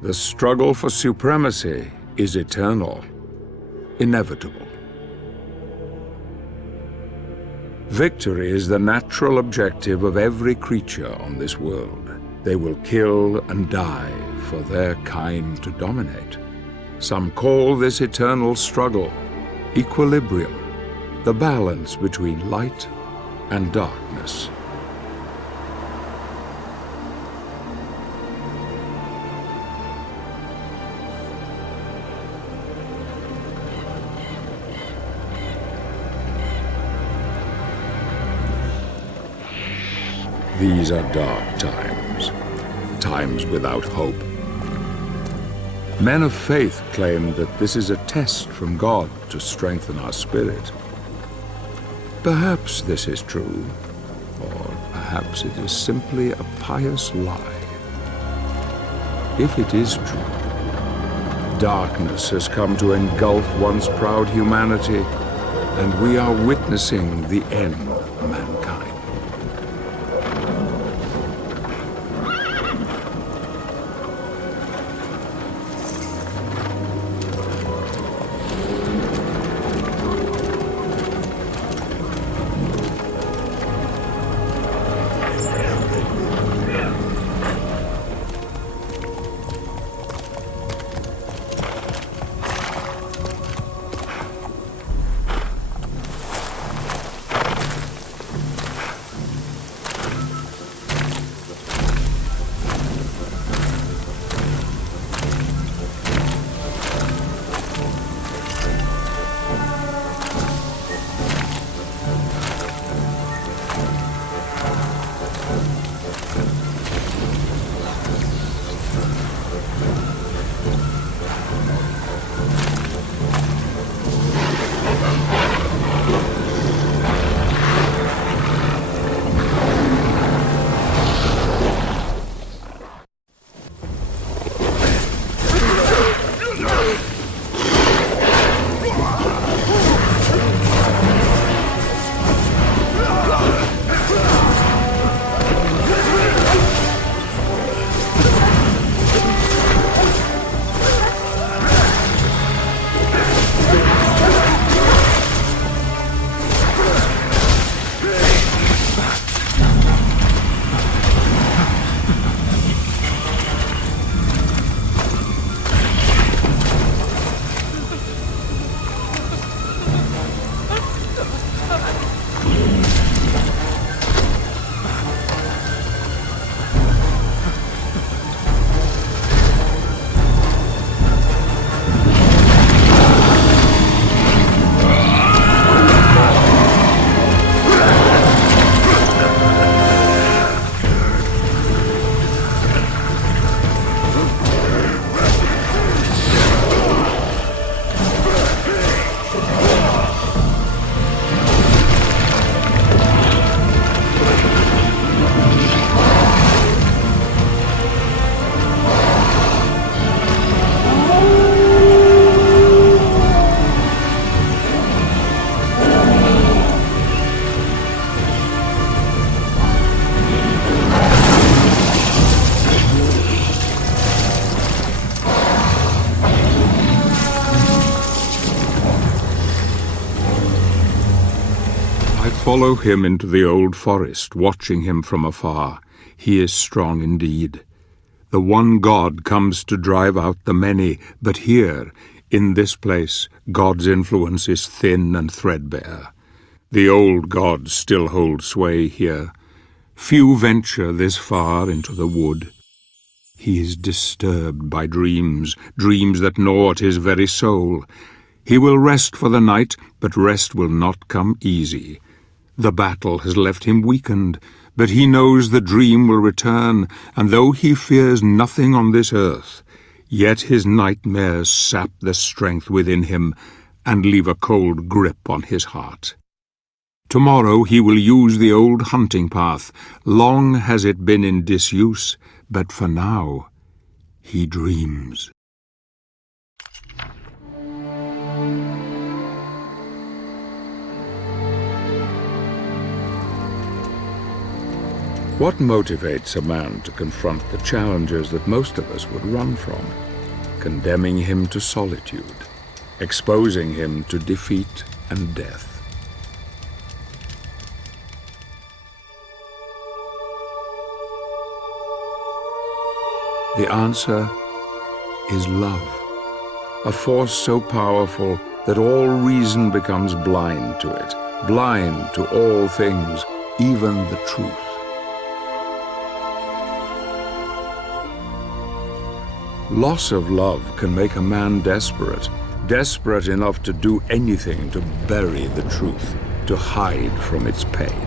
The struggle for supremacy is eternal, inevitable. Victory is the natural objective of every creature on this world. They will kill and die for their kind to dominate. Some call this eternal struggle equilibrium, the balance between light and darkness. These are dark times, times without hope. Men of faith claim that this is a test from God to strengthen our spirit. Perhaps this is true, or perhaps it is simply a pious lie. If it is true, darkness has come to engulf once proud humanity, and we are witnessing the end of mankind. Follow him into the old forest, watching him from afar. He is strong indeed. The one God comes to drive out the many, but here, in this place, God's influence is thin and threadbare. The old gods still hold sway here. Few venture this far into the wood. He is disturbed by dreams, dreams that gnaw at his very soul. He will rest for the night, but rest will not come easy. The battle has left him weakened, but he knows the dream will return, and though he fears nothing on this earth, yet his nightmares sap the strength within him and leave a cold grip on his heart. Tomorrow he will use the old hunting path. Long has it been in disuse, but for now he dreams. What motivates a man to confront the challenges that most of us would run from? Condemning him to solitude, exposing him to defeat and death. The answer is love, a force so powerful that all reason becomes blind to it, blind to all things, even the truth. Loss of love can make a man desperate, desperate enough to do anything to bury the truth, to hide from its pain.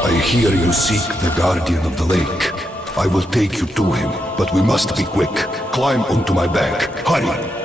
I hear you seek the Guardian of the Lake. I will take you to him, but we must be quick. Climb onto my back. Hurry!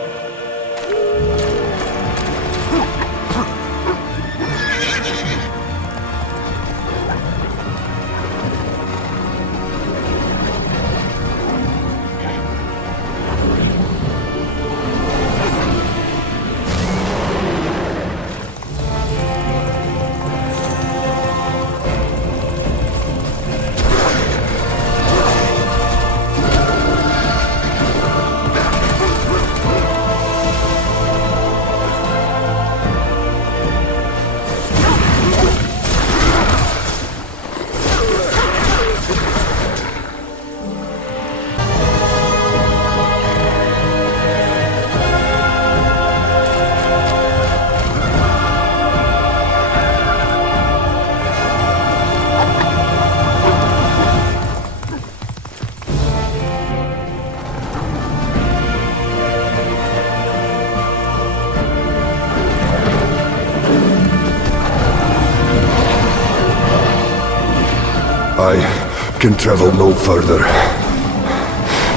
I can travel no further.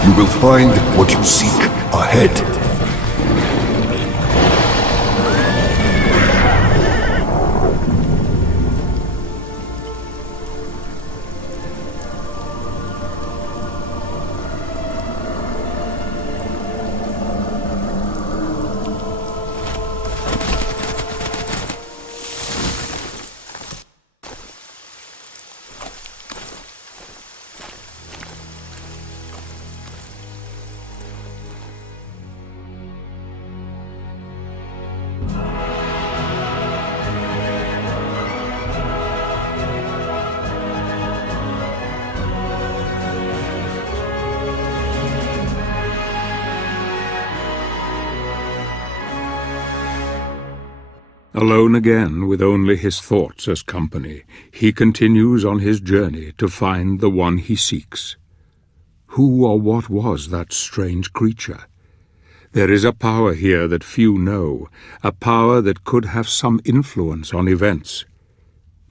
You will find what you seek ahead. Alone again, with only his thoughts as company, he continues on his journey to find the one he seeks. Who or what was that strange creature? There is a power here that few know, a power that could have some influence on events.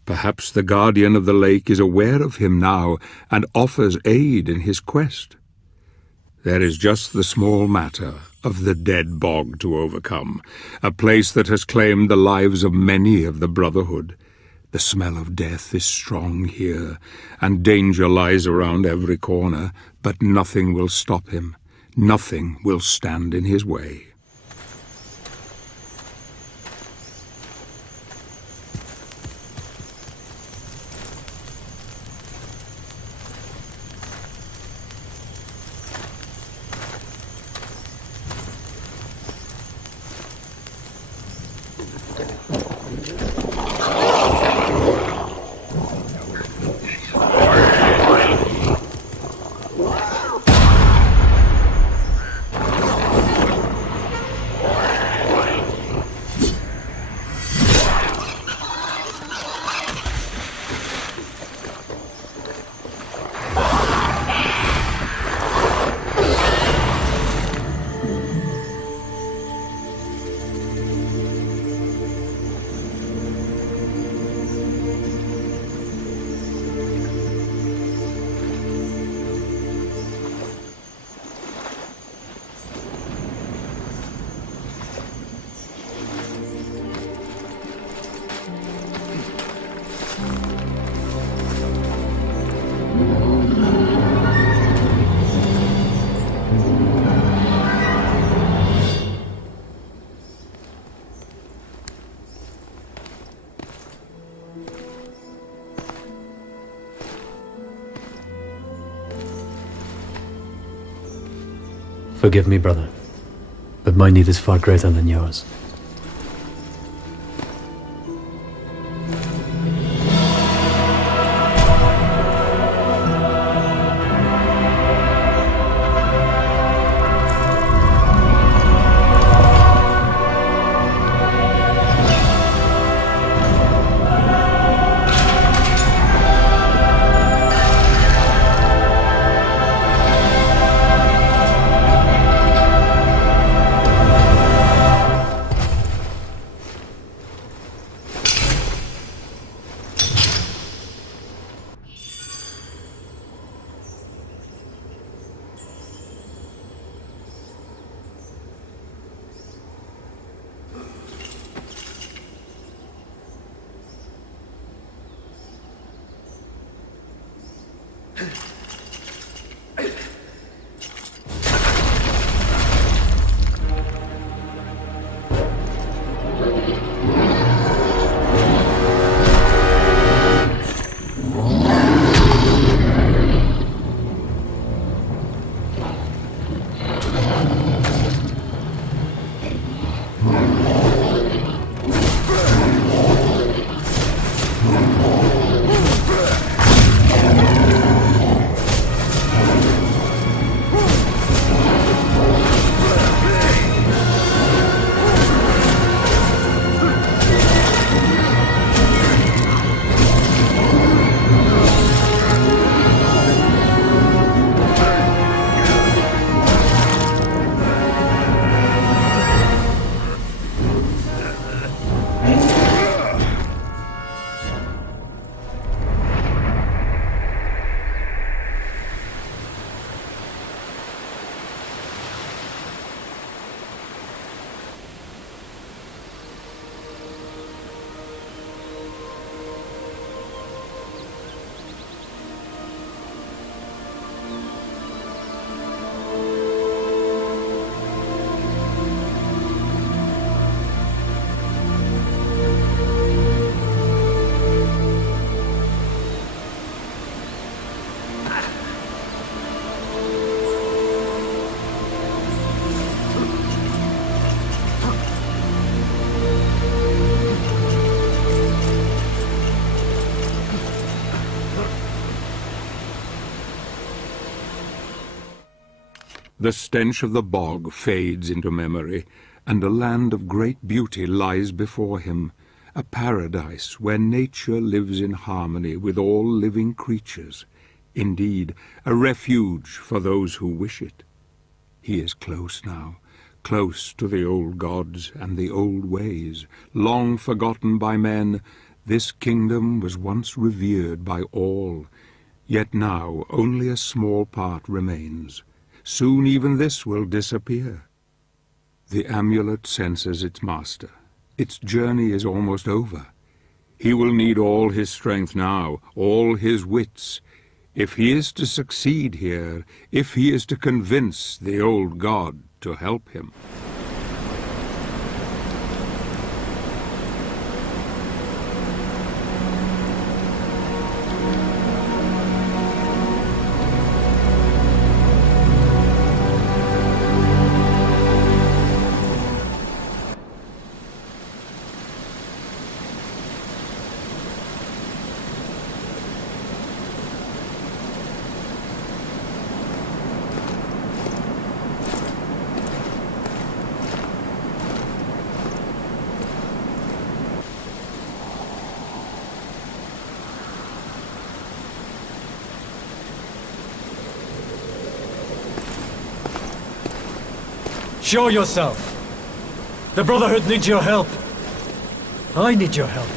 Perhaps the Guardian of the Lake is aware of him now and offers aid in his quest. There is just the small matter of the dead bog to overcome, a place that has claimed the lives of many of the Brotherhood. The smell of death is strong here, and danger lies around every corner, but nothing will stop him. Nothing will stand in his way. Forgive me, brother, but my need is far greater than yours. The stench of the bog fades into memory, and a land of great beauty lies before him, a paradise where nature lives in harmony with all living creatures, indeed, a refuge for those who wish it. He is close now, close to the old gods and the old ways, long forgotten by men. This kingdom was once revered by all, yet now only a small part remains. Soon even this will disappear. The amulet senses its master. Its journey is almost over. He will need all his strength now, all his wits. If he is to succeed here, if he is to convince the old god to help him. Show yourself! The Brotherhood needs your help. I need your help.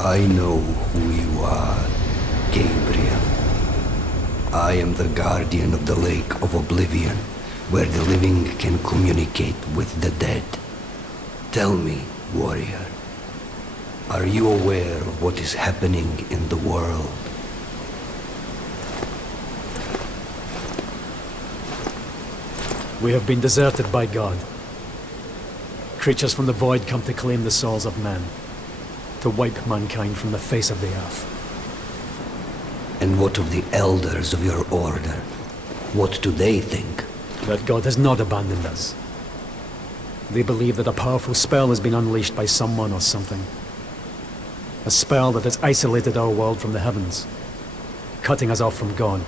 I know who you are, Gabriel. I am the guardian of the Lake of Oblivion, where the living can communicate with the dead. Tell me, warrior, are you aware of what is happening in the world? We have been deserted by God. Creatures from the void come to claim the souls of men, to wipe mankind from the face of the earth. And what of the elders of your order? What do they think? That God has not abandoned us. They believe that a powerful spell has been unleashed by someone or something. A spell that has isolated our world from the heavens, cutting us off from God,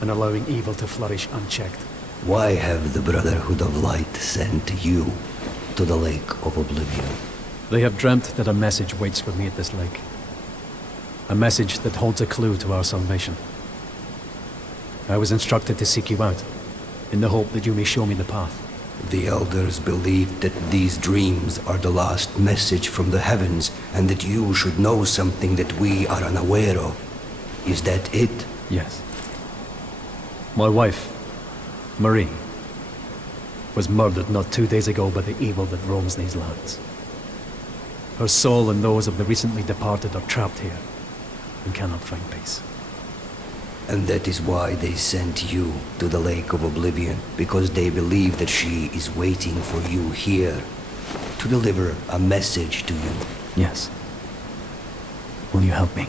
and allowing evil to flourish unchecked. Why have the Brotherhood of Light sent you to the Lake of Oblivion? They have dreamt that a message waits for me at this lake. A message that holds a clue to our salvation. I was instructed to seek you out, in the hope that you may show me the path. The elders believed that these dreams are the last message from the heavens, and that you should know something that we are unaware of. Is that it? Yes. My wife, Marie, was murdered not 2 days ago by the evil that roams these lands. Her soul and those of the recently departed are trapped here, and cannot find peace. And that is why they sent you to the Lake of Oblivion, because they believe that she is waiting for you here to deliver a message to you. Yes. Will you help me?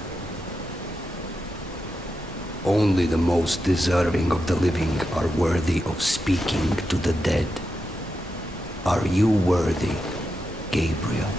Only the most deserving of the living are worthy of speaking to the dead. Are you worthy, Gabriel?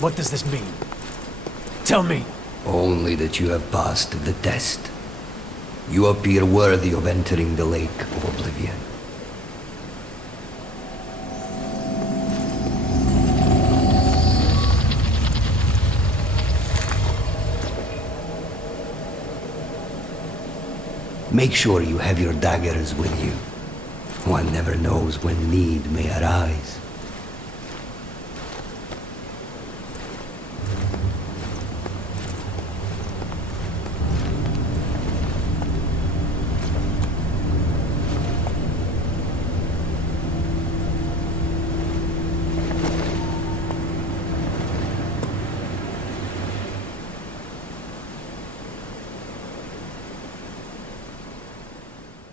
What does this mean? Tell me! Only that you have passed the test. You appear worthy of entering the Lake of Oblivion. Make sure you have your daggers with you. One never knows when need may arise.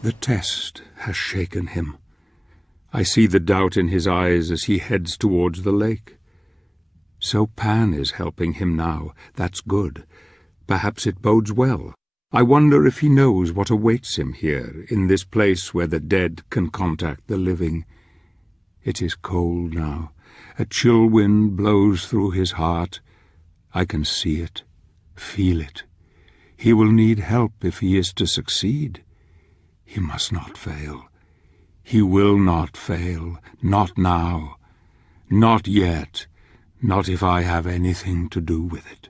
The test has shaken him. I see the doubt in his eyes as he heads towards the lake. So Pan is helping him now. That's good. Perhaps it bodes well. I wonder if he knows what awaits him here, in this place where the dead can contact the living. It is cold now. A chill wind blows through his heart. I can see it, feel it. He will need help if he is to succeed. He must not fail. He will not fail. Not now. Not yet. Not if I have anything to do with it.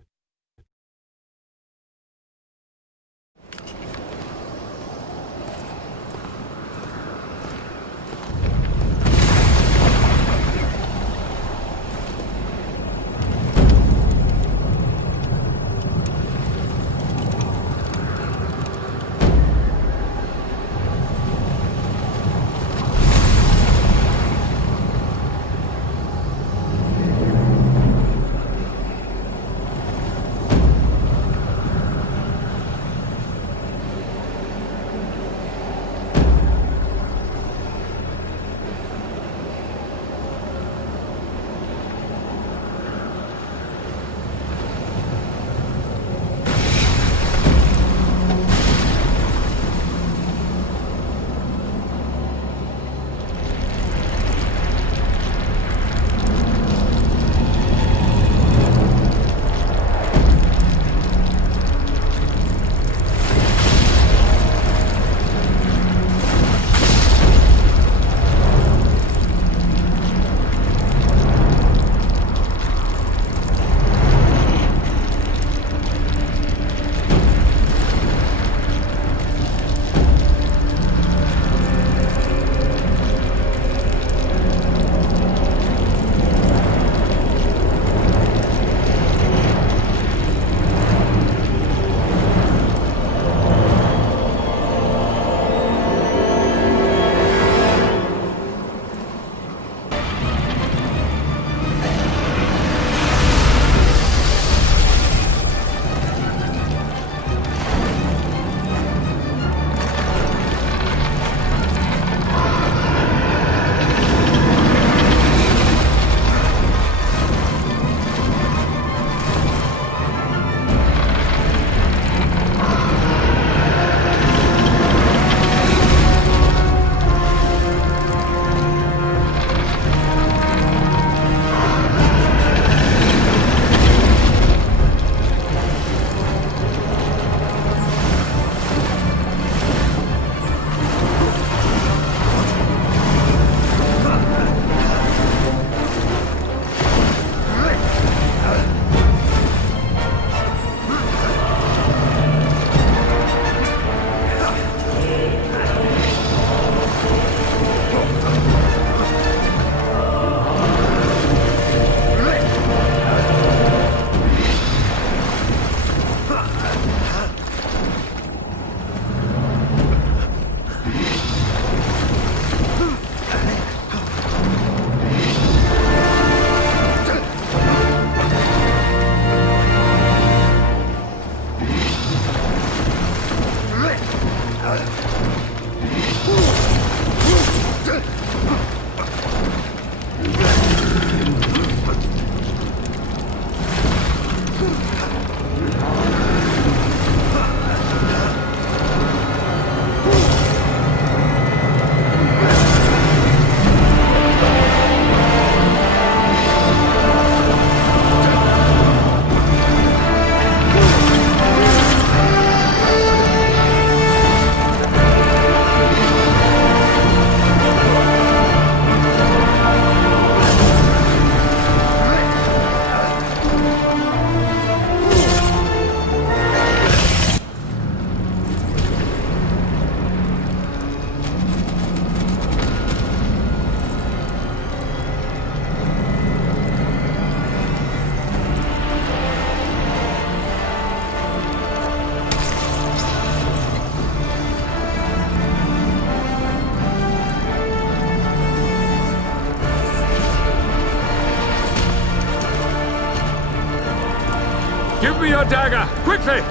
Give me your dagger, quickly!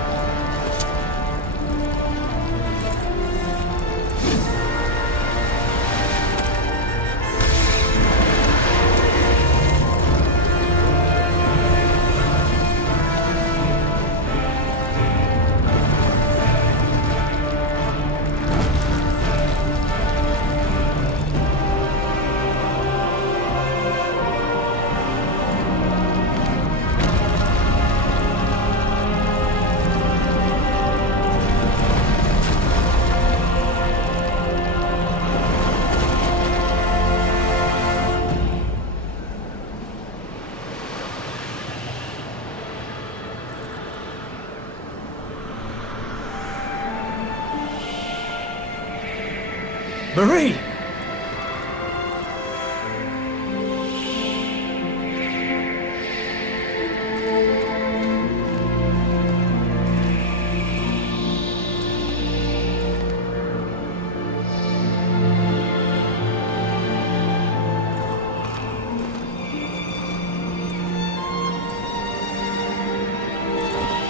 Marie!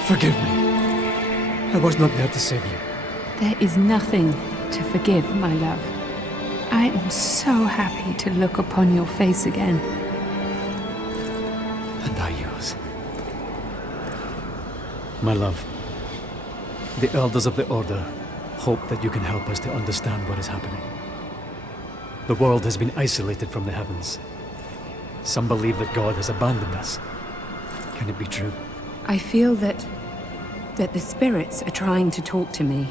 Forgive me. I was not there to save you. There is nothing to forgive, my love. I am so happy to look upon your face again. And I yours. My love, the elders of the Order hope that you can help us to understand what is happening. The world has been isolated from the heavens. Some believe that God has abandoned us. Can it be true? I feel that the spirits are trying to talk to me.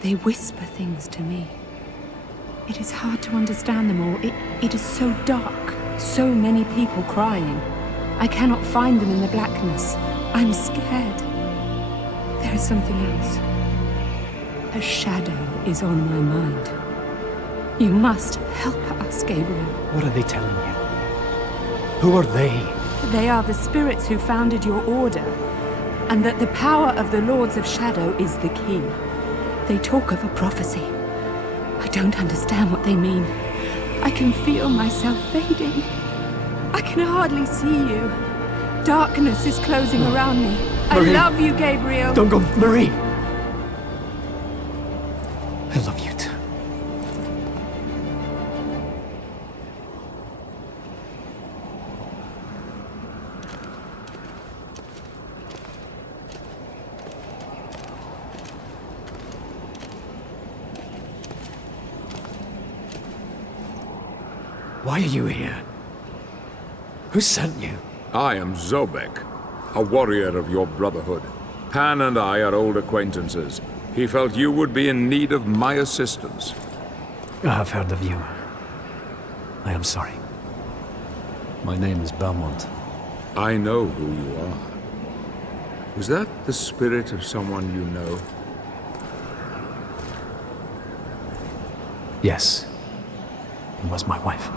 They whisper things to me. It is hard to understand them all. It is so dark. So many people crying. I cannot find them in the blackness. I'm scared. There is something else. A shadow is on my mind. You must help us, Gabriel. What are they telling you? Who are they? They are the spirits who founded your order, and that the power of the Lords of Shadow is the key. They talk of a prophecy. I don't understand what they mean. I can feel myself fading. I can hardly see you. Darkness is closing around me. Marie. I love you, Gabriel. Don't go, Marie! I love you too. Why are you here? Who sent you? I am Zobek, a warrior of your Brotherhood. Pan and I are old acquaintances. He felt you would be in need of my assistance. I have heard of you. I am sorry. My name is Belmont. I know who you are. Was that the spirit of someone you know? Yes. It was my wife.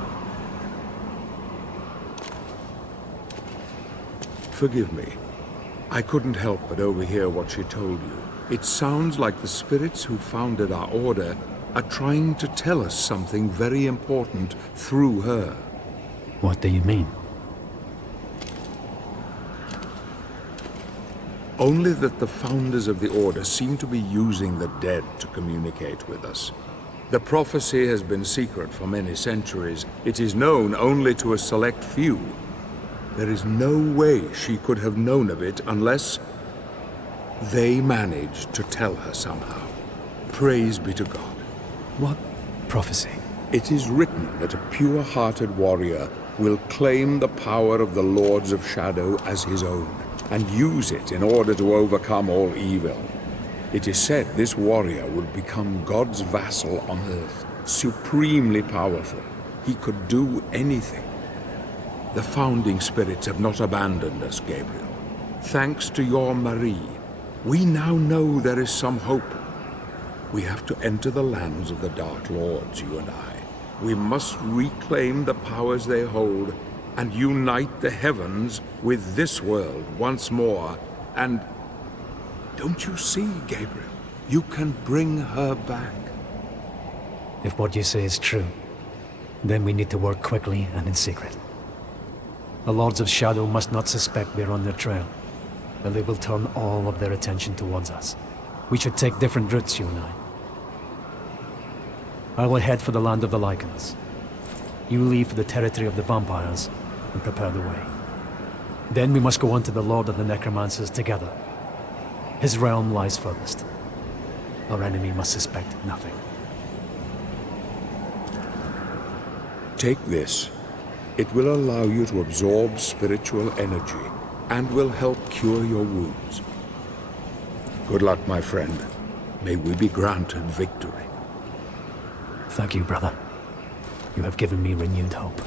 Forgive me. I couldn't help but overhear what she told you. It sounds like the spirits who founded our order are trying to tell us something very important through her. What do you mean? Only that the founders of the Order seem to be using the dead to communicate with us. The prophecy has been secret for many centuries. It is known only to a select few. There is no way she could have known of it unless they managed to tell her somehow. Praise be to God. What prophecy? It is written that a pure-hearted warrior will claim the power of the Lords of Shadow as his own, and use it in order to overcome all evil. It is said this warrior will become God's vassal on earth, supremely powerful. He could do anything. The founding spirits have not abandoned us, Gabriel. Thanks to your Marie, we now know there is some hope. We have to enter the lands of the Dark Lords, you and I. We must reclaim the powers they hold and unite the heavens with this world once more. And don't you see, Gabriel? You can bring her back. If what you say is true, then we need to work quickly and in secret. The Lords of Shadow must not suspect we're on their trail, or they will turn all of their attention towards us. We should take different routes, you and I. I will head for the land of the Lycans. You leave for the territory of the vampires and prepare the way. Then we must go on to the Lord of the Necromancers together. His realm lies furthest. Our enemy must suspect nothing. Take this. It will allow you to absorb spiritual energy and will help cure your wounds. Good luck, my friend. May we be granted victory. Thank you, brother. You have given me renewed hope.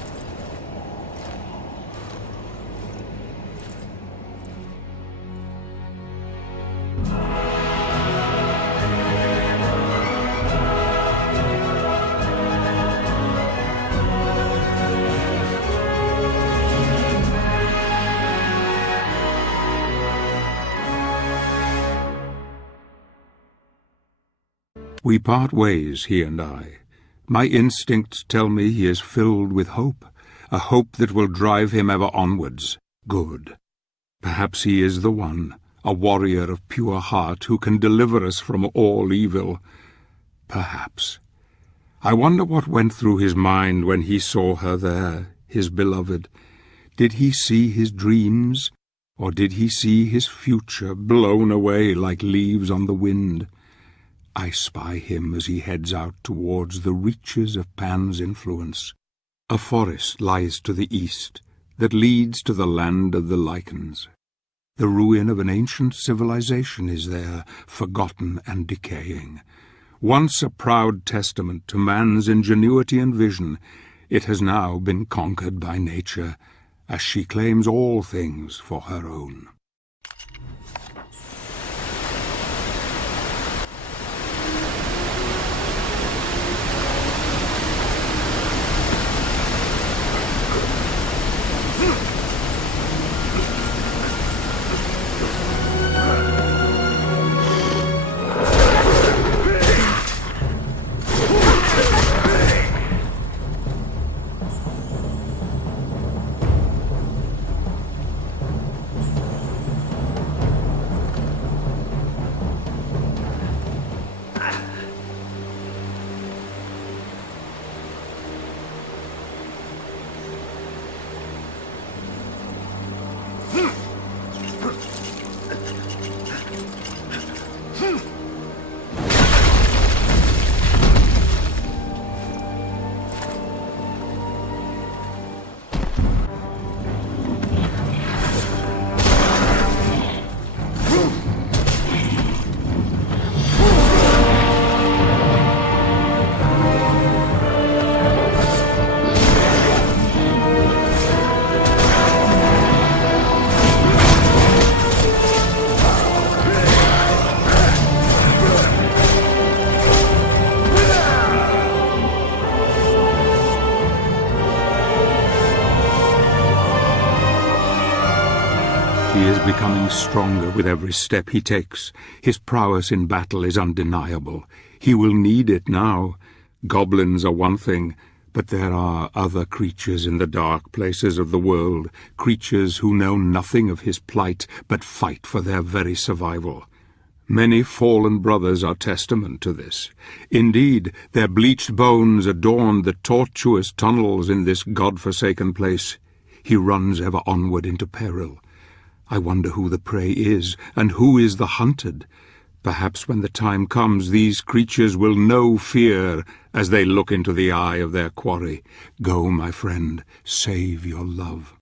We part ways, he and I. My instincts tell me he is filled with hope, a hope that will drive him ever onwards. Good. Perhaps he is the one, a warrior of pure heart who can deliver us from all evil. Perhaps. I wonder what went through his mind when he saw her there, his beloved. Did he see his dreams, or did he see his future blown away like leaves on the wind? I spy him as he heads out towards the reaches of Pan's influence. A forest lies to the east that leads to the land of the Lycans. The ruin of an ancient civilization is there, forgotten and decaying. Once a proud testament to man's ingenuity and vision, it has now been conquered by nature, as she claims all things for her own. He is becoming stronger with every step he takes. His prowess in battle is undeniable. He will need it now. Goblins are one thing, But there are other creatures in the dark places of the world, creatures who know nothing of his plight, but fight for their very survival. Many fallen brothers are testament to this. Indeed, their bleached bones adorn the tortuous tunnels in this god-forsaken place. He runs ever onward into peril. I wonder who the prey is, and who is the hunted. Perhaps when the time comes, these creatures will know fear as they look into the eye of their quarry. Go, my friend, save your love.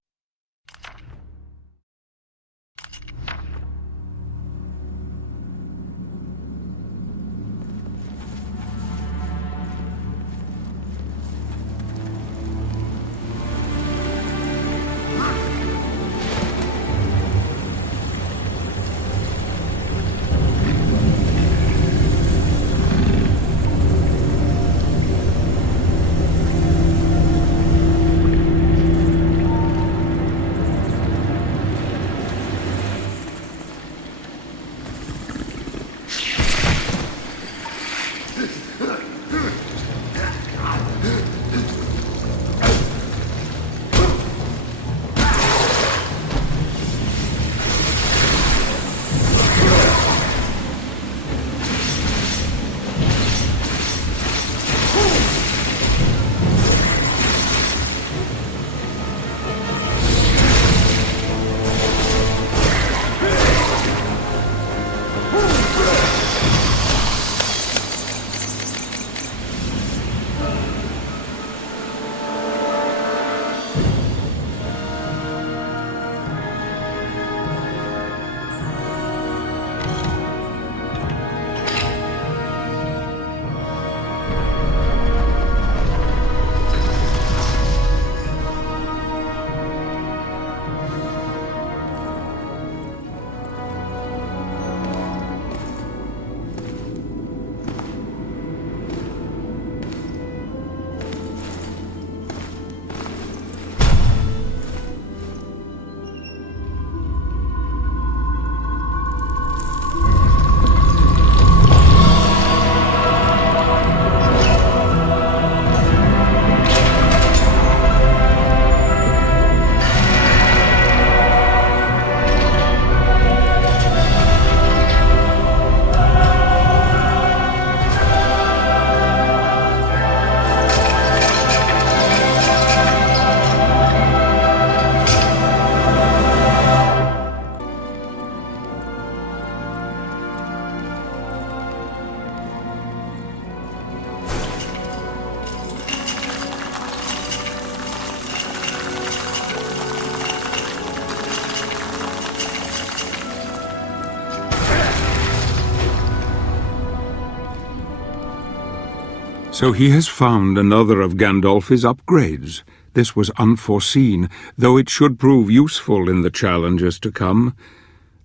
So he has found another of Gandalf's upgrades. This was unforeseen, though it should prove useful in the challenges to come.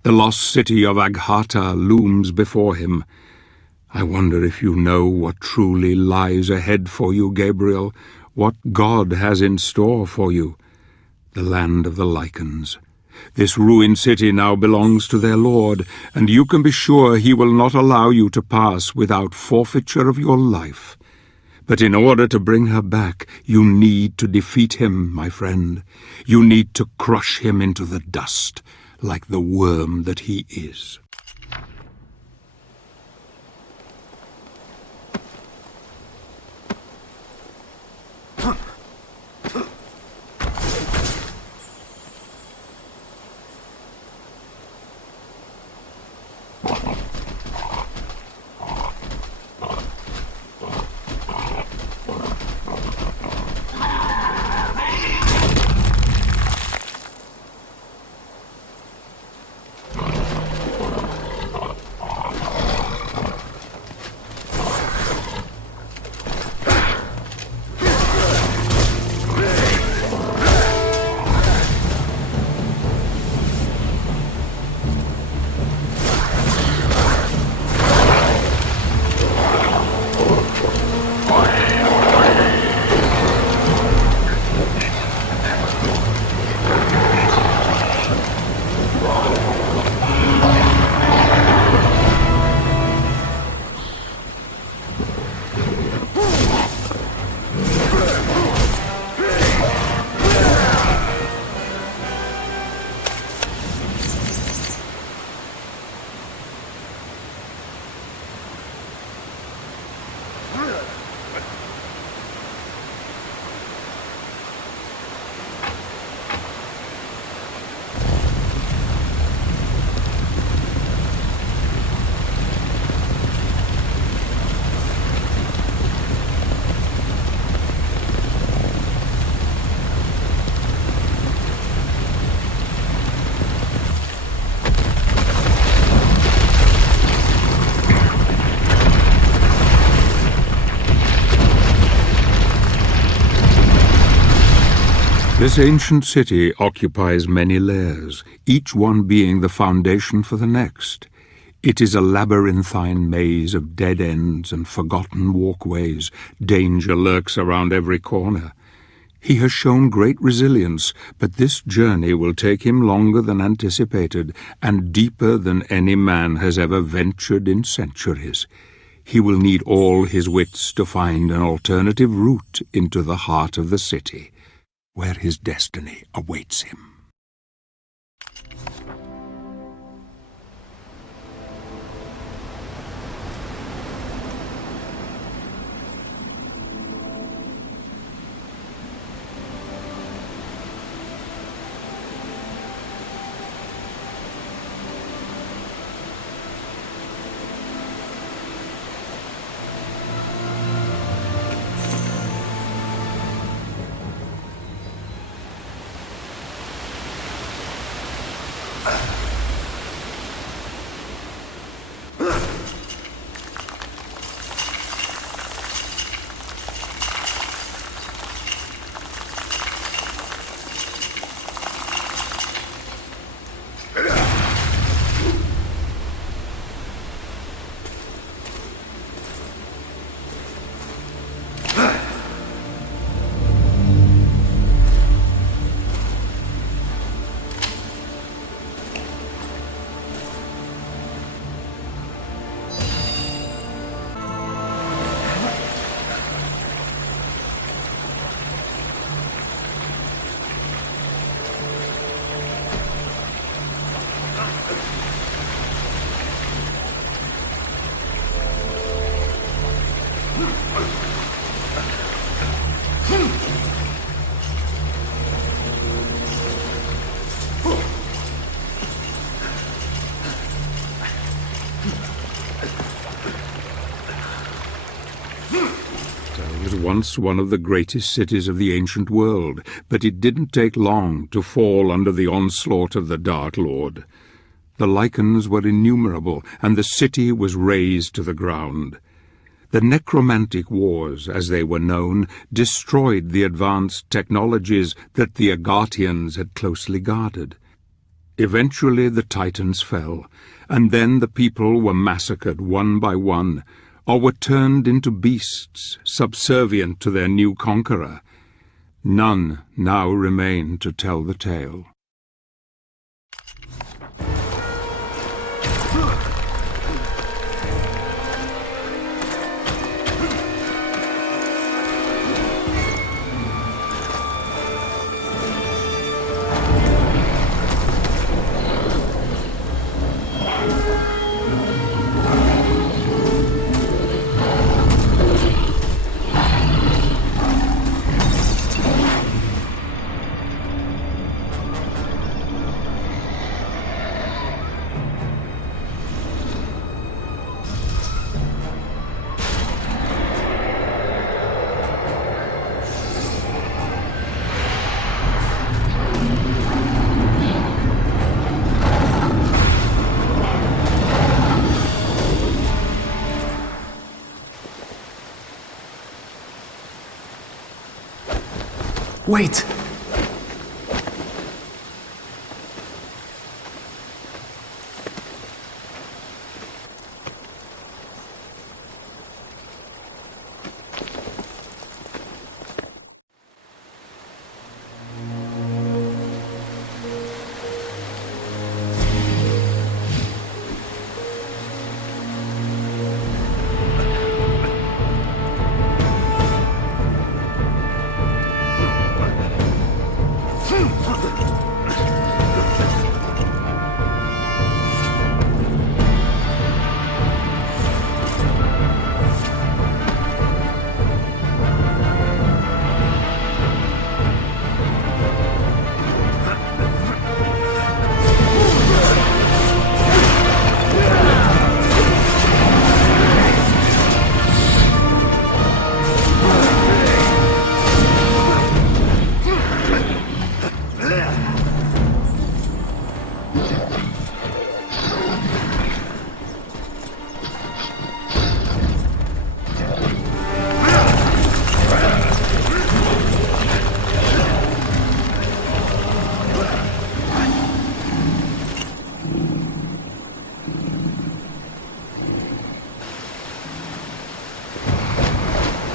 The lost city of Agharta looms before him. I wonder if you know what truly lies ahead for you, Gabriel, what God has in store for you. The land of the Lycans. This ruined city now belongs to their lord, and you can be sure he will not allow you to pass without forfeiture of your life. But in order to bring her back, you need to defeat him, my friend. You need to crush him into the dust, like the worm that he is. This ancient city occupies many layers, each one being the foundation for the next. It is a labyrinthine maze of dead ends and forgotten walkways. Danger lurks around every corner. He has shown great resilience, but this journey will take him longer than anticipated and deeper than any man has ever ventured in centuries. He will need all his wits to find an alternative route into the heart of the city, where his destiny awaits him. Was once one of the greatest cities of the ancient world, but it didn't take long to fall under the onslaught of the Dark Lord. The lichens were innumerable, and the city was razed to the ground. The necromantic wars, as they were known, destroyed the advanced technologies that the Agartians had closely guarded. Eventually the Titans fell, and then the people were massacred one by one, or were turned into beasts, subservient to their new conqueror. None now remain to tell the tale. Wait!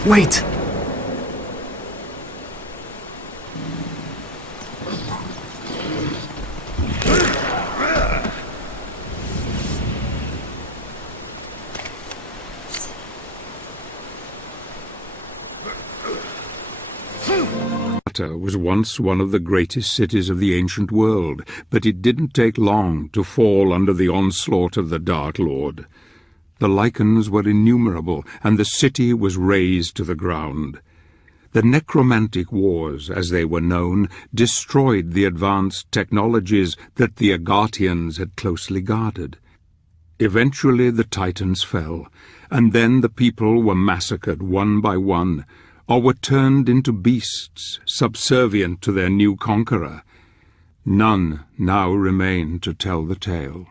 Wait! Was once one of the greatest cities of the ancient world, but it didn't take long to fall under the onslaught of the Dark Lord. The lichens were innumerable, and the city was razed to the ground. The necromantic wars, as they were known, destroyed the advanced technologies that the Agartians had closely guarded. Eventually the Titans fell, and then the people were massacred one by one, or were turned into beasts, subservient to their new conqueror. None now remain to tell the tale.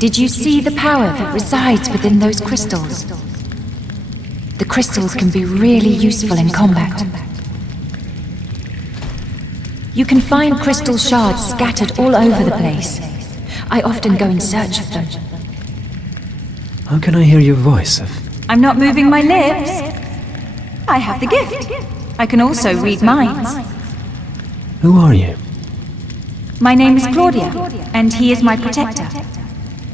Did you see the power that resides within those crystals? The crystals can be really useful in combat. You can find crystal shards scattered all over the place. I often go in search of them. How can I hear your voice I'm not moving my lips. I have the gift. I can also read minds. Who are you? My name is Claudia, and he is my protector.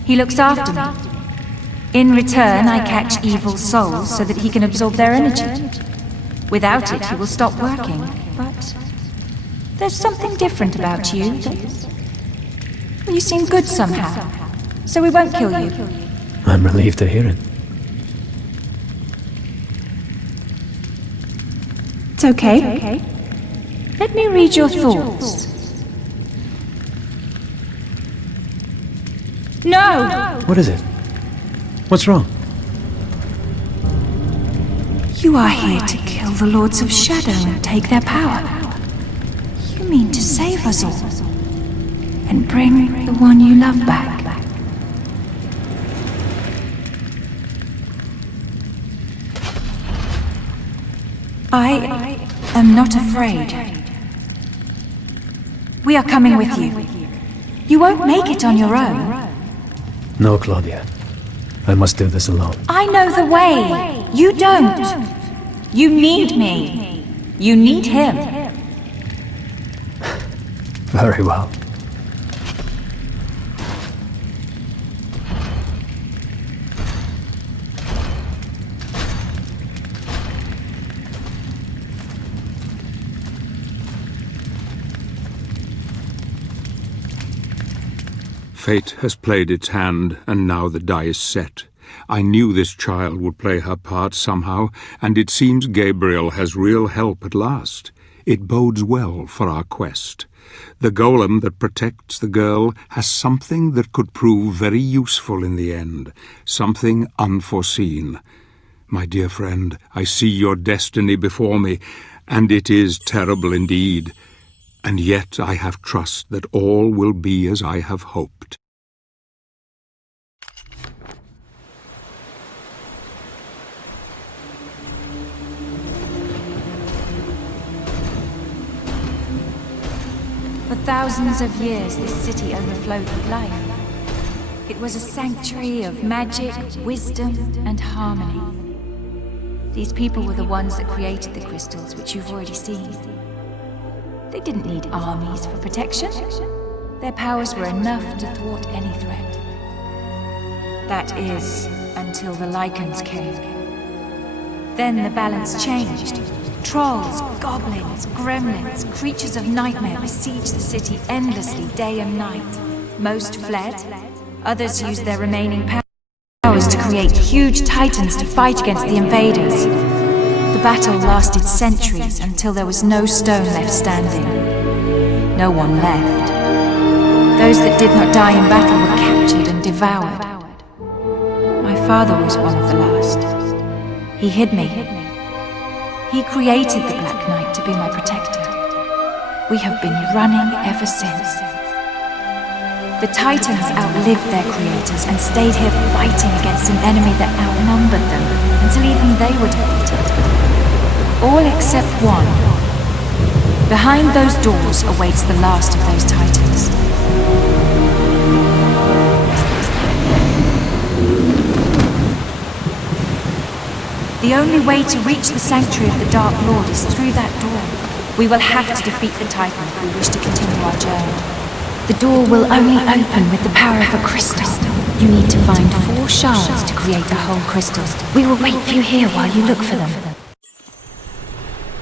He looks after me. In return, I catch evil souls so that he can absorb their energy. Without it, he will stop working. But there's something different about you. You seem good somehow, so we won't kill you. I'm relieved to hear it. It's okay. Let me read your thoughts. No! What is it? What's wrong? You are here to kill the Lords of Shadow and take their power. You mean to save us all and bring the one you love back. I am not afraid. We are coming with you. You won't make it on your own. No, Claudia. I must do this alone. I know the way. You don't. You need me. You need him. Very well. Fate has played its hand, and now the die is set. I knew this child would play her part somehow, and it seems Gabriel has real help at last. It bodes well for our quest. The golem that protects the girl has something that could prove very useful in the end, something unforeseen. My dear friend, I see your destiny before me, and it is terrible indeed. And yet I have trust that all will be as I have hoped. For thousands of years, this city overflowed with life. It was a sanctuary of magic, wisdom, and harmony. These people were the ones that created the crystals, which you've already seen. They didn't need armies for protection. Their powers were enough to thwart any threat. That is, until the lichens came. Then the balance changed. Trolls, goblins, gremlins, creatures of nightmare besieged the city endlessly day and night. Most fled. Others used their remaining powers to create huge titans to fight against the invaders. The battle lasted centuries until there was no stone left standing. No one left. Those that did not die in battle were captured and devoured. My father was one of the last. He hid me. He created the Black Knight to be my protector. We have been running ever since. The Titans outlived their creators and stayed here fighting against an enemy that outnumbered them until even they were defeated. All except one. Behind those doors awaits the last of those Titans. The only way to reach the Sanctuary of the Dark Lord is through that door. We will have to defeat the Titan if we wish to continue our journey. The door will only open with the power of a crystal. You need to find 4 shards to create the whole crystal. We will wait for you here while you look for them.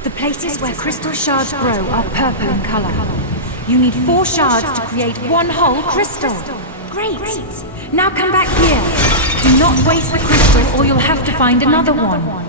The places where crystal shards grow are purple in color. You need 4 shards to create 1 whole crystal. Great! Now come back here. Do not waste the crystal or you'll have to find another one.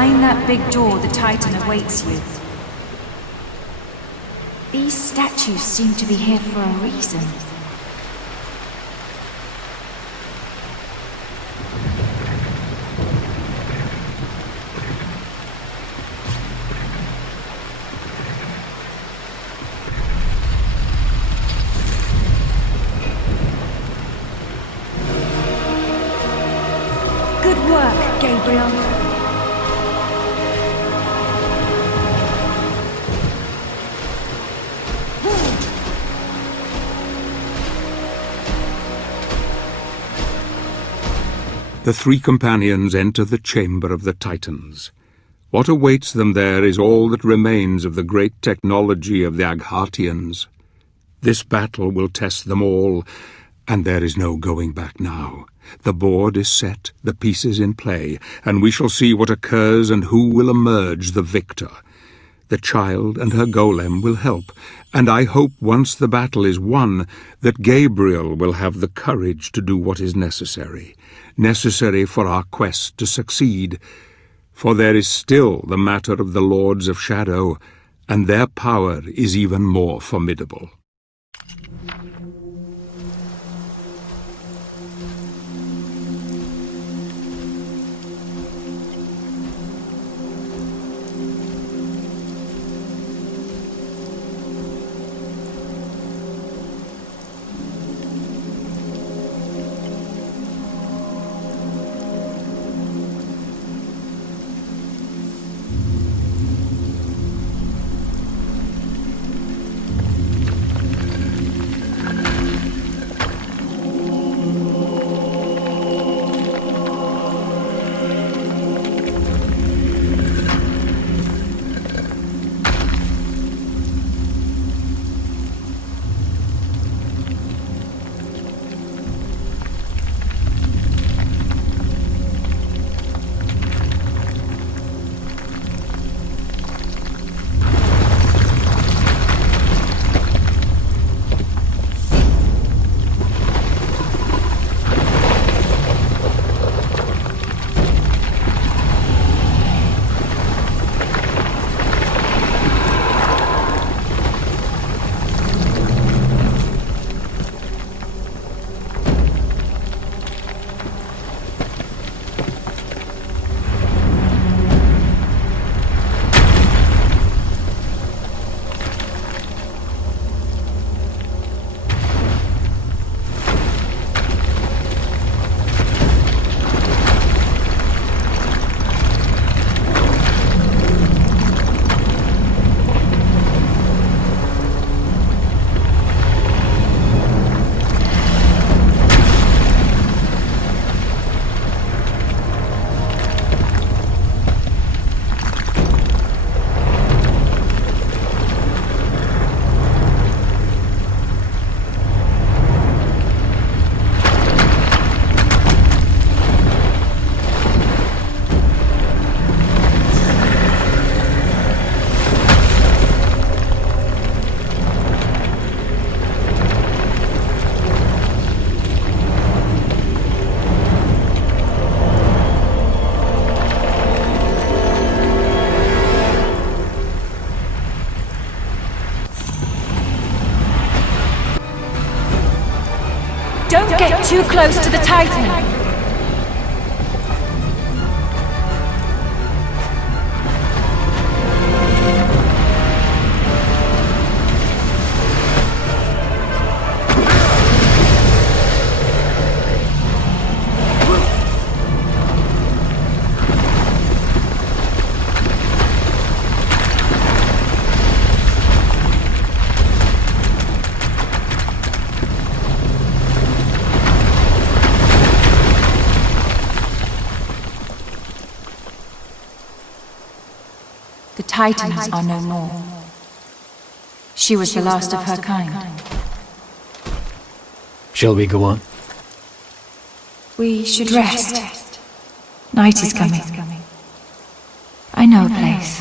Behind that big door, the Titan awaits you. These statues seem to be here for a reason. Good work, Gabriel. The 3 companions enter the chamber of the Titans. What awaits them there is all that remains of the great technology of the Aghartians. This battle will test them all, and there is no going back now. The board is set, the pieces in play, and we shall see what occurs and who will emerge the victor. The child and her golem will help, and I hope once the battle is won that Gabriel will have the courage to do what is necessary for our quest to succeed. For there is still the matter of the Lords of Shadow, and their power is even more formidable. too close to the Titan. The Titans are no more. She was the last of her kind. Shall we go on? We should rest. Night is coming. I know a place.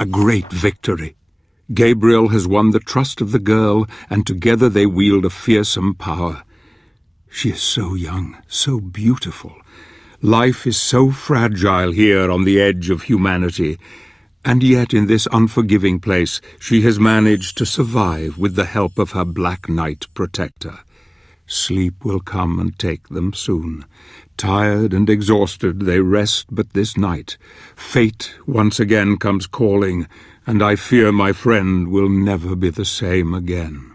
A great victory. Gabriel has won the trust of the girl, and together they wield a fearsome power. She is so young, so beautiful. Life is so fragile here on the edge of humanity, and yet in this unforgiving place she has managed to survive with the help of her Black Knight protector. Sleep will come and take them soon. Tired and exhausted, they rest but this night. Fate once again comes calling, and I fear my friend will never be the same again.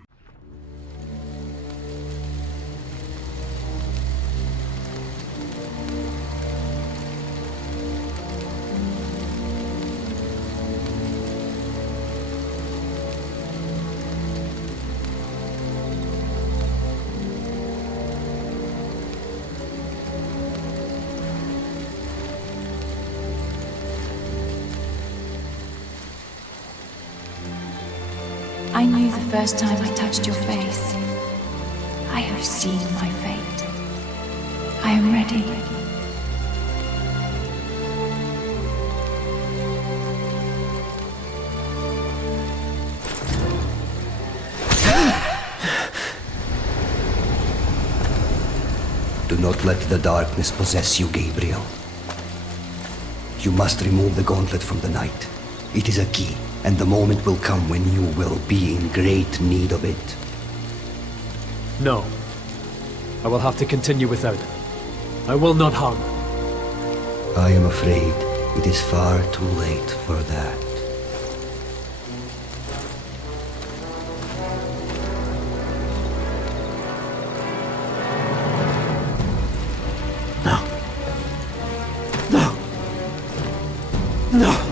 I knew the first time I touched your face. I have seen my fate. I am ready. Do not let the darkness possess you, Gabriel. You must remove the gauntlet from the night. It is a key, and the moment will come when you will be in great need of it. No. I will have to continue without it. I will not harm. I am afraid it is far too late for that. No. No. No.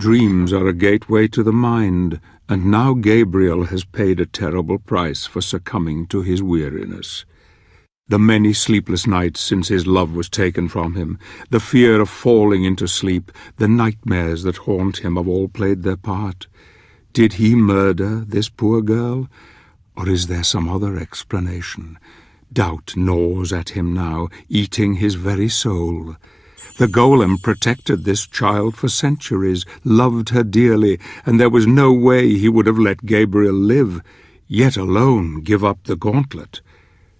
Dreams are a gateway to the mind, and now Gabriel has paid a terrible price for succumbing to his weariness. The many sleepless nights since his love was taken from him, the fear of falling into sleep, the nightmares that haunt him have all played their part. Did he murder this poor girl, or is there some other explanation? Doubt gnaws at him now, eating his very soul. The golem protected this child for centuries, loved her dearly, and there was no way he would have let Gabriel live, yet alone give up the gauntlet.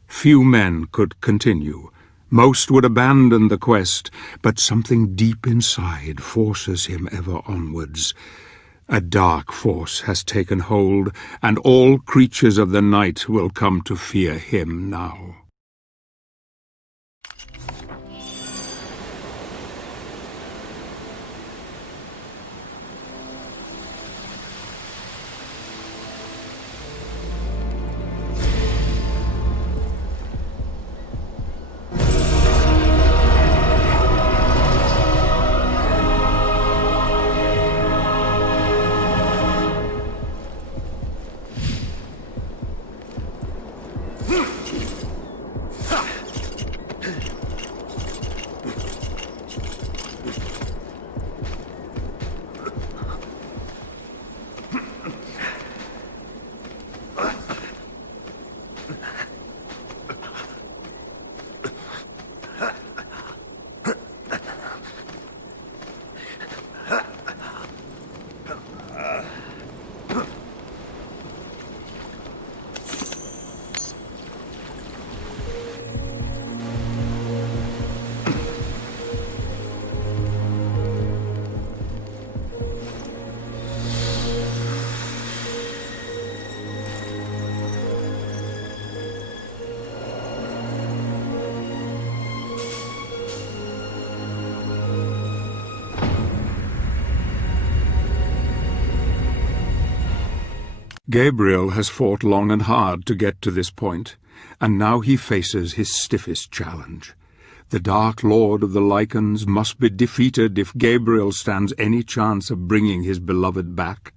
Few men could continue. Most would abandon the quest, but something deep inside forces him ever onwards. A dark force has taken hold, and all creatures of the night will come to fear him now. Gabriel has fought long and hard to get to this point, and now he faces his stiffest challenge. The Dark Lord of the Lycans must be defeated if Gabriel stands any chance of bringing his beloved back.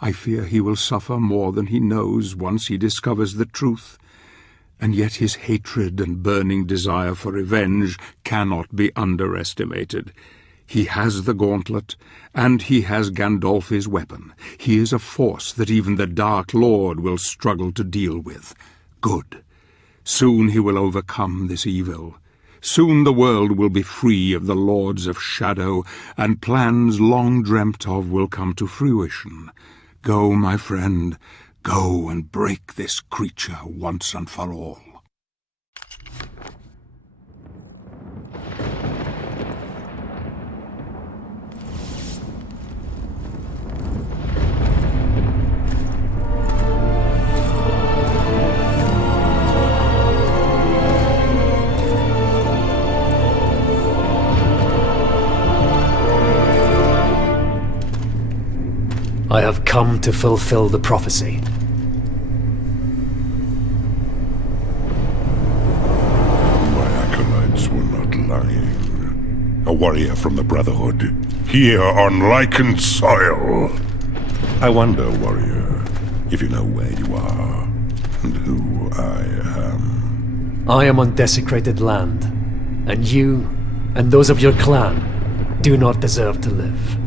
I fear he will suffer more than he knows once he discovers the truth, and yet his hatred and burning desire for revenge cannot be underestimated. He has the gauntlet, and he has Gandolfi's weapon. He is a force that even the Dark Lord will struggle to deal with. Good. Soon he will overcome this evil. Soon the world will be free of the Lords of Shadow, and plans long dreamt of will come to fruition. Go, my friend, go and break this creature once and for all. I have come to fulfill the prophecy. My acolytes were not lying. A warrior from the Brotherhood, here on Lycan soil. I wonder, warrior, if you know where you are, and who I am. I am on desecrated land, and you, and those of your clan, do not deserve to live.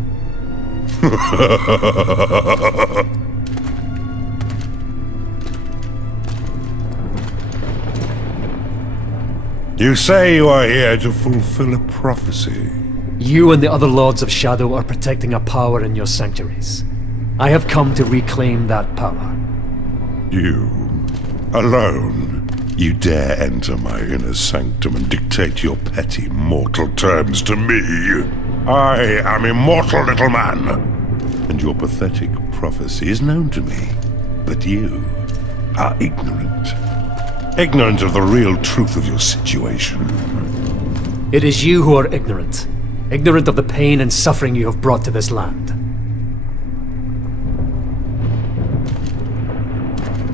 You say you are here to fulfill a prophecy. You and the other Lords of Shadow are protecting a power in your sanctuaries. I have come to reclaim that power. You, alone, you dare enter my inner sanctum and dictate your petty mortal terms to me. I am immortal, little man, and your pathetic prophecy is known to me. But you are ignorant. Ignorant of the real truth of your situation. It is you who are ignorant. Ignorant of the pain and suffering you have brought to this land.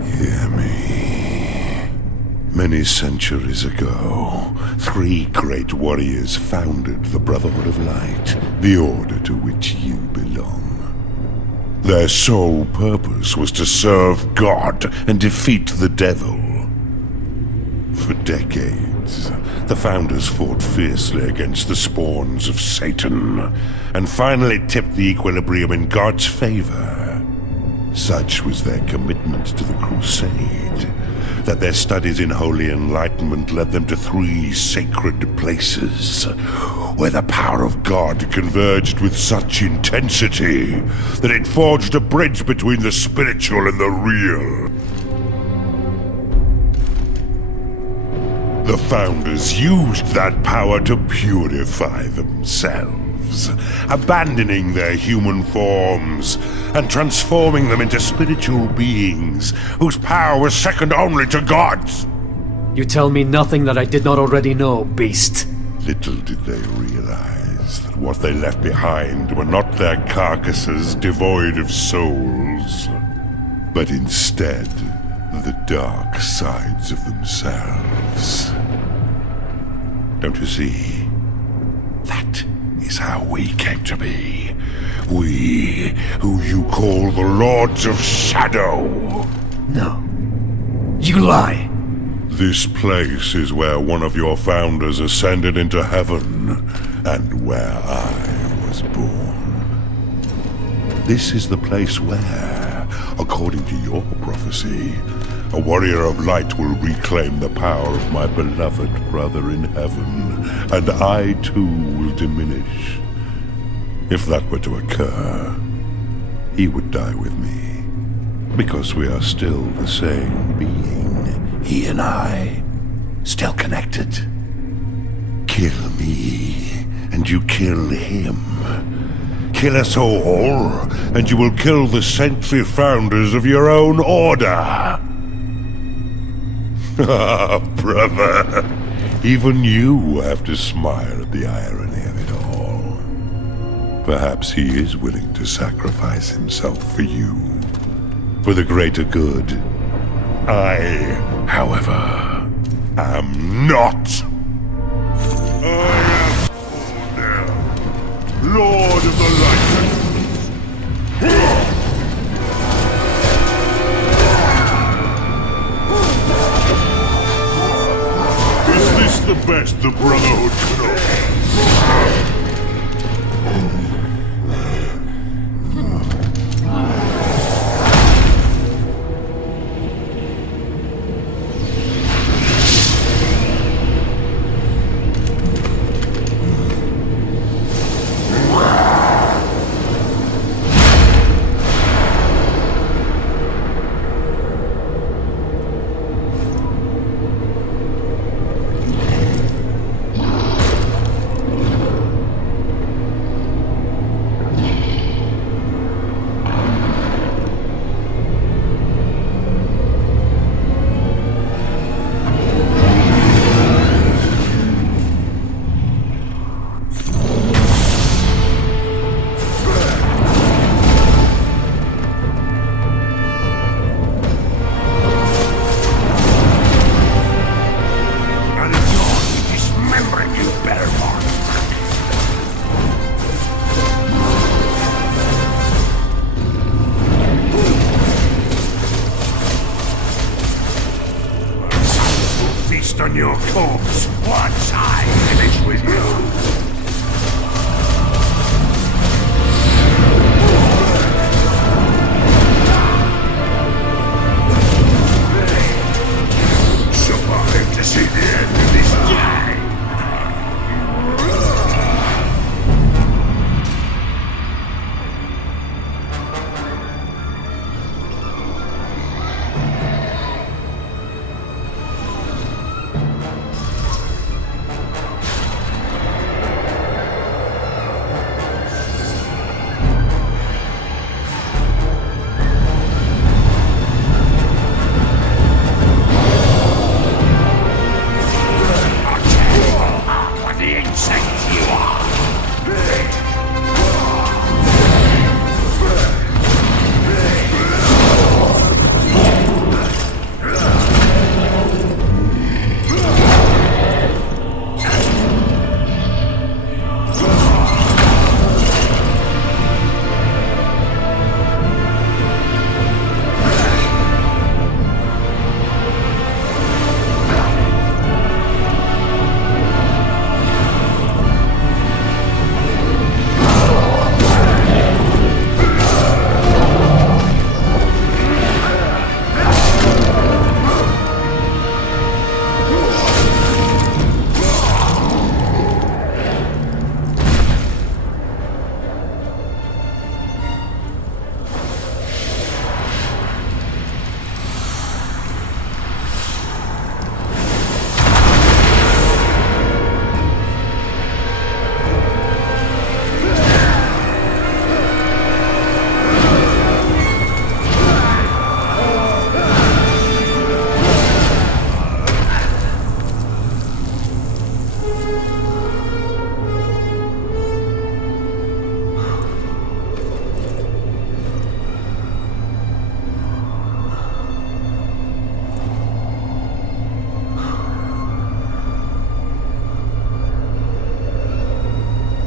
Hear me. Many centuries ago, 3 great warriors founded the Brotherhood of Light, the order to which you belong. Their sole purpose was to serve God and defeat the devil. For decades, the founders fought fiercely against the spawns of Satan, and finally tipped the equilibrium in God's favor. Such was their commitment to the crusade, that their studies in holy enlightenment led them to 3 sacred places, where the power of God converged with such intensity that it forged a bridge between the spiritual and the real. The founders used that power to purify themselves, abandoning their human forms and transforming them into spiritual beings whose power was second only to God's. You tell me nothing that I did not already know, beast. Little did they realize that what they left behind were not their carcasses devoid of souls, but instead the dark sides of themselves. Don't you see? That is how we came to be. We, who you call the Lords of Shadow. No. You lie. This place is where one of your founders ascended into heaven, and where I was born. This is the place where, according to your prophecy, a warrior of light will reclaim the power of my beloved brother in heaven, and I too will diminish. If that were to occur, he would die with me, because we are still the same being, he and I, still connected. Kill me, and you kill him. Kill us all, and you will kill the saintly founders of your own order. Ah, brother, even you have to smile at the irony of it all. Perhaps he is willing to sacrifice himself for you, for the greater good. I, however, am not. I am Cornell, Lord of the Light. Is this the best the Brotherhood could offer? On your corpse once I finish with you. Survive to see the end of this day.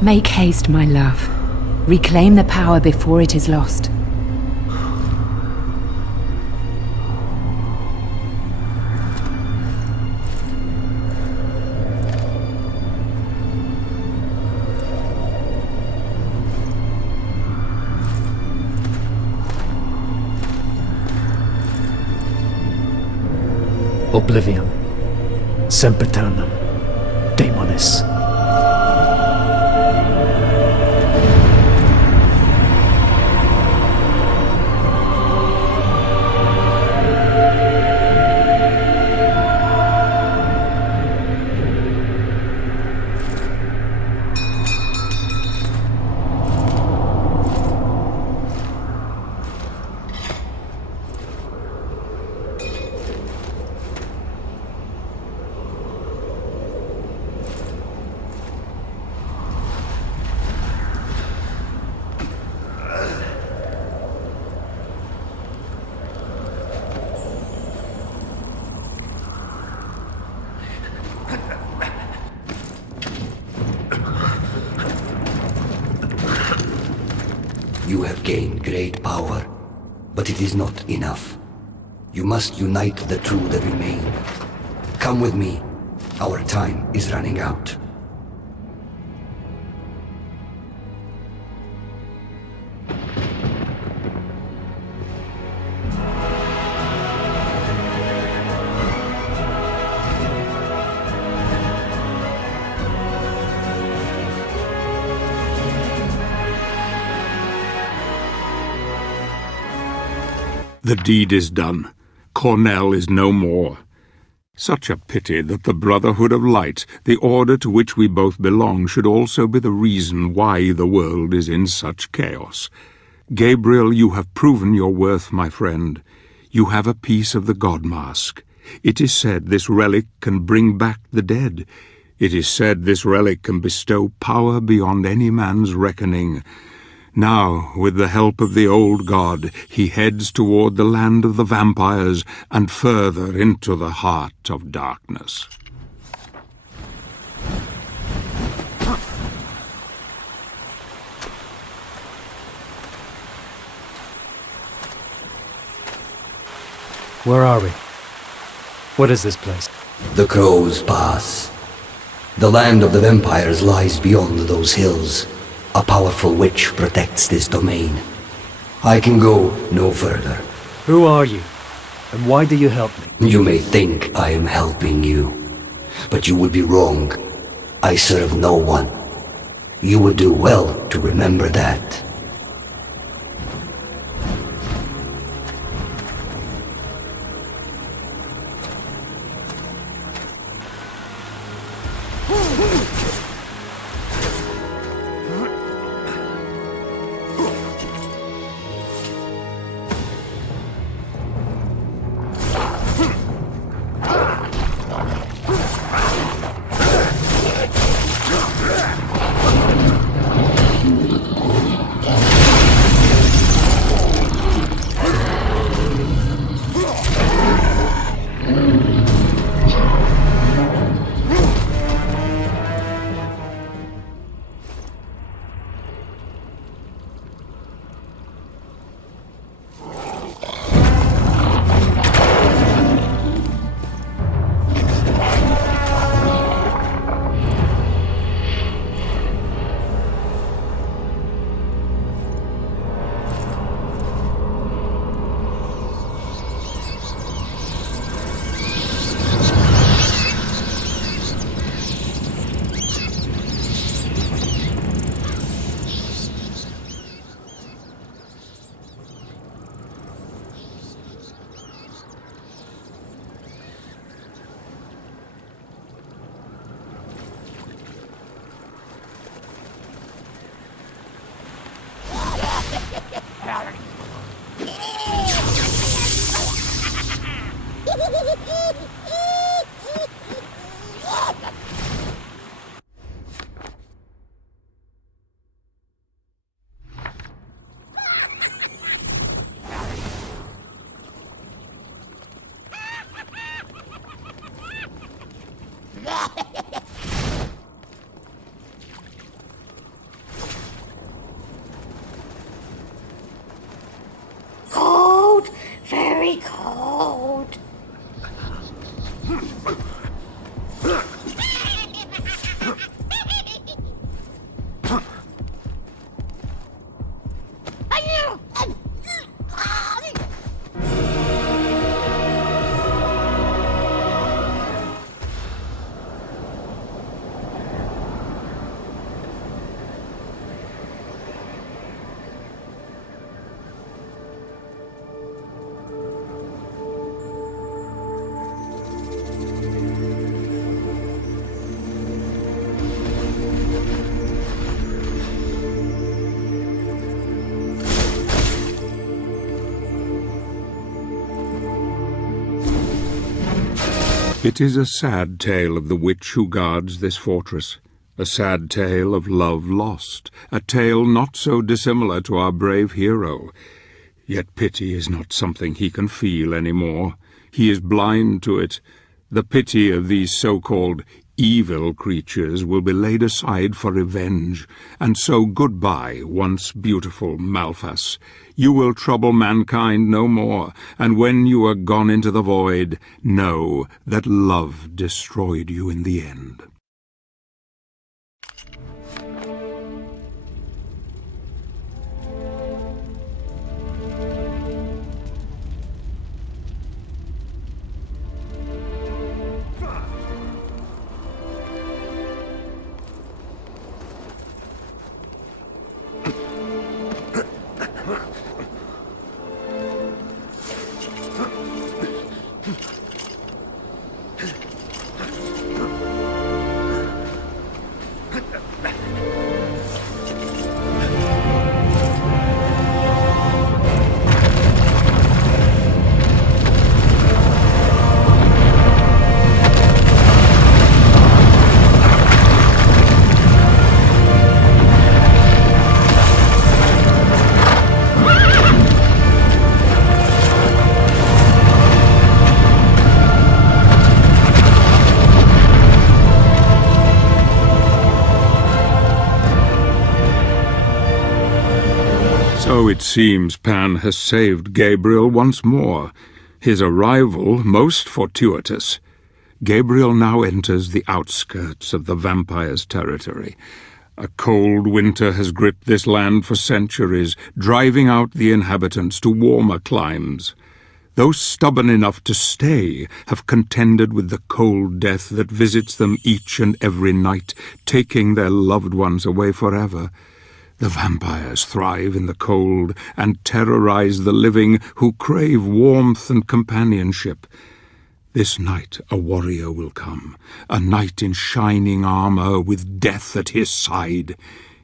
Make haste, my love. Reclaim the power before it is lost. Oblivion. Sempiternum. Daemonis. You have gained great power, but it is not enough. You must unite the two that remain. Come with me. Our time is running out. The deed is done. Cornell is no more. Such a pity that the Brotherhood of Light, the order to which we both belong, should also be the reason why the world is in such chaos. Gabriel, you have proven your worth, my friend. You have a piece of the God Mask. It is said this relic can bring back the dead. It is said this relic can bestow power beyond any man's reckoning. Now, with the help of the old god, he heads toward the land of the vampires and further into the heart of darkness. Where are we? What is this place? The Crow's Pass. The land of the vampires lies beyond those hills. A powerful witch protects this domain. I can go no further. Who are you? And why do you help me? You may think I am helping you, but you would be wrong. I serve no one. You would do well to remember that. It is a sad tale of the witch who guards this fortress. A sad tale of love lost, a tale not so dissimilar to our brave hero. Yet pity is not something he can feel any more. He is blind to it. The pity of these so-called evil creatures will be laid aside for revenge, and so goodbye, once beautiful Malphas. You will trouble mankind no more, and when you are gone into the void, know that love destroyed you in the end. So it seems Pan has saved Gabriel once more. His arrival most fortuitous. Gabriel now enters the outskirts of the vampire's territory. A cold winter has gripped this land for centuries, driving out the inhabitants to warmer climes. Those stubborn enough to stay have contended with the cold death that visits them each and every night, taking their loved ones away forever. The vampires thrive in the cold and terrorize the living who crave warmth and companionship. This night a warrior will come, a knight in shining armor with death at his side.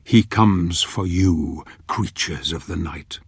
He comes for you, creatures of the night.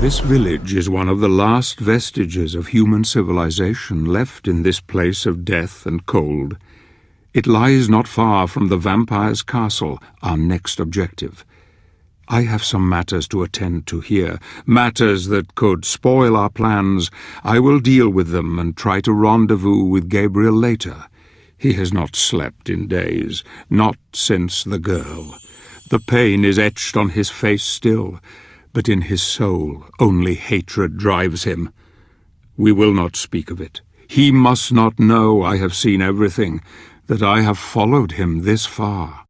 This village is one of the last vestiges of human civilization left in this place of death and cold. It lies not far from the vampire's castle, our next objective. I have some matters to attend to here, matters that could spoil our plans. I will deal with them and try to rendezvous with Gabriel later. He has not slept in days, not since the girl. The pain is etched on his face still, but in his soul only hatred drives him. We will not speak of it. He must not know I have seen everything, that I have followed him this far.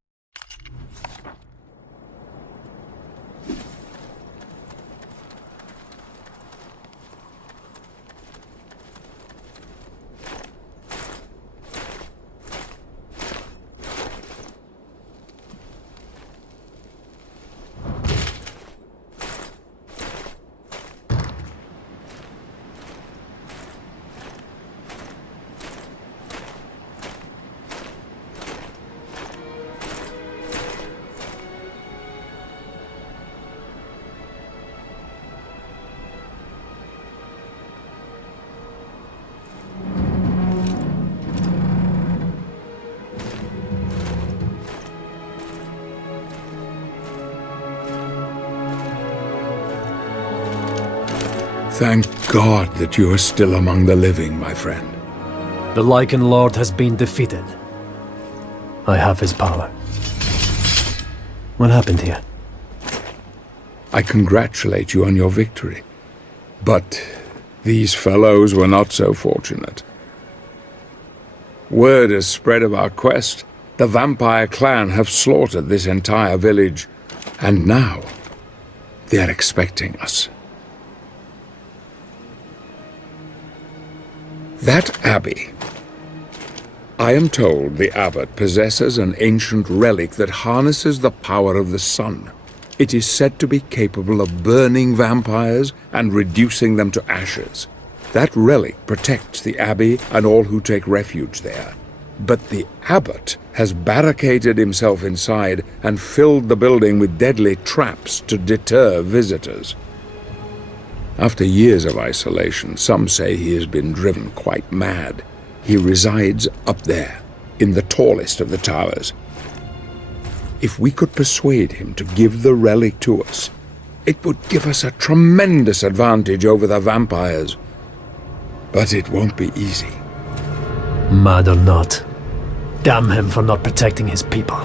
Thank God that you are still among the living, my friend. The Lycan Lord has been defeated. I have his power. What happened here? I congratulate you on your victory. But these fellows were not so fortunate. Word has spread of our quest. The vampire clan have slaughtered this entire village, and now they are expecting us. That abbey. I am told the abbot possesses an ancient relic that harnesses the power of the sun. It is said to be capable of burning vampires and reducing them to ashes. That relic protects the abbey and all who take refuge there. But the abbot has barricaded himself inside and filled the building with deadly traps to deter visitors. After years of isolation, some say he has been driven quite mad. He resides up there, in the tallest of the towers. If we could persuade him to give the relic to us, it would give us a tremendous advantage over the vampires. But it won't be easy. Mad or not, damn him for not protecting his people.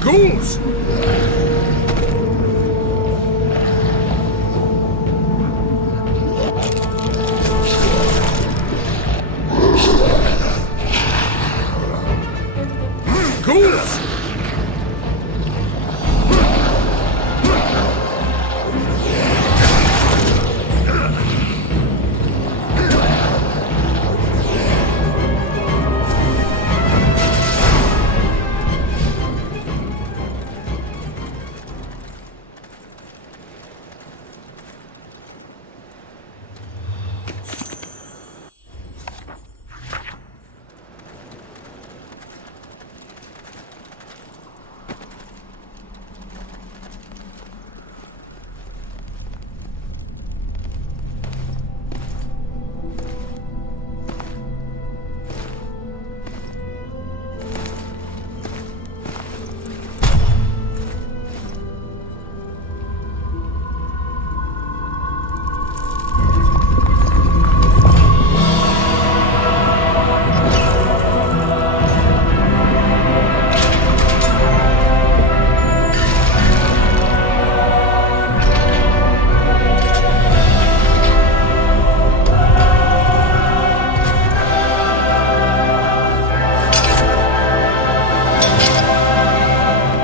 Ghouls! Ghouls!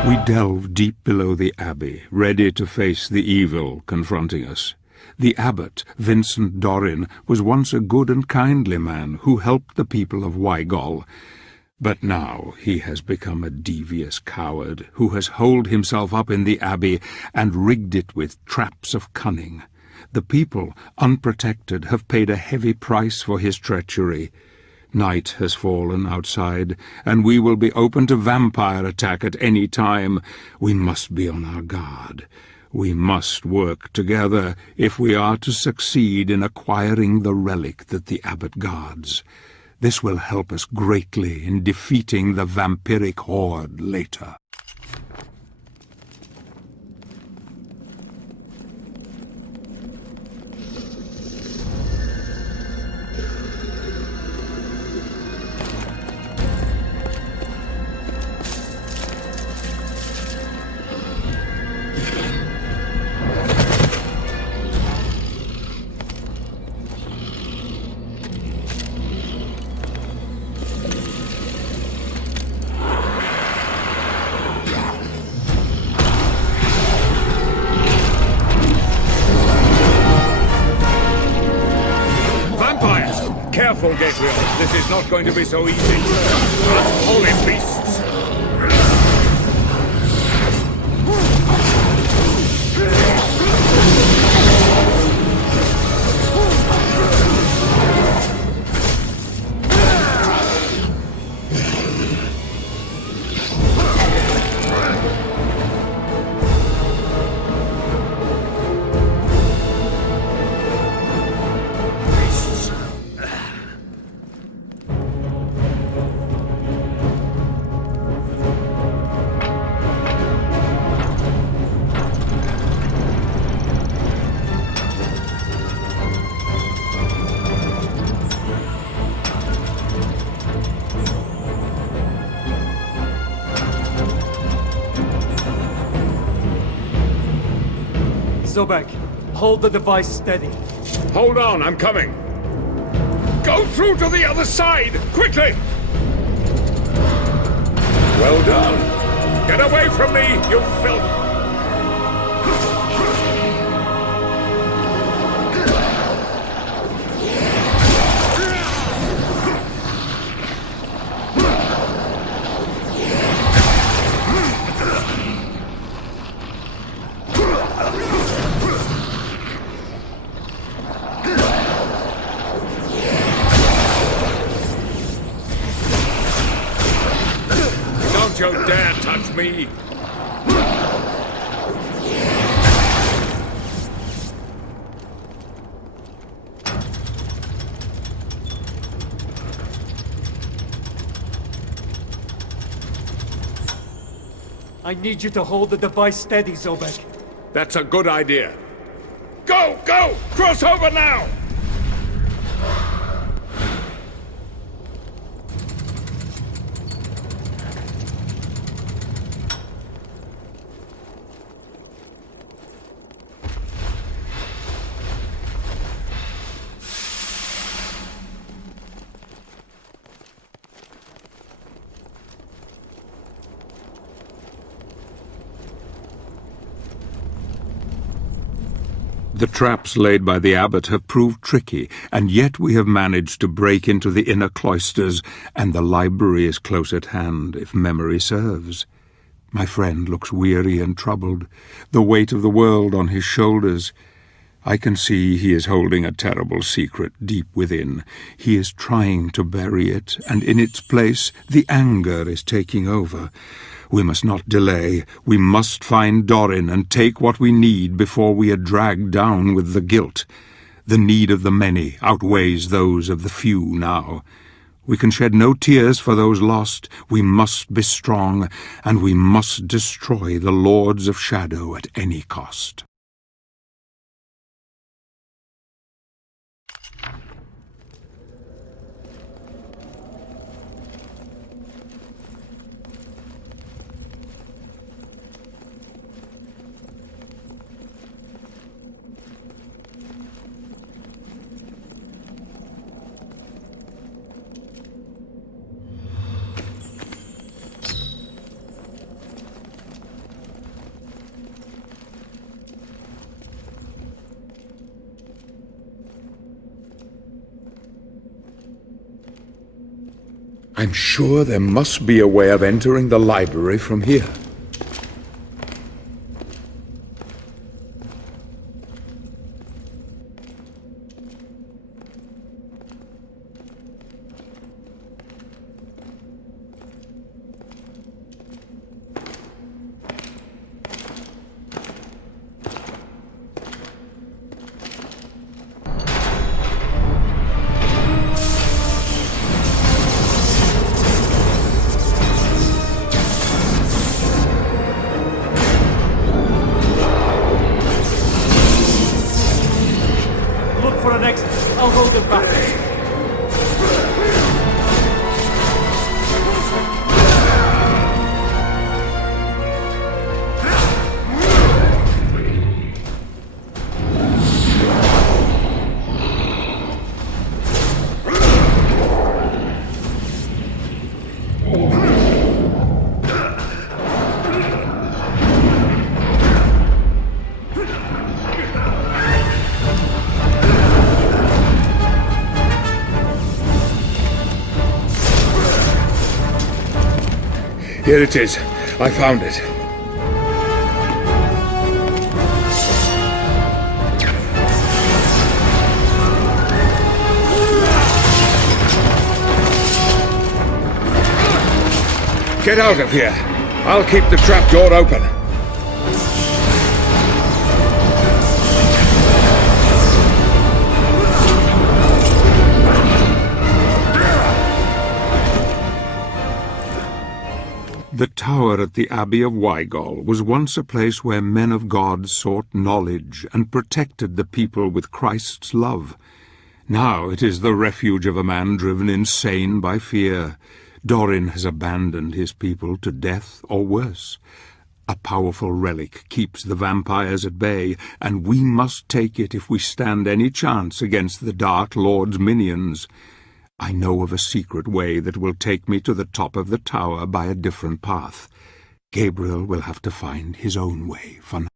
We delve deep below the abbey, ready to face the evil confronting us. The abbot, Vincent Dorin, was once a good and kindly man who helped the people of Wygol. But now he has become a devious coward who has holed himself up in the abbey and rigged it with traps of cunning. The people, unprotected, have paid a heavy price for his treachery. Night has fallen outside, and we will be open to vampire attack at any time. We must be on our guard. We must work together if we are to succeed in acquiring the relic that the abbot guards. This will help us greatly in defeating the vampiric horde later. Careful, Gabriel. This is not going to be so easy. Unholy beasts! Zobek, hold the device steady. Hold on, I'm coming. Go through to the other side, quickly! Well done. Get away from me, you filth! Don't you dare touch me! I need you to hold the device steady, Zobek. That's a good idea. Go! Go! Cross over now! The traps laid by the abbot have proved tricky, and yet we have managed to break into the inner cloisters, and the library is close at hand, if memory serves. My friend looks weary and troubled, the weight of the world on his shoulders. I can see he is holding a terrible secret deep within. He is trying to bury it, and in its place the anger is taking over. We must not delay. We must find Dorin and take what we need before we are dragged down with the guilt. The need of the many outweighs those of the few now. We can shed no tears for those lost. We must be strong, and we must destroy the Lords of Shadow at any cost. I'm sure there must be a way of entering the library from here. I'll hold him back. Here it is. I found it. Get out of here. I'll keep the trapdoor open. The tower at the Abbey of Wygol was once a place where men of God sought knowledge and protected the people with Christ's love. Now it is the refuge of a man driven insane by fear. Dorin has abandoned his people to death or worse. A powerful relic keeps the vampires at bay, and we must take it if we stand any chance against the Dark Lord's minions. I know of a secret way that will take me to the top of the tower by a different path. Gabriel will have to find his own way for now.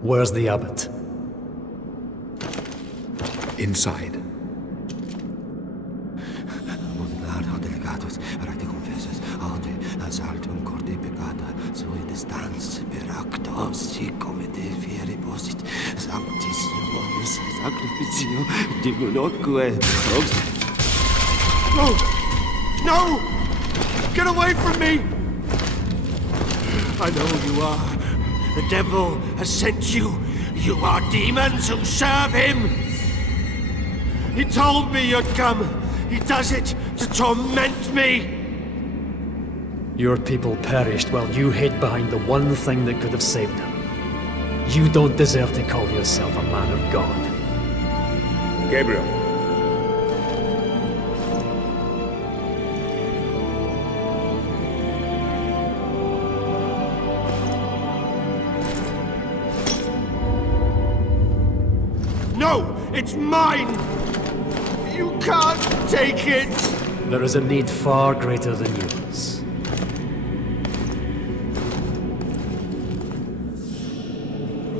Where's the abbot? Inside. No! No! Get away from me! I know who you are. The devil has sent you. You are demons who serve him. He told me you'd come. He does it to torment me. Your people perished while you hid behind the one thing that could have saved them. You don't deserve to call yourself a man of God. Gabriel. No! It's mine! You can't take it! There is a need far greater than yours.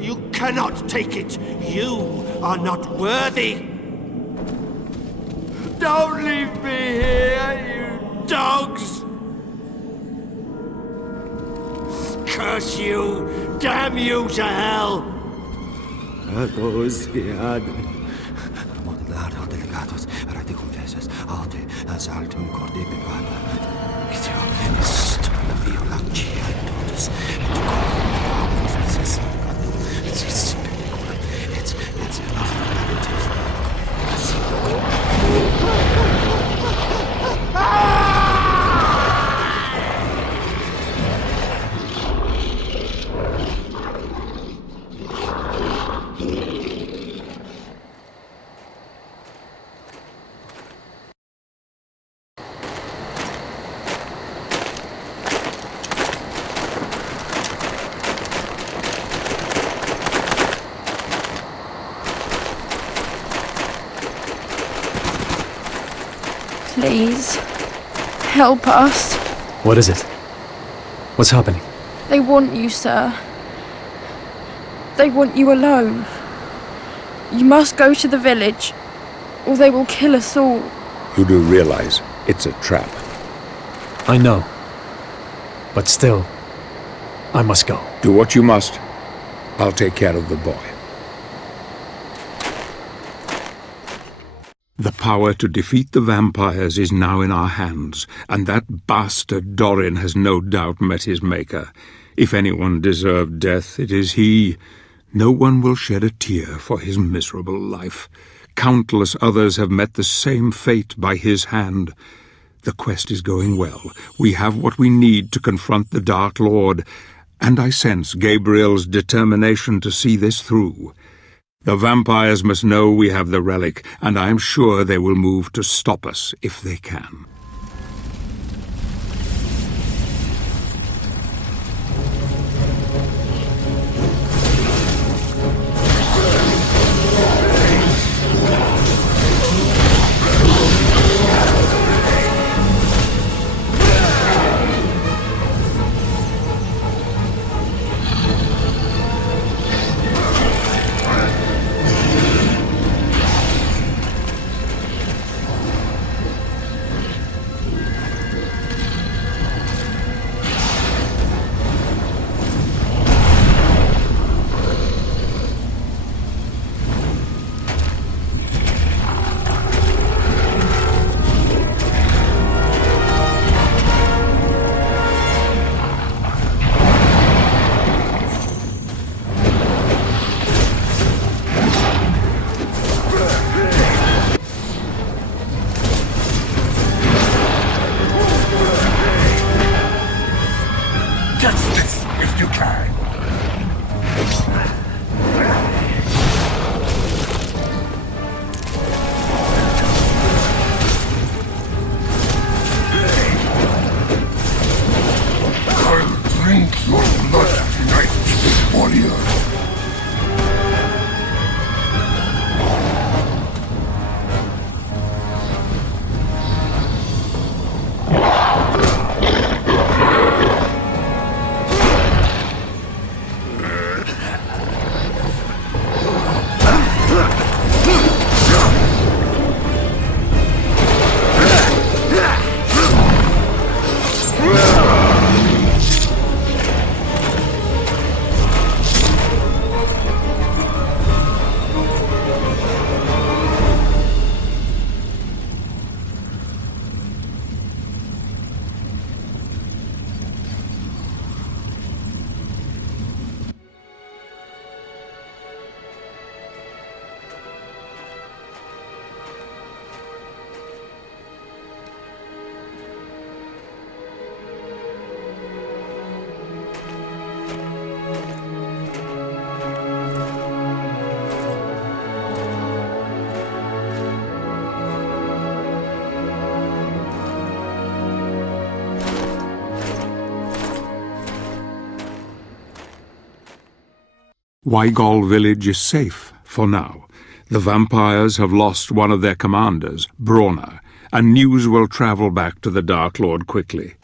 You cannot take it! You are not worthy! Don't leave me here, you dogs! Curse you! Damn you to hell! Please, help us. What is it? What's happening? They want you, sir. They want you alone. You must go to the village, or they will kill us all. You do realize it's a trap. I know. But still, I must go. Do what you must. I'll take care of the boy. The power to defeat the vampires is now in our hands, and that bastard Dorin has no doubt met his maker. If anyone deserved death, it is he. No one will shed a tear for his miserable life. Countless others have met the same fate by his hand. The quest is going well. We have what we need to confront the Dark Lord, and I sense Gabriel's determination to see this through. The vampires must know we have the relic, and I am sure they will move to stop us if they can. Wygol village is safe for now. The vampires have lost one of their commanders, Brona, and news will travel back to the Dark Lord quickly.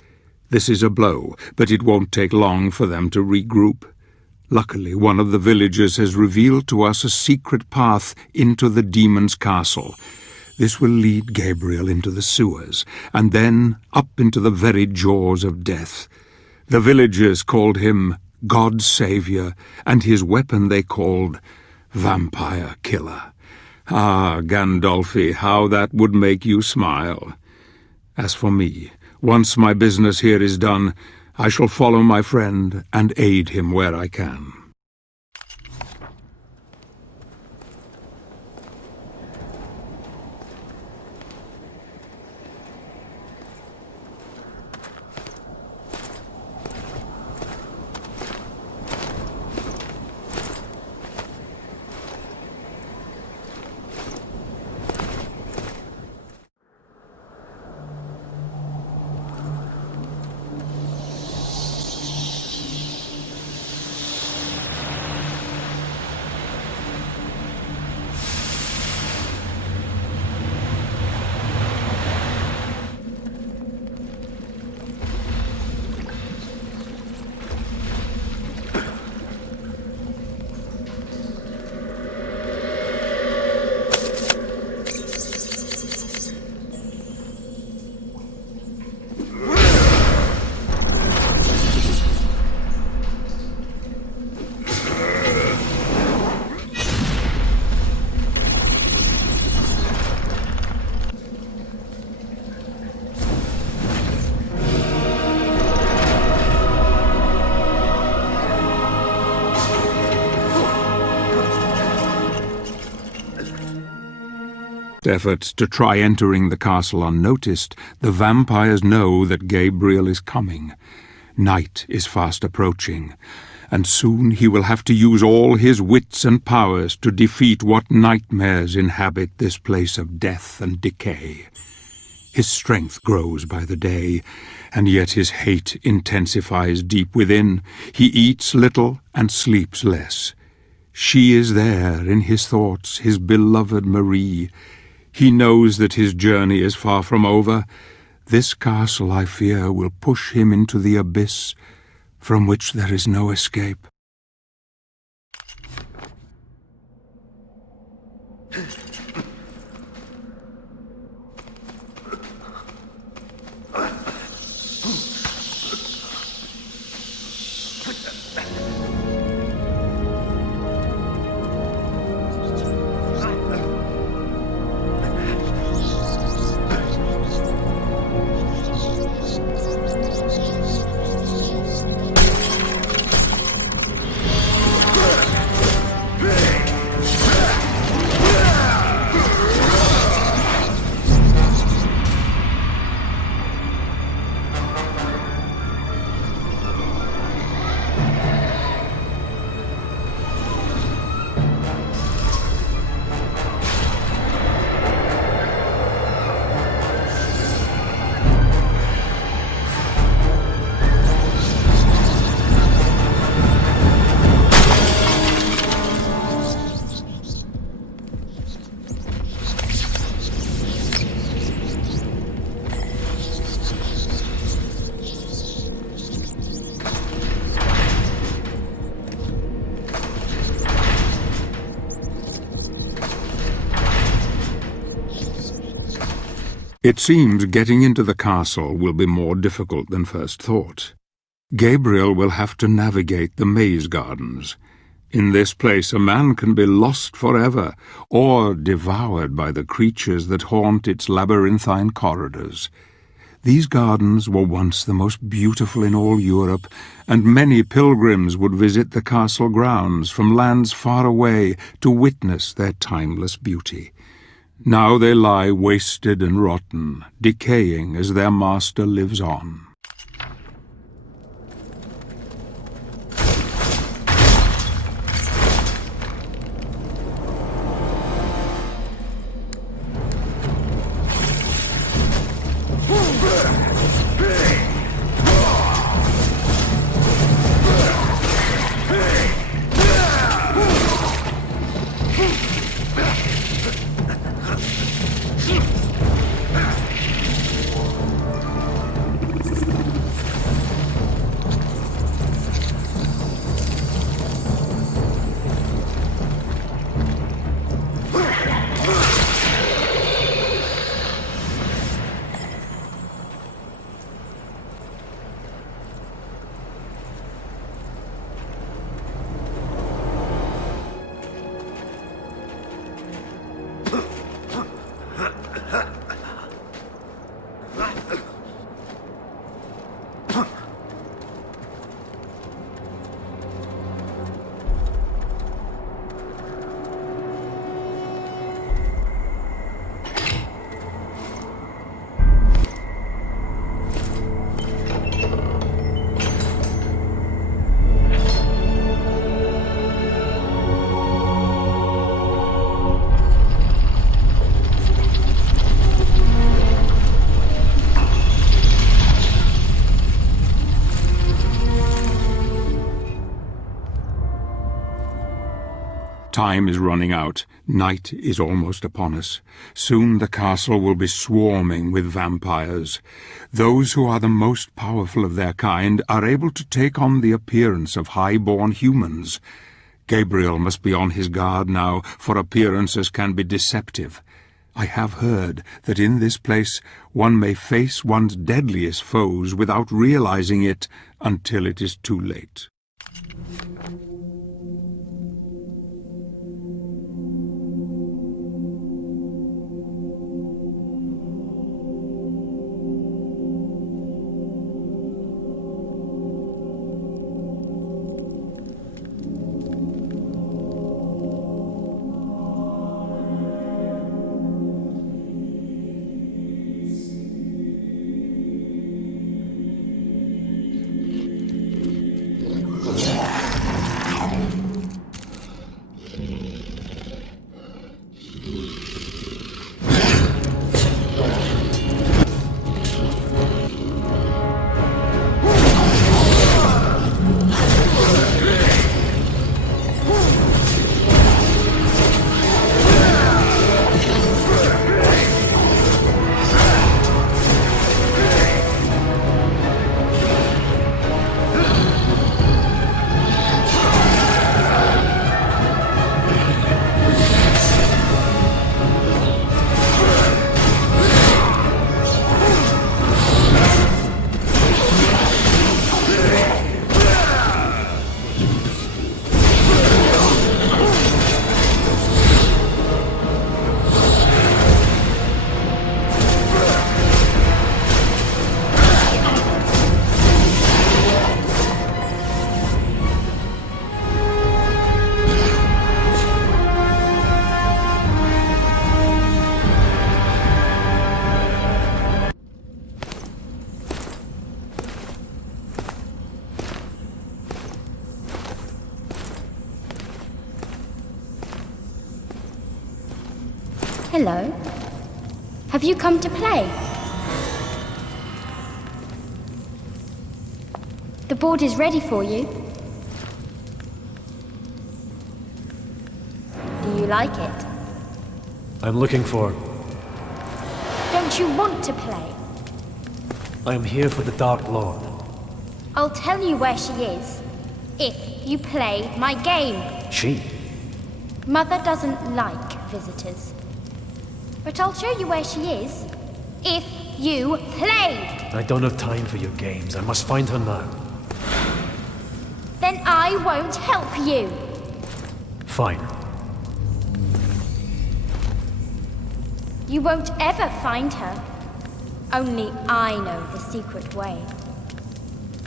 This is a blow, but it won't take long for them to regroup. Luckily, one of the villagers has revealed to us a secret path into the demon's castle. This will lead Gabriel into the sewers, and then up into the very jaws of death. The villagers called him God's Savior, and his weapon they called Vampire Killer. Ah, Gandolfi, how that would make you smile. As for me, once my business here is done, I shall follow my friend and aid him where I can. Efforts to try entering the castle unnoticed, the vampires know that Gabriel is coming. Night is fast approaching, and soon he will have to use all his wits and powers to defeat what nightmares inhabit this place of death and decay. His strength grows by the day, and yet his hate intensifies deep within. He eats little and sleeps less. She is there in his thoughts, his beloved Marie. He knows that his journey is far from over. This castle, I fear, will push him into the abyss from which there is no escape. It seems getting into the castle will be more difficult than first thought. Gabriel will have to navigate the maze gardens. In this place a man can be lost forever, or devoured by the creatures that haunt its labyrinthine corridors. These gardens were once the most beautiful in all Europe, and many pilgrims would visit the castle grounds from lands far away to witness their timeless beauty. Now they lie wasted and rotten, decaying as their master lives on. Time is running out. Night is almost upon us. Soon the castle will be swarming with vampires. Those who are the most powerful of their kind are able to take on the appearance of high-born humans. Gabriel must be on his guard now, for appearances can be deceptive. I have heard that in this place one may face one's deadliest foes without realizing it until it is too late. Hello. Have you come to play? The board is ready for you. Do you like it? I'm looking for... Don't you want to play? I am here for the Dark Lord. I'll tell you where she is, if you play my game. She? Mother doesn't like visitors. But I'll show you where she is, if you play! I don't have time for your games. I must find her now. Then I won't help you! Fine. You won't ever find her. Only I know the secret way.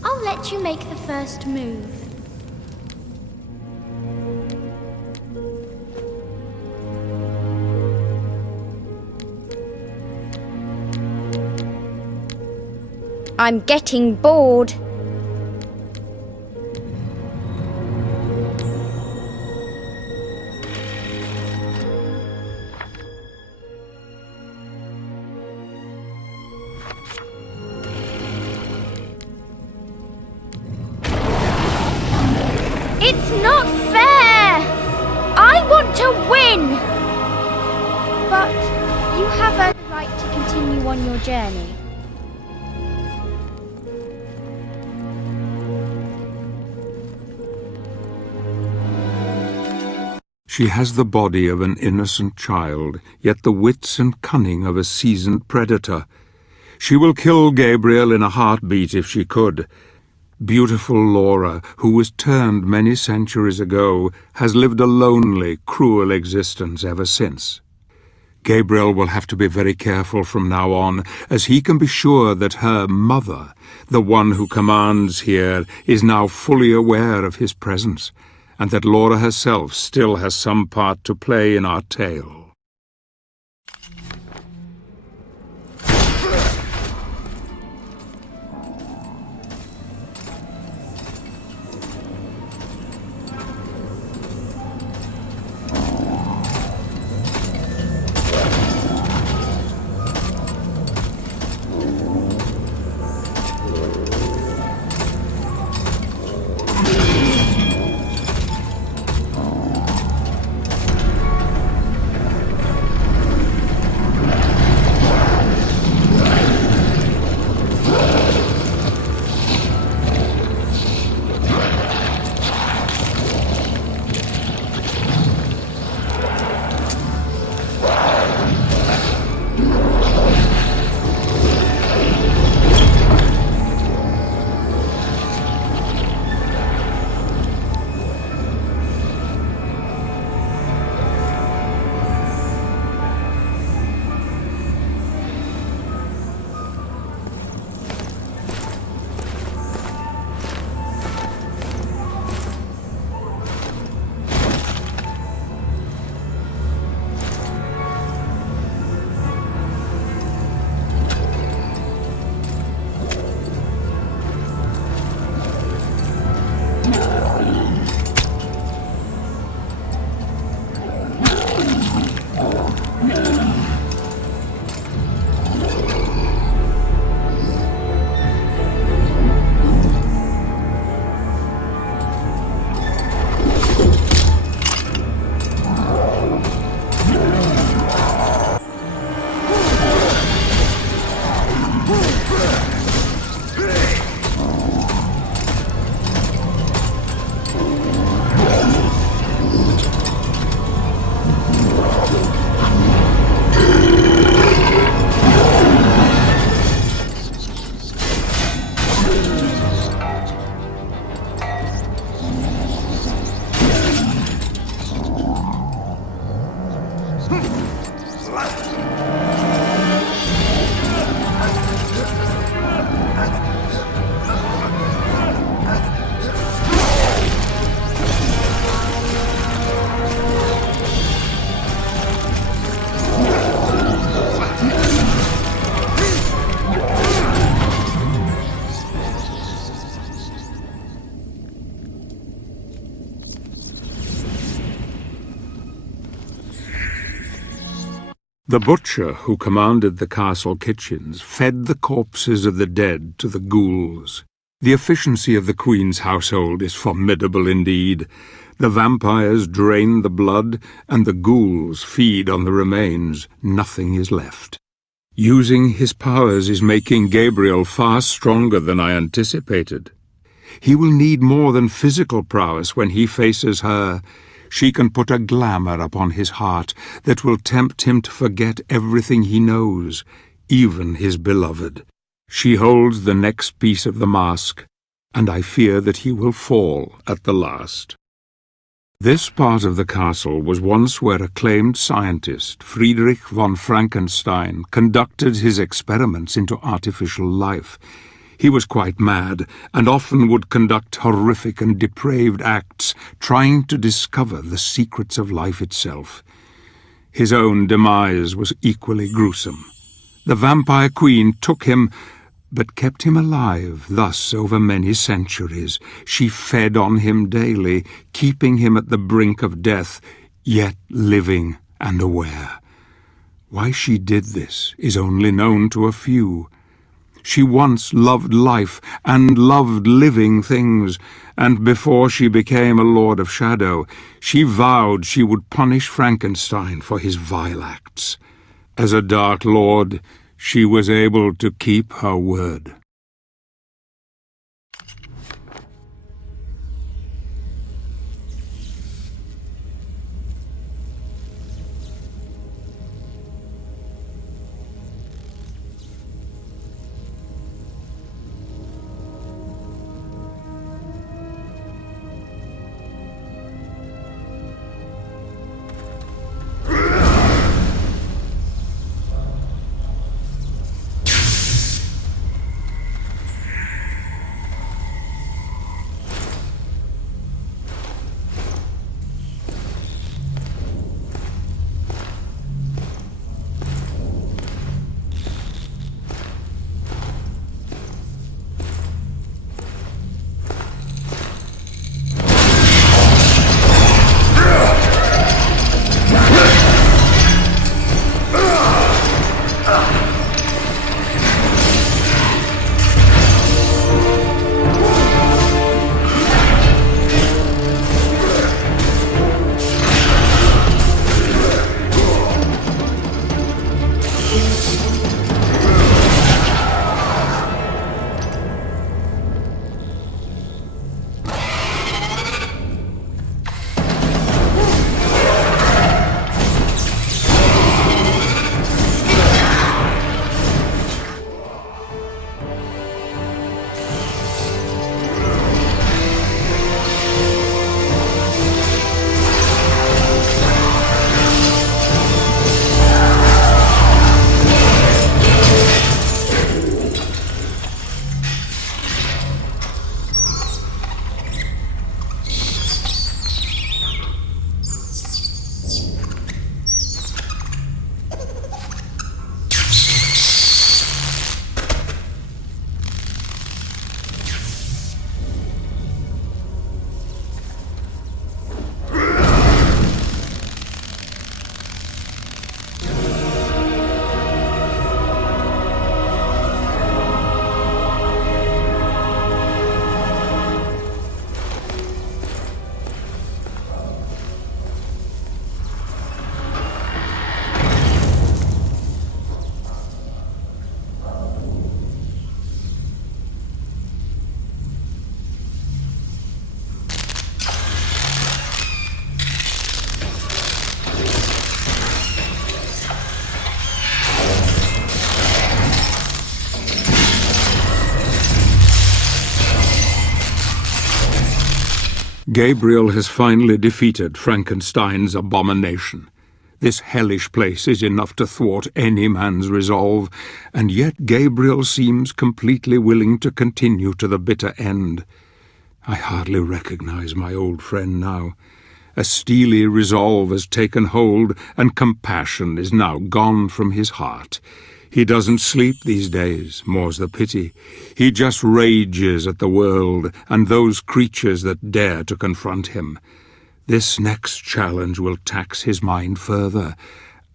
I'll let you make the first move. I'm getting bored. It's not fair! I want to win! But you have earned the right to continue on your journey. She has the body of an innocent child, yet the wits and cunning of a seasoned predator. She will kill Gabriel in a heartbeat if she could. Beautiful Laura, who was turned many centuries ago, has lived a lonely, cruel existence ever since. Gabriel will have to be very careful from now on, as he can be sure that her mother, the one who commands here, is now fully aware of his presence, and that Laura herself still has some part to play in our tale. The butcher who commanded the castle kitchens fed the corpses of the dead to the ghouls. The efficiency of the Queen's household is formidable indeed. The vampires drain the blood, and the ghouls feed on the remains. Nothing is left. Using his powers is making Gabriel far stronger than I anticipated. He will need more than physical prowess when he faces her. She can put a glamour upon his heart that will tempt him to forget everything he knows, even his beloved. She holds the next piece of the mask, and I fear that he will fall at the last. This part of the castle was once where acclaimed scientist Friedrich von Frankenstein conducted his experiments into artificial life. He was quite mad, and often would conduct horrific and depraved acts, trying to discover the secrets of life itself. His own demise was equally gruesome. The vampire queen took him, but kept him alive. Thus, over many centuries, she fed on him daily, keeping him at the brink of death, yet living and aware. Why she did this is only known to a few. She once loved life and loved living things, and before she became a Lord of Shadow, she vowed she would punish Frankenstein for his vile acts. As a Dark Lord, she was able to keep her word. Gabriel has finally defeated Frankenstein's abomination. This hellish place is enough to thwart any man's resolve, and yet Gabriel seems completely willing to continue to the bitter end. I hardly recognize my old friend now. A steely resolve has taken hold, and compassion is now gone from his heart. He doesn't sleep these days, more's the pity. He just rages at the world and those creatures that dare to confront him. This next challenge will tax his mind further,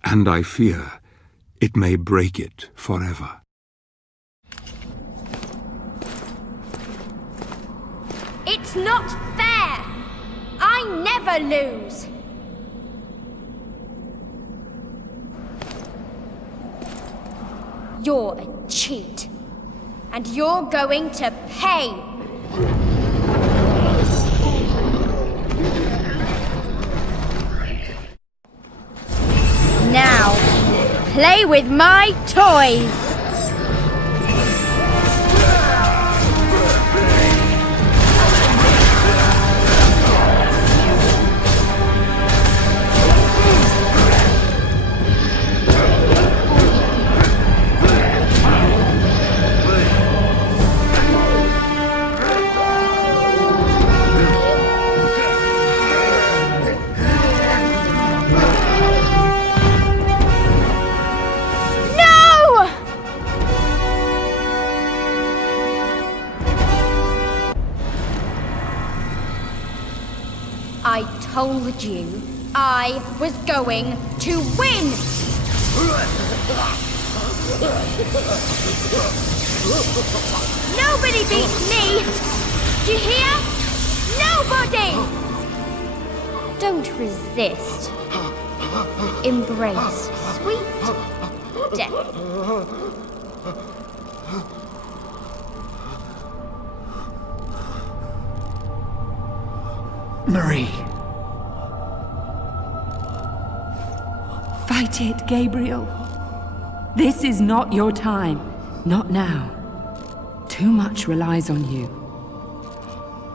and I fear It may break it forever. It's not fair! I never lose! You're a cheat. And you're going to pay! Now, play with my toys! I told you I was going to win! Nobody beats me! Do you hear? Nobody! Don't resist. Embrace sweet death. Marie. Fight it, Gabriel. This is not your time. Not now. Too much relies on you.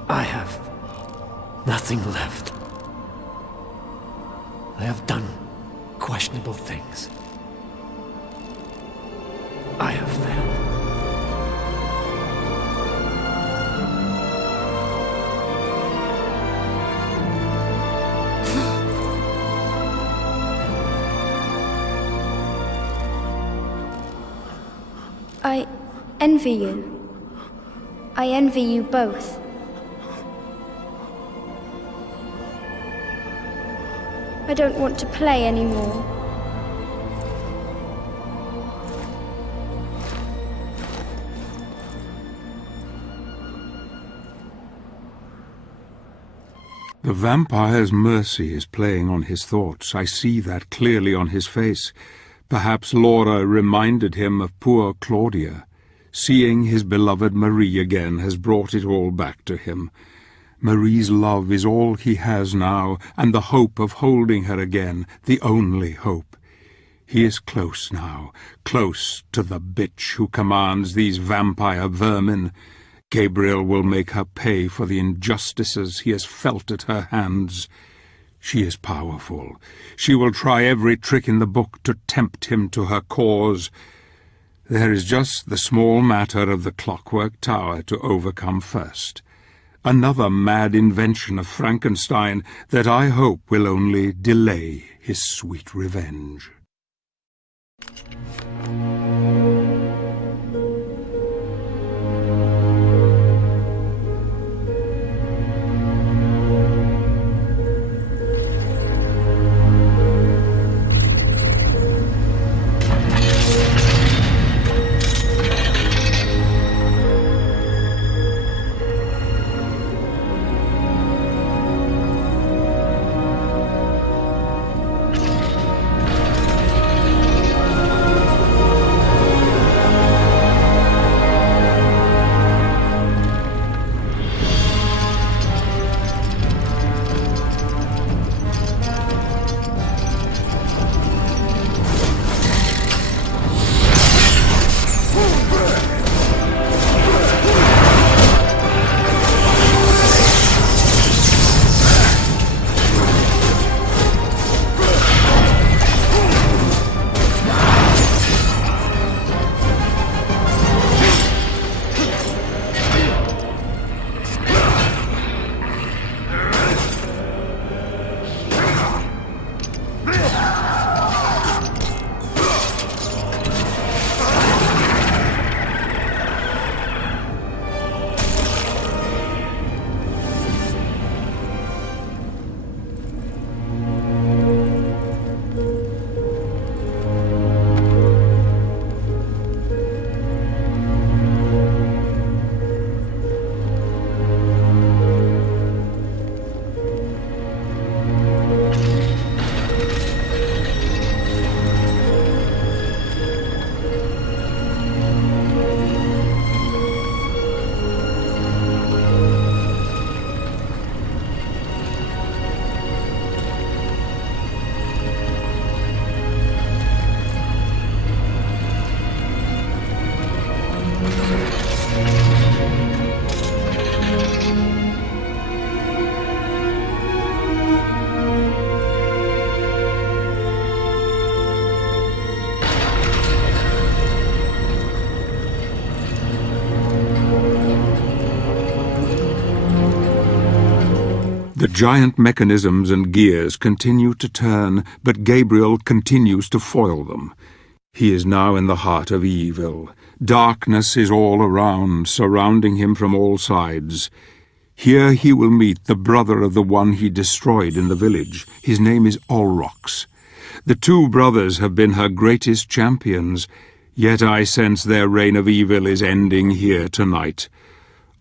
I have nothing left. I have done questionable things. I have failed. I envy you. I envy you both. I don't want to play anymore. The vampire's mercy is playing on his thoughts. I see that clearly on his face. Perhaps Laura reminded him of poor Claudia. Seeing his beloved Marie again has brought it all back to him. Marie's love is all he has now, and the hope of holding her again, the only hope. He is close now, close to the bitch who commands these vampire vermin. Gabriel will make her pay for the injustices he has felt at her hands. She is powerful. She will try every trick in the book to tempt him to her cause. There is just the small matter of the clockwork tower to overcome first. Another mad invention of Frankenstein that I hope will only delay his sweet revenge. The giant mechanisms and gears continue to turn, but Gabriel continues to foil them. He is now in the heart of evil. Darkness is all around, surrounding him from all sides. Here he will meet the brother of the one he destroyed in the village. His name is Olrox. The two brothers have been her greatest champions, yet I sense their reign of evil is ending here tonight.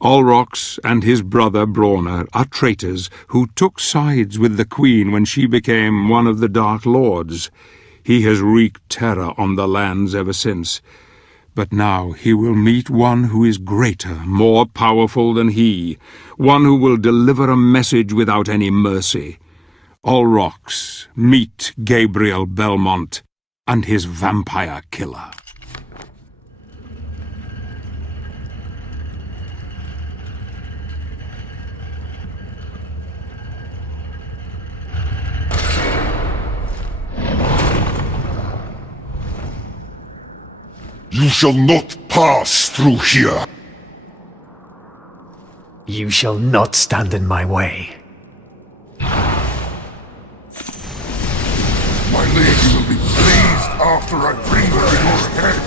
Olrox and his brother Brawner are traitors who took sides with the Queen when she became one of the Dark Lords. He has wreaked terror on the lands ever since. But now he will meet one who is greater, more powerful than he, one who will deliver a message without any mercy. Olrox, meet Gabriel Belmont and his vampire killer. You shall not pass through here. You shall not stand in my way. My lady will be pleased after I bring her to your head.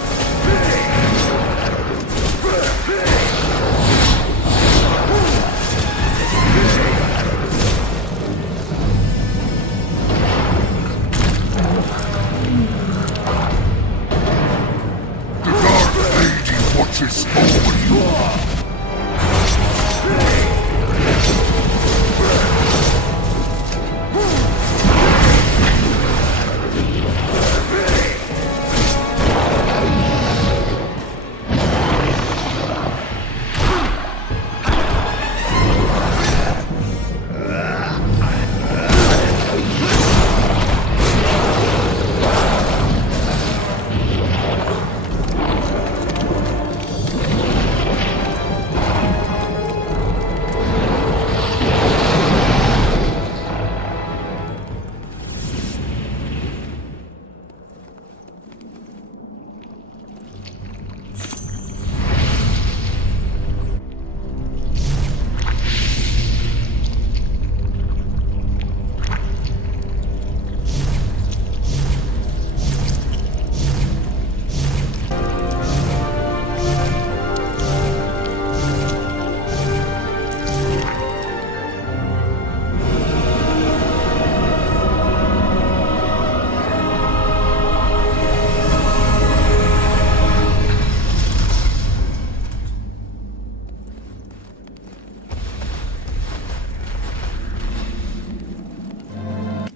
The Dark Lady watches over you.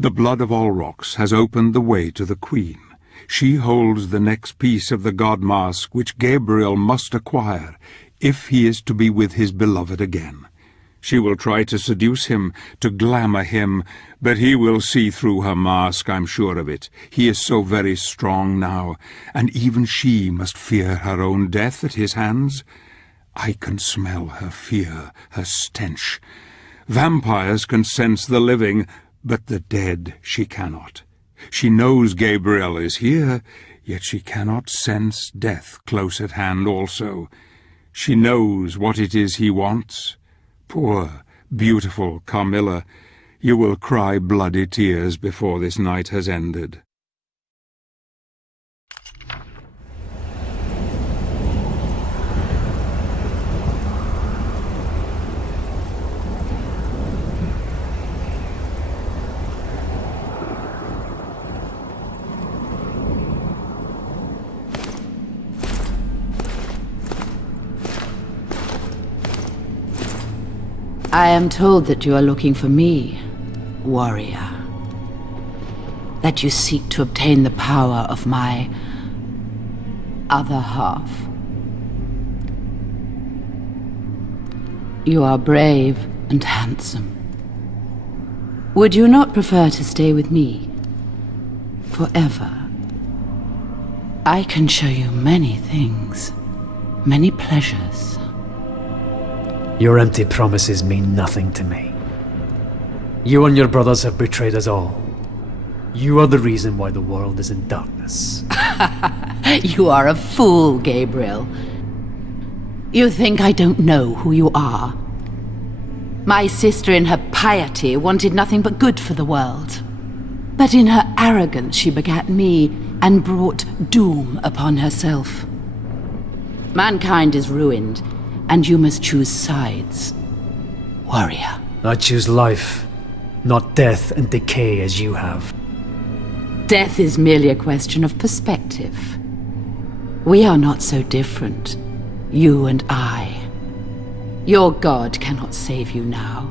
The blood of Olrox has opened the way to the Queen. She holds the next piece of the god mask which Gabriel must acquire if he is to be with his beloved again. She will try to seduce him, to glamour him, but he will see through her mask, I'm sure of it. He is so very strong now, and even she must fear her own death at his hands. I can smell her fear, her stench. Vampires can sense the living, but the dead she cannot. She knows Gabriel is here, yet she cannot sense death close at hand also. She knows what it is he wants. Poor, beautiful Carmilla, you will cry bloody tears before this night has ended. I am told that you are looking for me, warrior. That you seek to obtain the power of my other half. You are brave and handsome. Would you not prefer to stay with me forever? I can show you many things, many pleasures. Your empty promises mean nothing to me. You and your brothers have betrayed us all. You are the reason why the world is in darkness. You are a fool, Gabriel. You think I don't know who you are. My sister in her piety wanted nothing but good for the world. But in her arrogance she begat me and brought doom upon herself. Mankind is ruined, and you must choose sides. Warrior. I choose life, not death and decay as you have. Death is merely a question of perspective. We are not so different, you and I. Your god cannot save you now.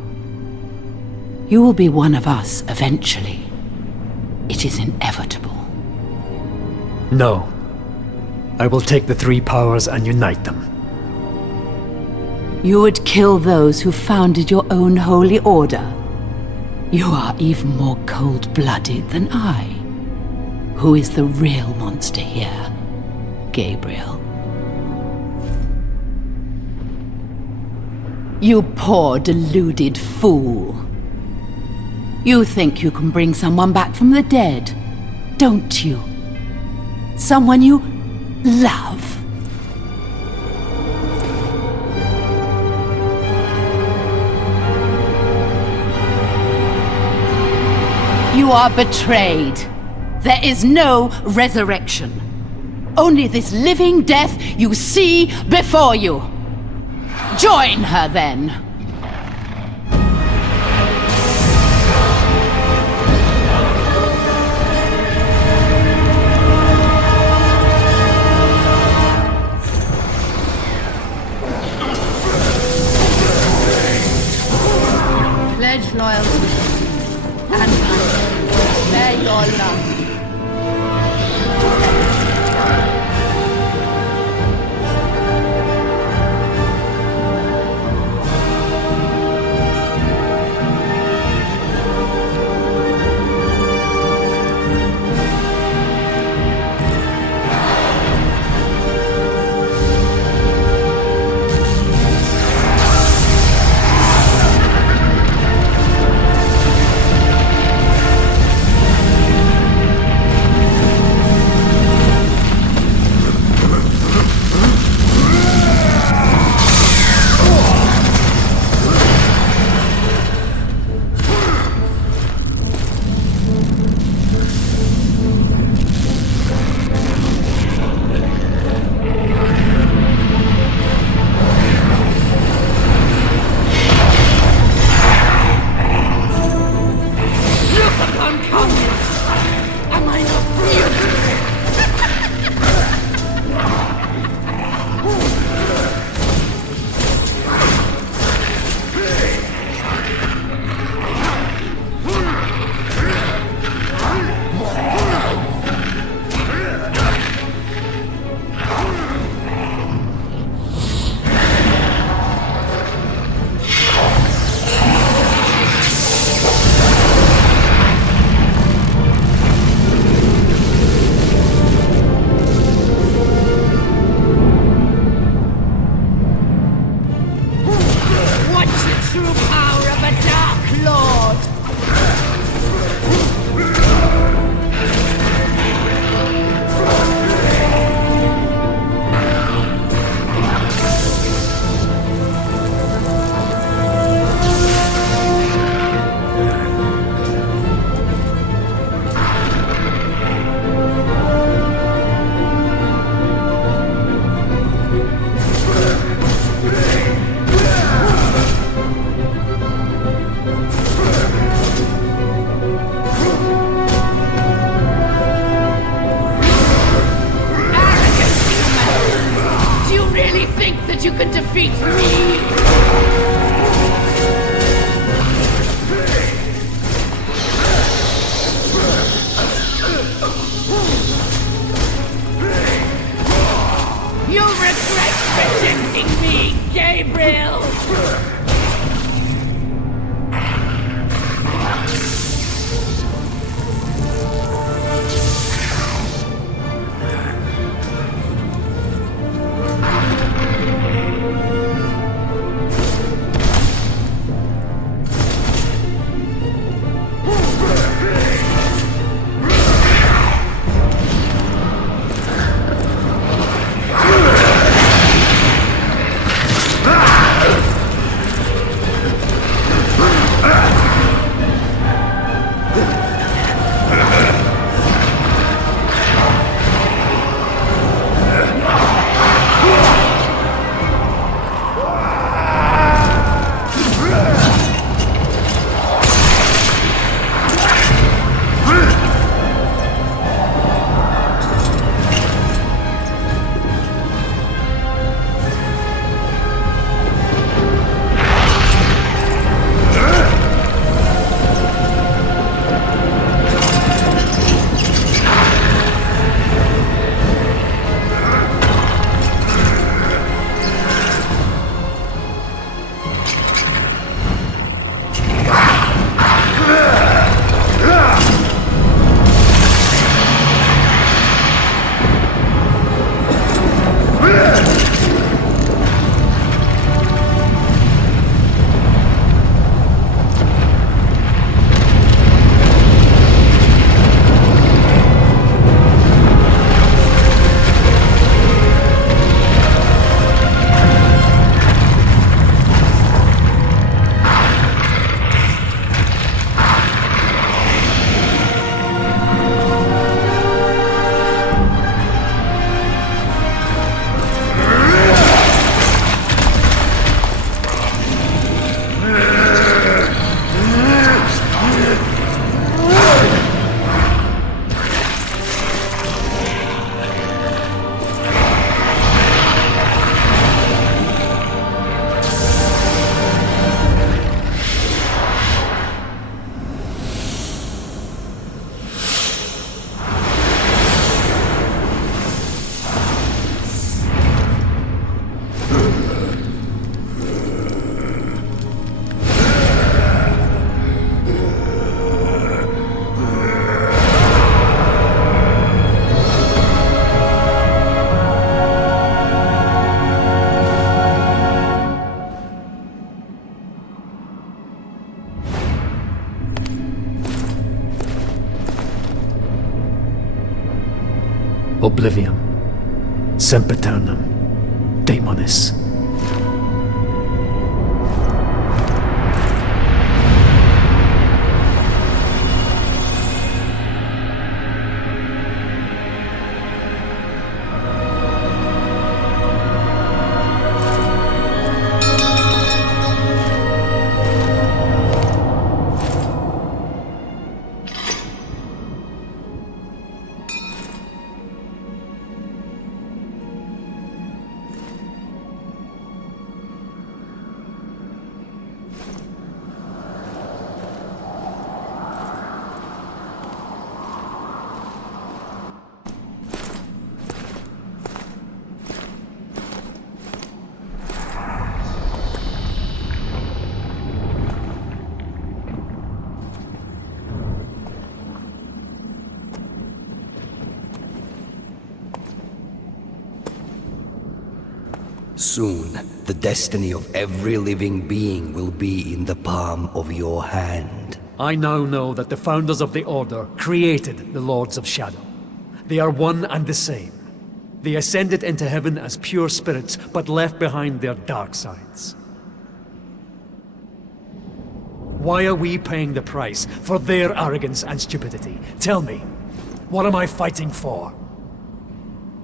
You will be one of us eventually. It is inevitable. No. I will take the three powers and unite them. You would kill those who founded your own holy order. You are even more cold-blooded than I. Who is the real monster here, Gabriel? You poor, deluded fool. You think you can bring someone back from the dead, don't you? Someone you love. You are betrayed. There is no resurrection. Only this living death you see before you. Join her then. Pledge loyalty and spare your love. Gabriel! Oblivion. Sempiternam. Daemonis. Soon, the destiny of every living being will be in the palm of your hand. I now know that the founders of the Order created the Lords of Shadow. They are one and the same. They ascended into heaven as pure spirits, but left behind their dark sides. Why are we paying the price for their arrogance and stupidity? Tell me, what am I fighting for?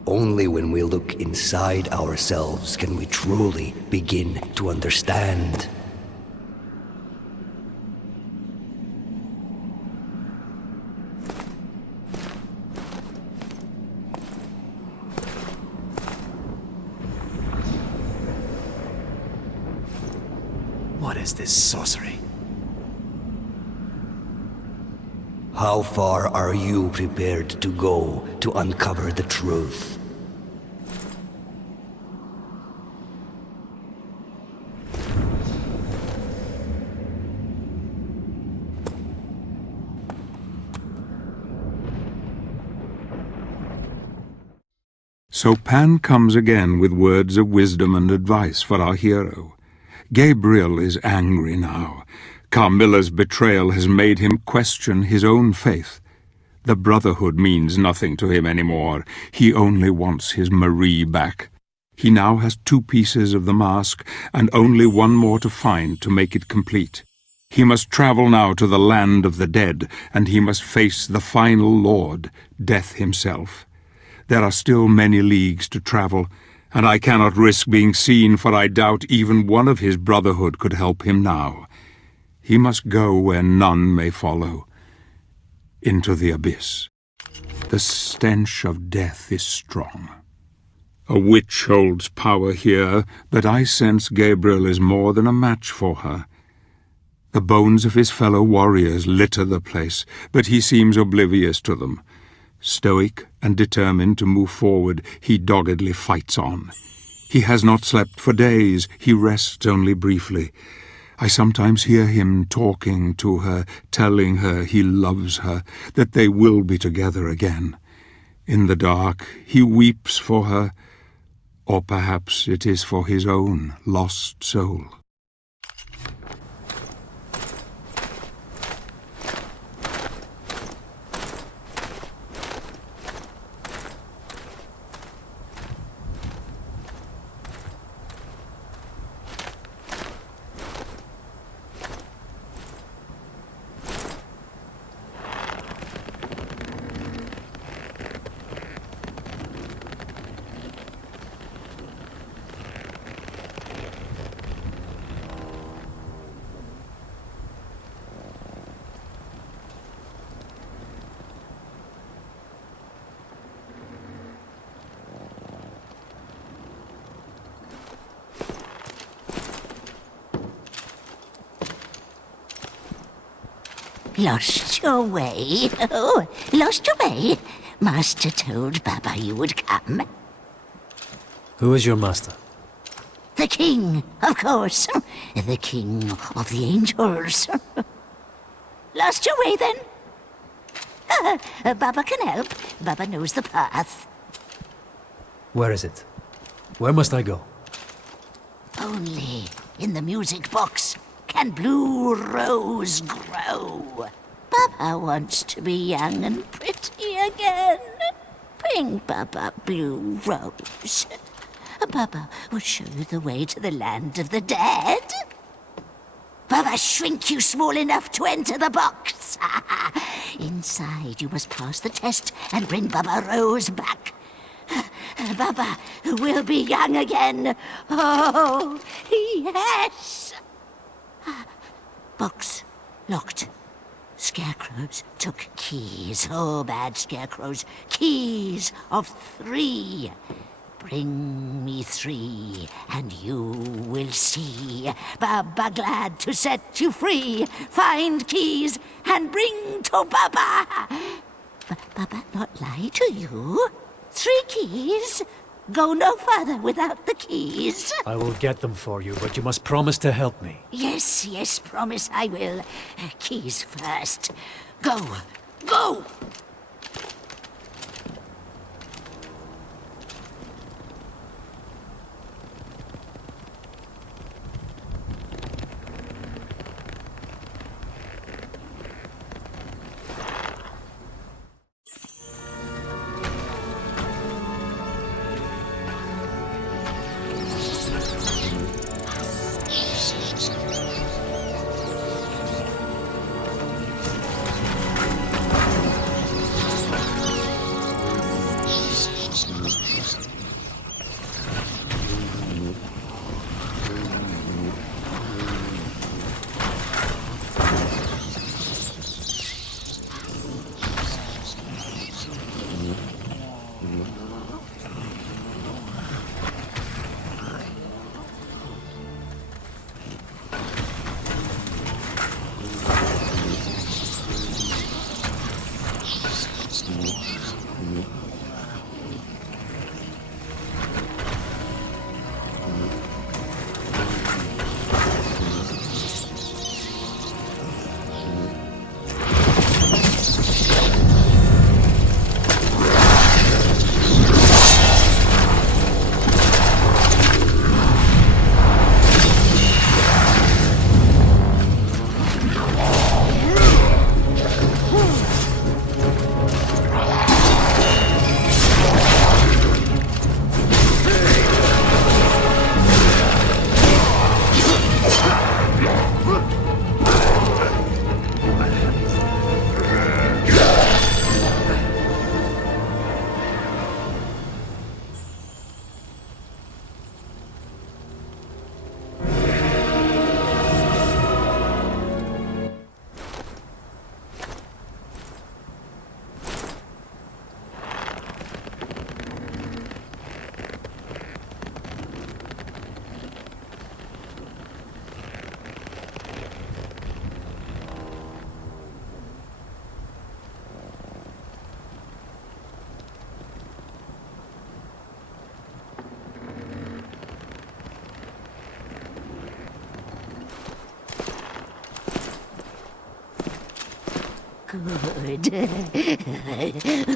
Only when we look inside ourselves can we truly begin to understand. What is this sorcery? How far are you prepared to go to uncover the truth? So Pan comes again with words of wisdom and advice for our hero. Gabriel is angry now. Carmilla's betrayal has made him question his own faith. The Brotherhood means nothing to him anymore. He only wants his Marie back. He now has 2 pieces of the mask, and only one more to find to make it complete. He must travel now to the land of the dead, and he must face the final Lord, Death himself. There are still many leagues to travel, and I cannot risk being seen, for I doubt even one of his Brotherhood could help him now. He must go where none may follow, into the abyss. The stench of death is strong. A witch holds power here, but I sense Gabriel is more than a match for her. The bones of his fellow warriors litter the place, but he seems oblivious to them. Stoic and determined to move forward, he doggedly fights on. He has not slept for days, he rests only briefly. I sometimes hear him talking to her, telling her he loves her, that they will be together again. In the dark, he weeps for her, or perhaps it is for his own lost soul. Lost your way? Oh, lost your way? Master told Baba you would come. Who is your master? The king, of course. The king of the angels. Lost your way, then? Baba can help. Baba knows the path. Where is it? Where must I go? Only in the music box can blue rose grow. Baba wants to be young and pretty again. bring Baba Blue Rose. Baba will show you the way to the land of the dead. Baba shrink you small enough to enter the box. Inside you must pass the test and bring Baba Rose back. Baba will be young again. Oh, yes. Box locked. Scarecrows took keys. Oh, bad scarecrows. Keys of 3. Bring me 3, and you will see. Baba glad to set you free. Find keys and bring to Baba. Baba not lie to you. 3 keys. Go no further without the keys. I will get them for you, but you must promise to help me. Yes, yes, promise I will. Keys first. Go, go! Good.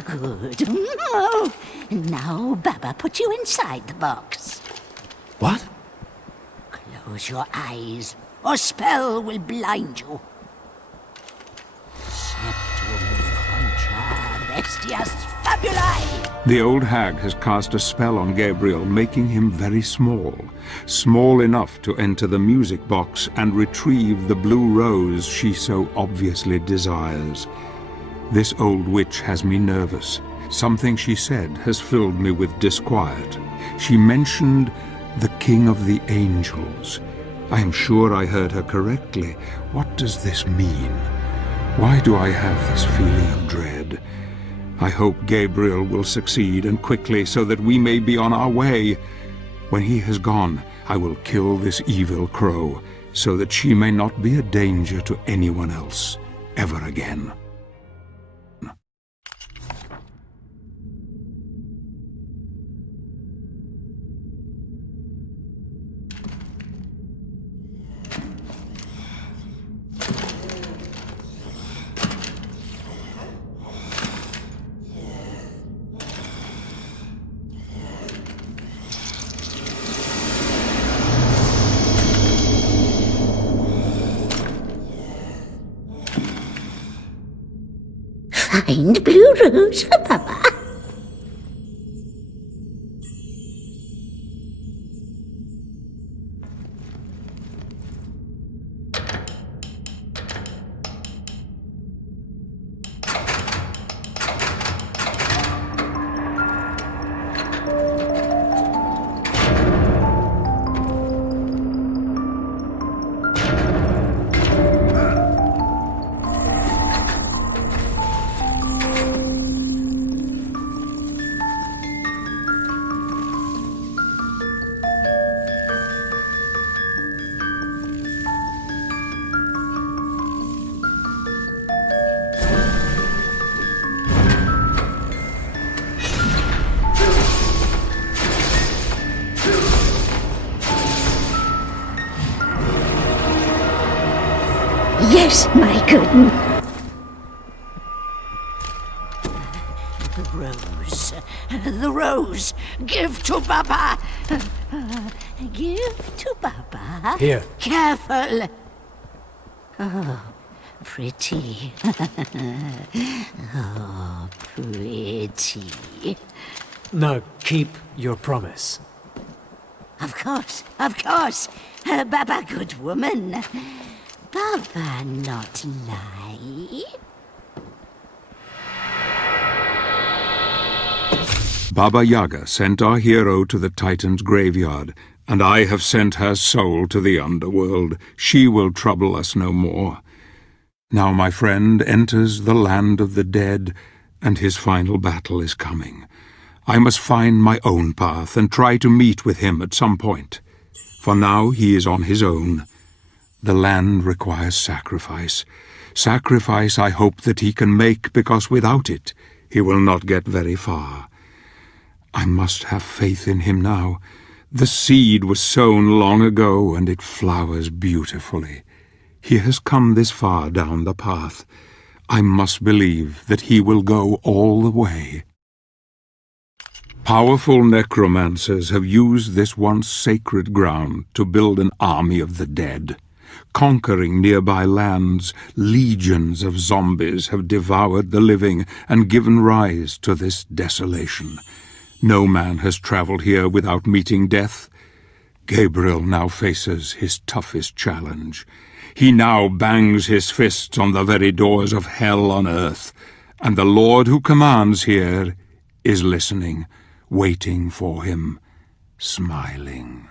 Good. Oh, now, Baba, put you inside the box. What? Close your eyes, or spell will blind you. Septum contra bestias fabuli. The old hag has cast a spell on Gabriel, making him very small. Small enough to enter the music box and retrieve the blue rose she so obviously desires. This old witch has me nervous. Something she said has filled me with disquiet. She mentioned the King of the Angels. I am sure I heard her correctly. What does this mean? Why do I have this feeling of dread? I hope Gabriel will succeed, and quickly, so that we may be on our way. When he has gone, I will kill this evil crow, so that she may not be a danger to anyone else ever again. Find blue rose for Papa. Yes, my good. The rose. Give to Baba. Give to Baba. Here. Careful. Oh, pretty. Oh, pretty. Now, keep your promise. Of course, of course. Baba, good woman. Baba, not lie. Baba Yaga sent our hero to the Titan's graveyard, and I have sent her soul to the underworld. She will trouble us no more. Now my friend enters the land of the dead, and his final battle is coming. I must find my own path and try to meet with him at some point. For now he is on his own. The land requires sacrifice. Sacrifice I hope that he can make, because without it he will not get very far. I must have faith in him now. The seed was sown long ago, and it flowers beautifully. He has come this far down the path. I must believe that he will go all the way. Powerful necromancers have used this once sacred ground to build an army of the dead. Conquering nearby lands, legions of zombies have devoured the living and given rise to this desolation. No man has traveled here without meeting death. Gabriel now faces his toughest challenge. He now bangs his fists on the very doors of hell on earth, and the Lord who commands here is listening, waiting for him, smiling.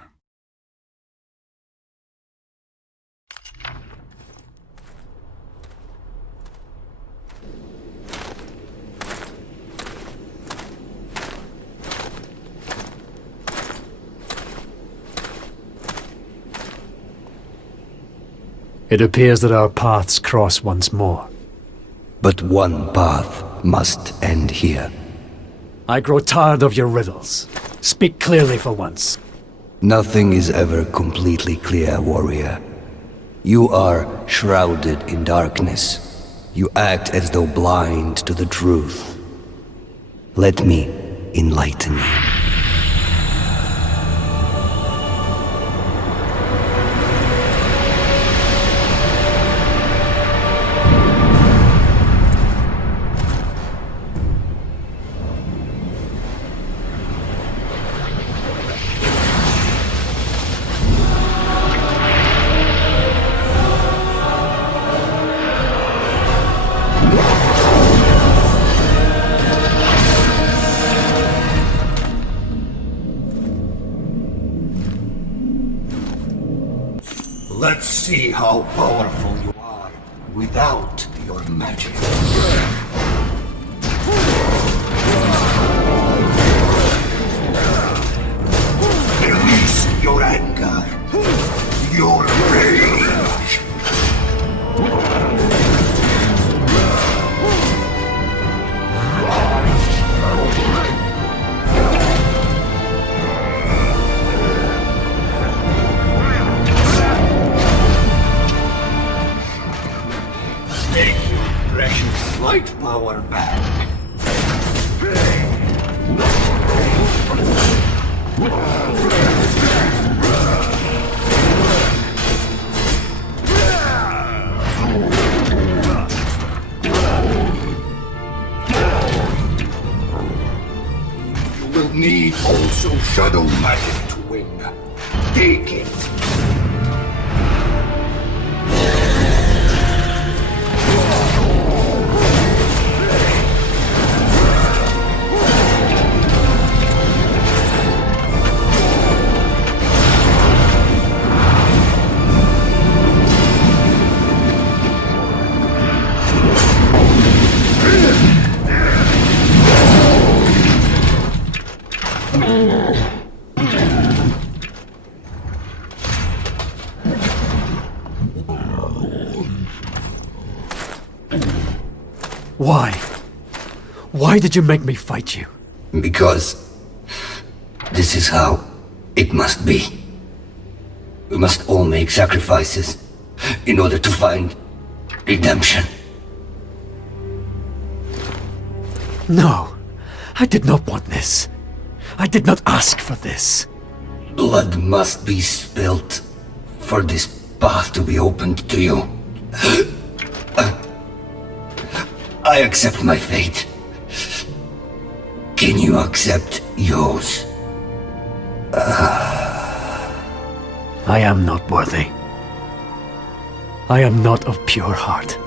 It appears that our paths cross once more. But one path must end here. I grow tired of your riddles. Speak clearly for once. Nothing is ever completely clear, warrior. You are shrouded in darkness. You act as though blind to the truth. Let me enlighten you. Let's see how powerful you are without your magic. Release your anger, your rage. Light power back. You will need also shadow magic to win. Take it. Why? Why did you make me fight you? Because this is how it must be. We must all make sacrifices in order to find redemption. No, I did not want this. I did not ask for this. Blood must be spilt for this path to be opened to you. I accept my fate. Can you accept yours? I am not worthy. I am not of pure heart.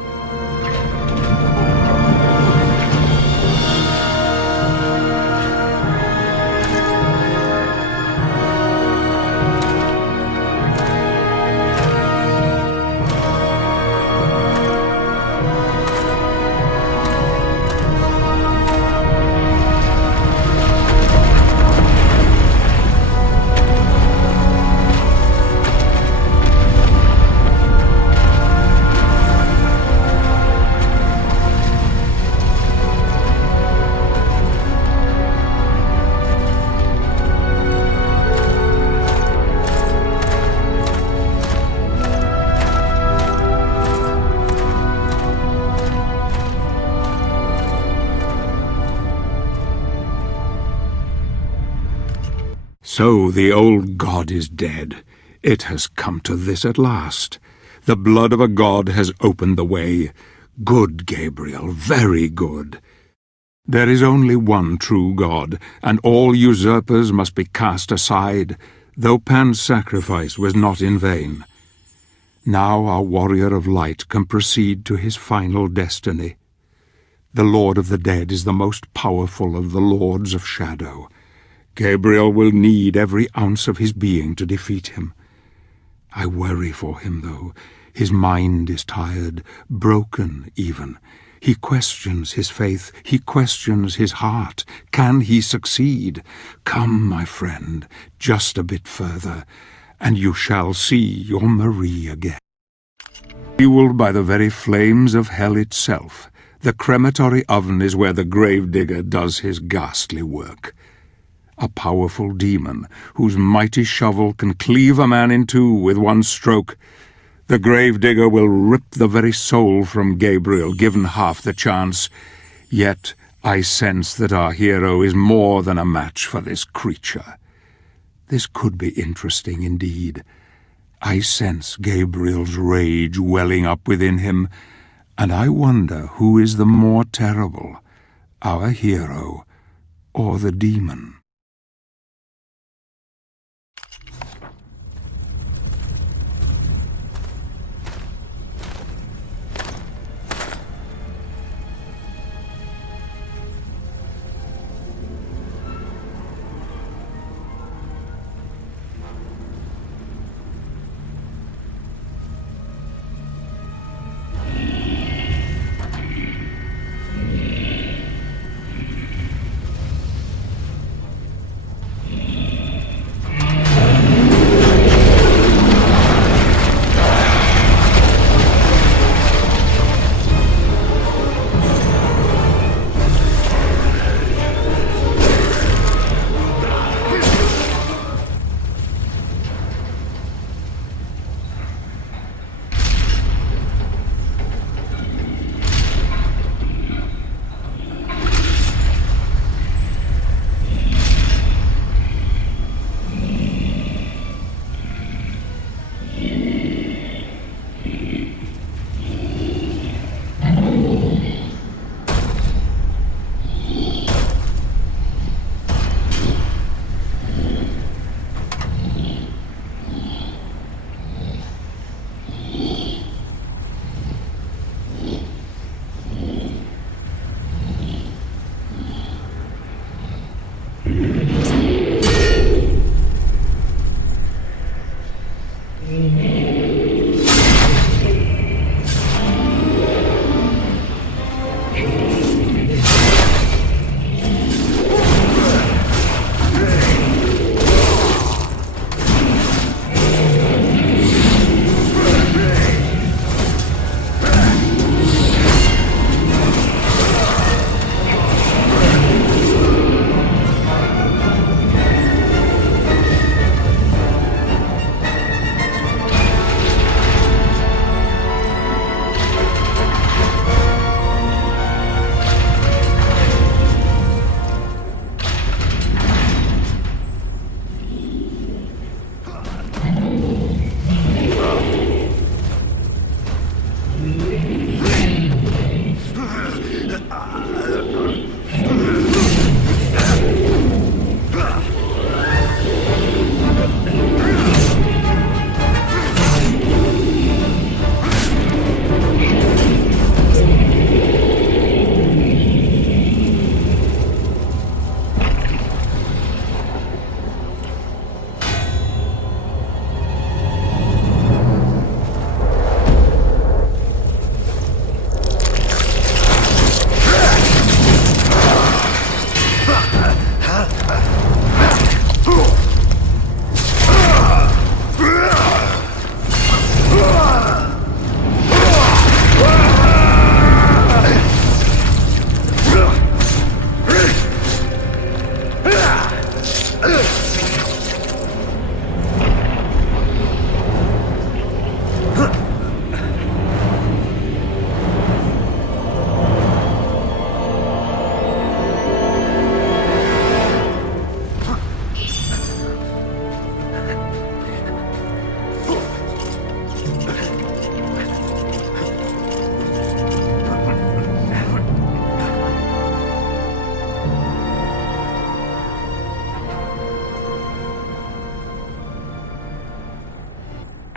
So the old god is dead. It has come to this at last. The blood of a god has opened the way. Good, Gabriel, very good. There is only one true God, and all usurpers must be cast aside, though Pan's sacrifice was not in vain. Now our warrior of light can proceed to his final destiny. The Lord of the Dead is the most powerful of the lords of shadow. Gabriel will need every ounce of his being to defeat him. I worry for him, though. His mind is tired, broken even. He questions his faith. He questions his heart. Can he succeed? Come, my friend, just a bit further, and you shall see your Marie again. Fueled by the very flames of hell itself, the crematory oven is where the gravedigger does his ghastly work. A powerful demon, whose mighty shovel can cleave a man in two with one stroke. The gravedigger will rip the very soul from Gabriel, given half the chance. Yet I sense that our hero is more than a match for this creature. This could be interesting indeed. I sense Gabriel's rage welling up within him, and I wonder who is the more terrible, our hero or the demon.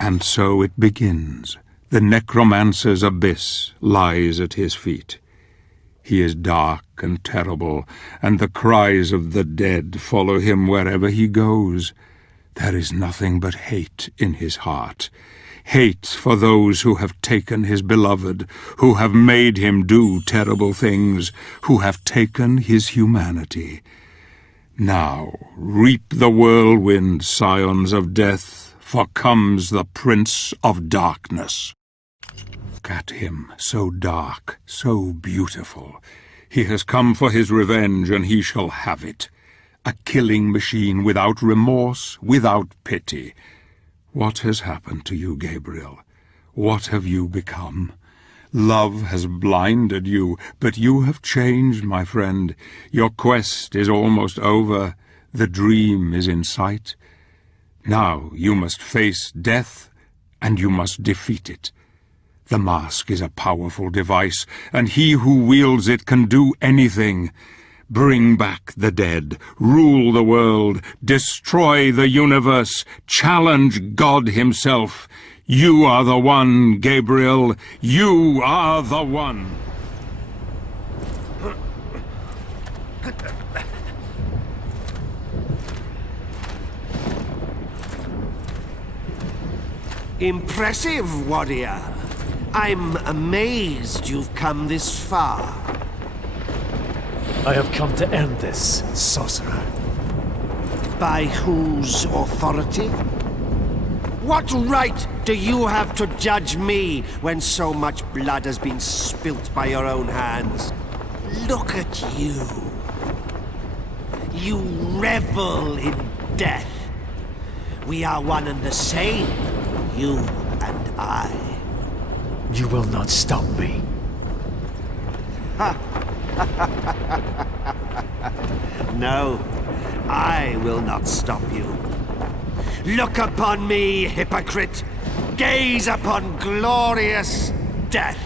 And so it begins. The necromancer's abyss lies at his feet. He is dark and terrible, and the cries of the dead follow him wherever he goes. There is nothing but hate in his heart. Hate for those who have taken his beloved, who have made him do terrible things, who have taken his humanity. Now reap the whirlwind, scions of death, for comes the Prince of Darkness. Look at him, so dark, so beautiful. He has come for his revenge, and he shall have it. A killing machine without remorse, without pity. What has happened to you, Gabriel? What have you become? Love has blinded you, but you have changed, my friend. Your quest is almost over. The dream is in sight. Now you must face death, and you must defeat it. The mask is a powerful device, and he who wields it can do anything. Bring back the dead, rule the world, destroy the universe, challenge God himself. You are the one, Gabriel. You are the one. Impressive, warrior. I'm amazed you've come this far. I have come to end this, sorcerer. By whose authority? What right do you have to judge me when so much blood has been spilt by your own hands? Look at you. You revel in death. We are one and the same, you and I. You will not stop me. No, I will not stop you. Look upon me, hypocrite! Gaze upon glorious death!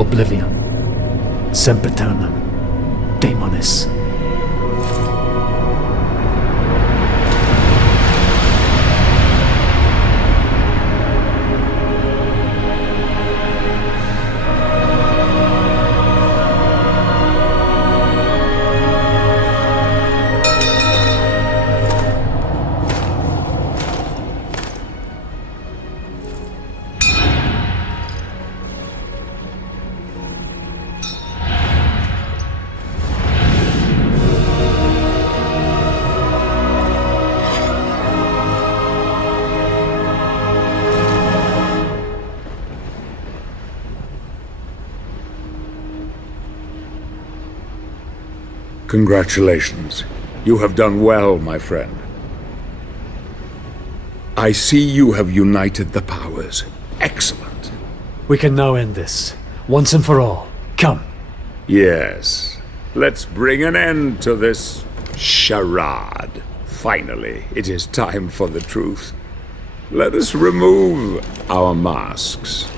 Oblivion. Sempiternam. Daemonis. Congratulations. You have done well, my friend. I see you have united the powers. Excellent. We can now end this, once and for all. Come. Yes. Let's bring an end to this charade. Finally, it is time for the truth. Let us remove our masks.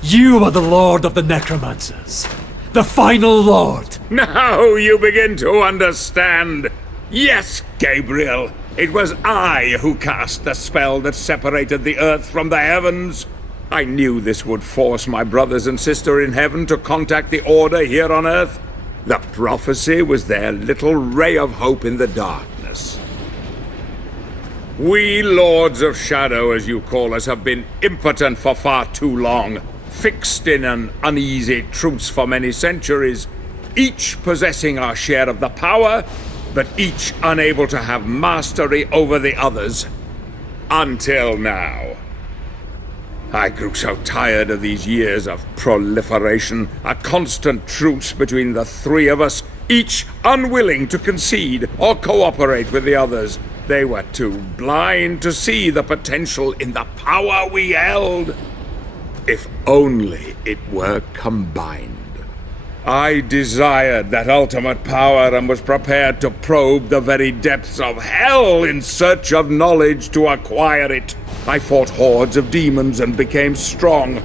You are the Lord of the Necromancers. The final Lord. Now you begin to understand. Yes, Gabriel. It was I who cast the spell that separated the earth from the heavens. I knew this would force my brothers and sister in heaven to contact the Order here on earth. The prophecy was their little ray of hope in the darkness. We Lords of Shadow, as you call us, have been impotent for far too long, fixed in an uneasy truce for many centuries, each possessing our share of the power, but each unable to have mastery over the others. Until now. I grew so tired of these years of proliferation, a constant truce between the three of us, each unwilling to concede or cooperate with the others. They were too blind to see the potential in the power we held. If only it were combined. I desired that ultimate power and was prepared to probe the very depths of hell in search of knowledge to acquire it. I fought hordes of demons and became strong.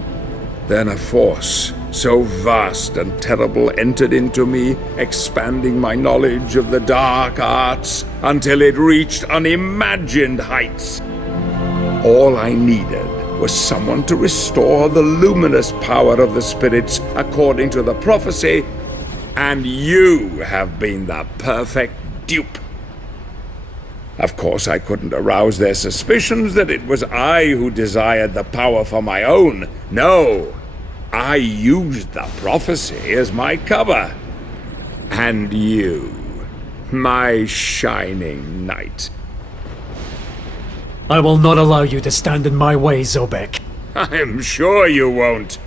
Then a force so vast and terrible entered into me, expanding my knowledge of the dark arts until it reached unimagined heights. All I needed was someone to restore the luminous power of the spirits according to the prophecy, and you have been the perfect dupe. Of course, I couldn't arouse their suspicions that it was I who desired the power for my own. No, I used the prophecy as my cover. And you, my shining knight. I will not allow you to stand in my way, Zobek. I'm sure you won't.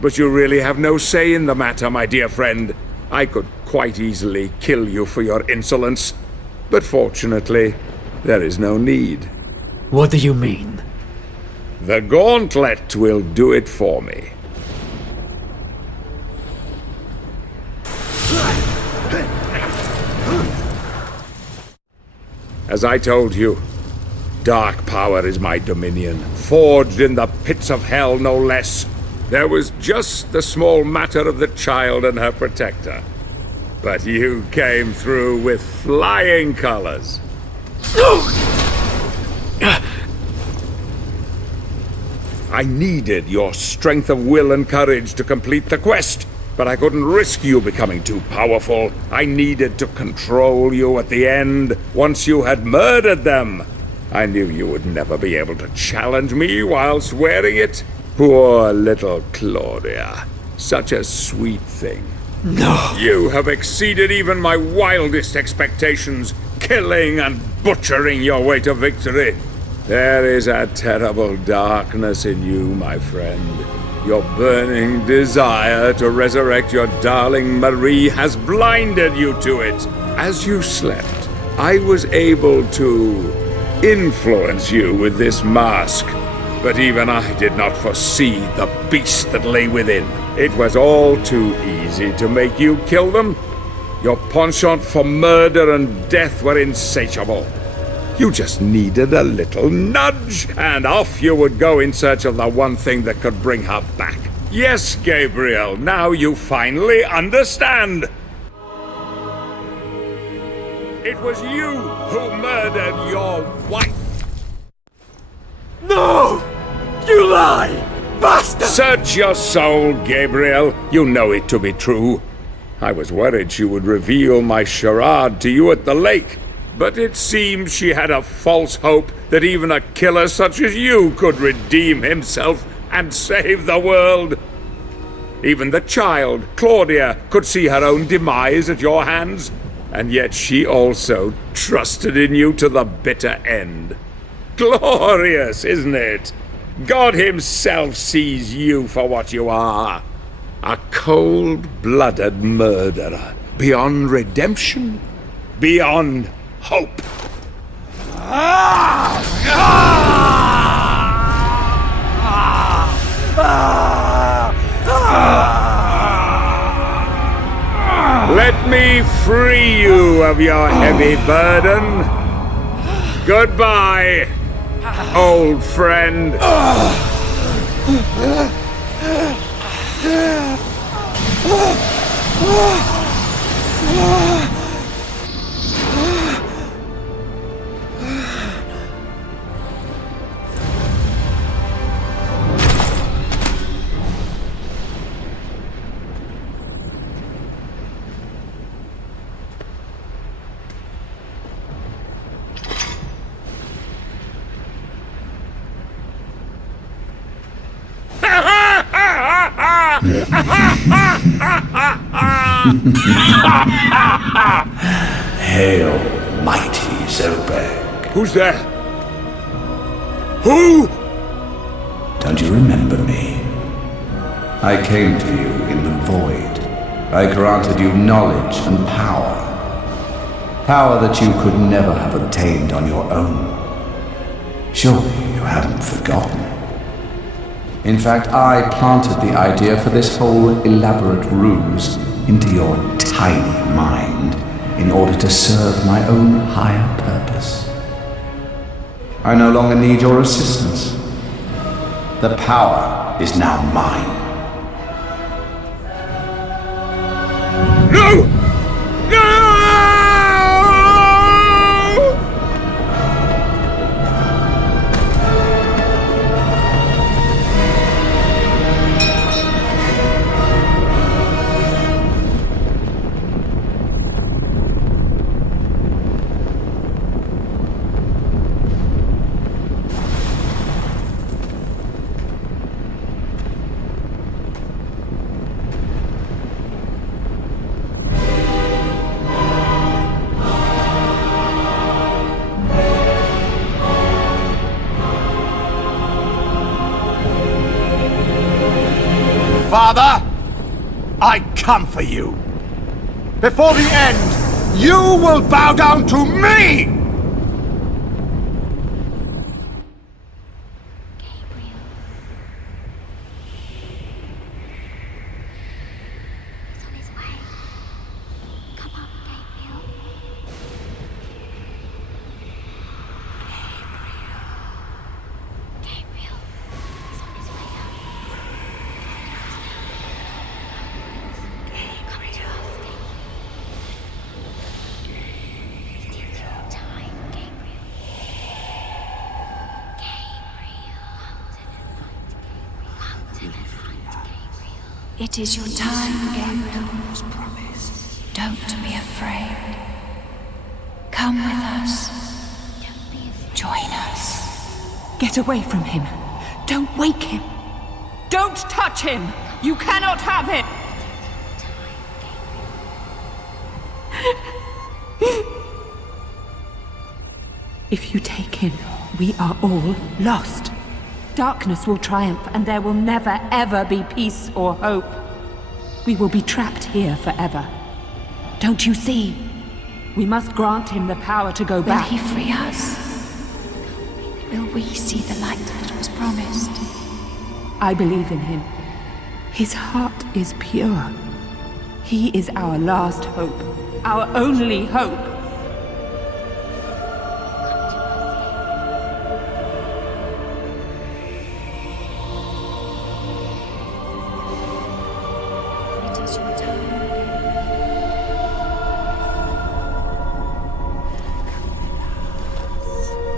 But you really have no say in the matter, my dear friend. I could quite easily kill you for your insolence. But fortunately, there is no need. What do you mean? The gauntlet will do it for me. As I told you, dark power is my dominion, forged in the pits of hell no less. There was just the small matter of the child and her protector. But you came through with flying colors. I needed your strength of will and courage to complete the quest, but I couldn't risk you becoming too powerful. I needed to control you at the end, once you had murdered them. I knew you would never be able to challenge me whilst wearing it. Poor little Claudia. Such a sweet thing. No. You have exceeded even my wildest expectations, killing and butchering your way to victory. There is a terrible darkness in you, my friend. Your burning desire to resurrect your darling Marie has blinded you to it. As you slept, I was able to influence you with this mask, but even I did not foresee the beast that lay within. It was all too easy to make you kill them. Your penchant for murder and death were insatiable. You just needed a little nudge, and off you would go in search of the one thing that could bring her back. Yes, Gabriel, now you finally understand. It was you who murdered your wife. No! You lie! Bastard! Search your soul, Gabriel. You know it to be true. I was worried she would reveal my charade to you at the lake, but it seems she had a false hope that even a killer such as you could redeem himself and save the world. Even the child, Claudia, could see her own demise at your hands, and yet she also trusted in you to the bitter end. Glorious, isn't it? God himself sees you for what you are. A cold-blooded murderer, beyond redemption, beyond hope. Let me free you of your heavy burden. Goodbye, old friend. Hail, mighty Zobek. Who's there? Who? Don't you remember me? I came to you in the void. I granted you knowledge and power. Power that you could never have obtained on your own. Surely you haven't forgotten. In fact, I planted the idea for this whole elaborate ruse into your tiny mind in order to serve my own higher purpose. I no longer need your assistance. The power is now mine. No! No! Father, I come for you. Before the end, you will bow down to me! It is your time, Gabriel. Don't be afraid. Come with us. Join us. Get away from him. Don't wake him. Don't touch him! You cannot have him! If you take him, we are all lost. Darkness will triumph, and there will never, ever be peace or hope. We will be trapped here forever. Don't you see? We must grant him the power to go back. Will he free us? Will we see the light that was promised? I believe in him. His heart is pure. He is our last hope. Our only hope. It is your time.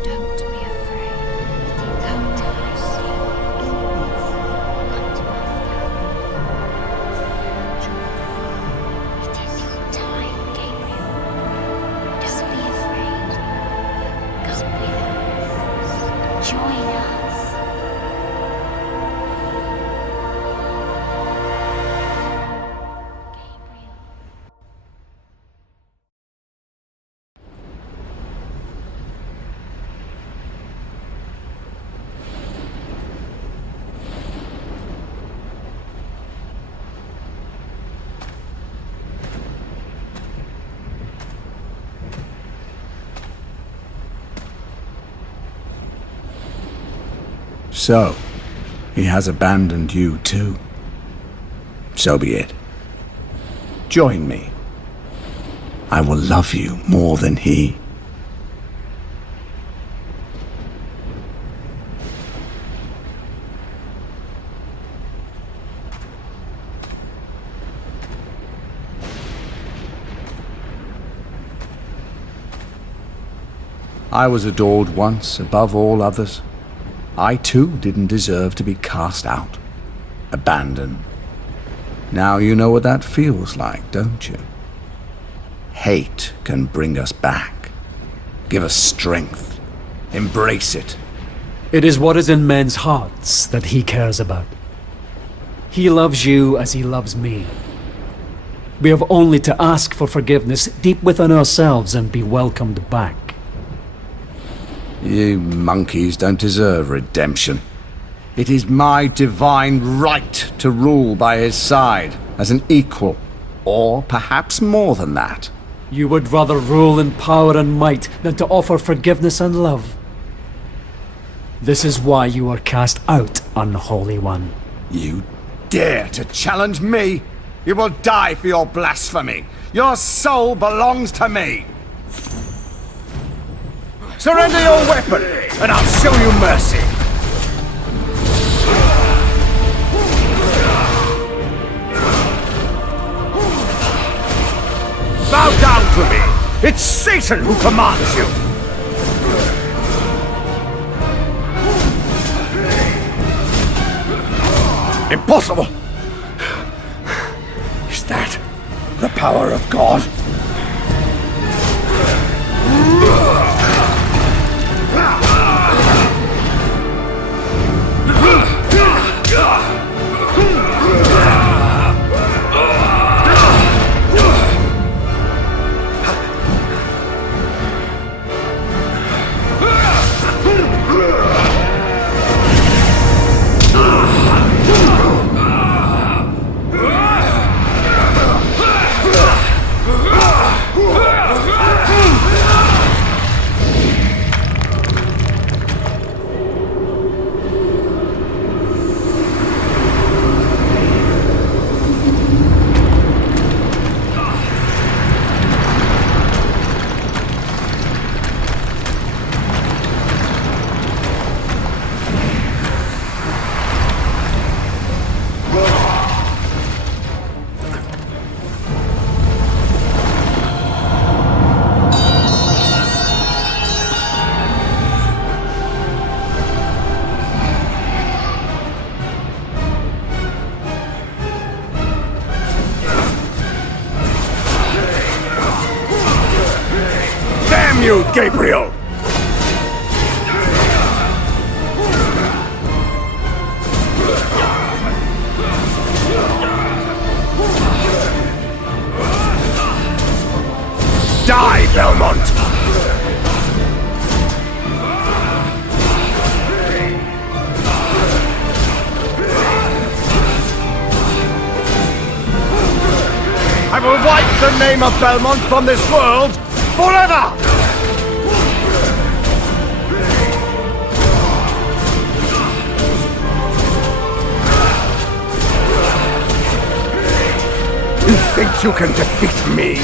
Don't be afraid. Come to us. It is your time, Gabriel. Don't be afraid. Come with us. Join us. Gabriel. So, he has abandoned you too. So be it. Join me. I will love you more than he. I was adored once above all others. I too didn't deserve to be cast out, abandoned. Now you know what that feels like, don't you? Hate can bring us back, give us strength, embrace it. It is what is in men's hearts that he cares about. He loves you as he loves me. We have only to ask for forgiveness deep within ourselves and be welcomed back. You monkeys don't deserve redemption. It is my divine right to rule by his side as an equal, or perhaps more than that. You would rather rule in power and might than to offer forgiveness and love. This is why you are cast out, unholy one. You dare to challenge me? You will die for your blasphemy. Your soul belongs to me. Surrender your weapon, and I'll show you mercy. Bow down to me. It's Satan who commands you. Impossible. Is that the power of God? You, Gabriel! Die, Belmont! I will wipe the name of Belmont from this world Forever! You think you can defeat me?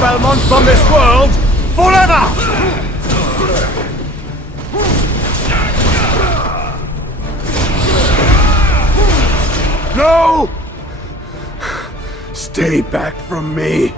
Belmont from this world forever! No! Stay back from me!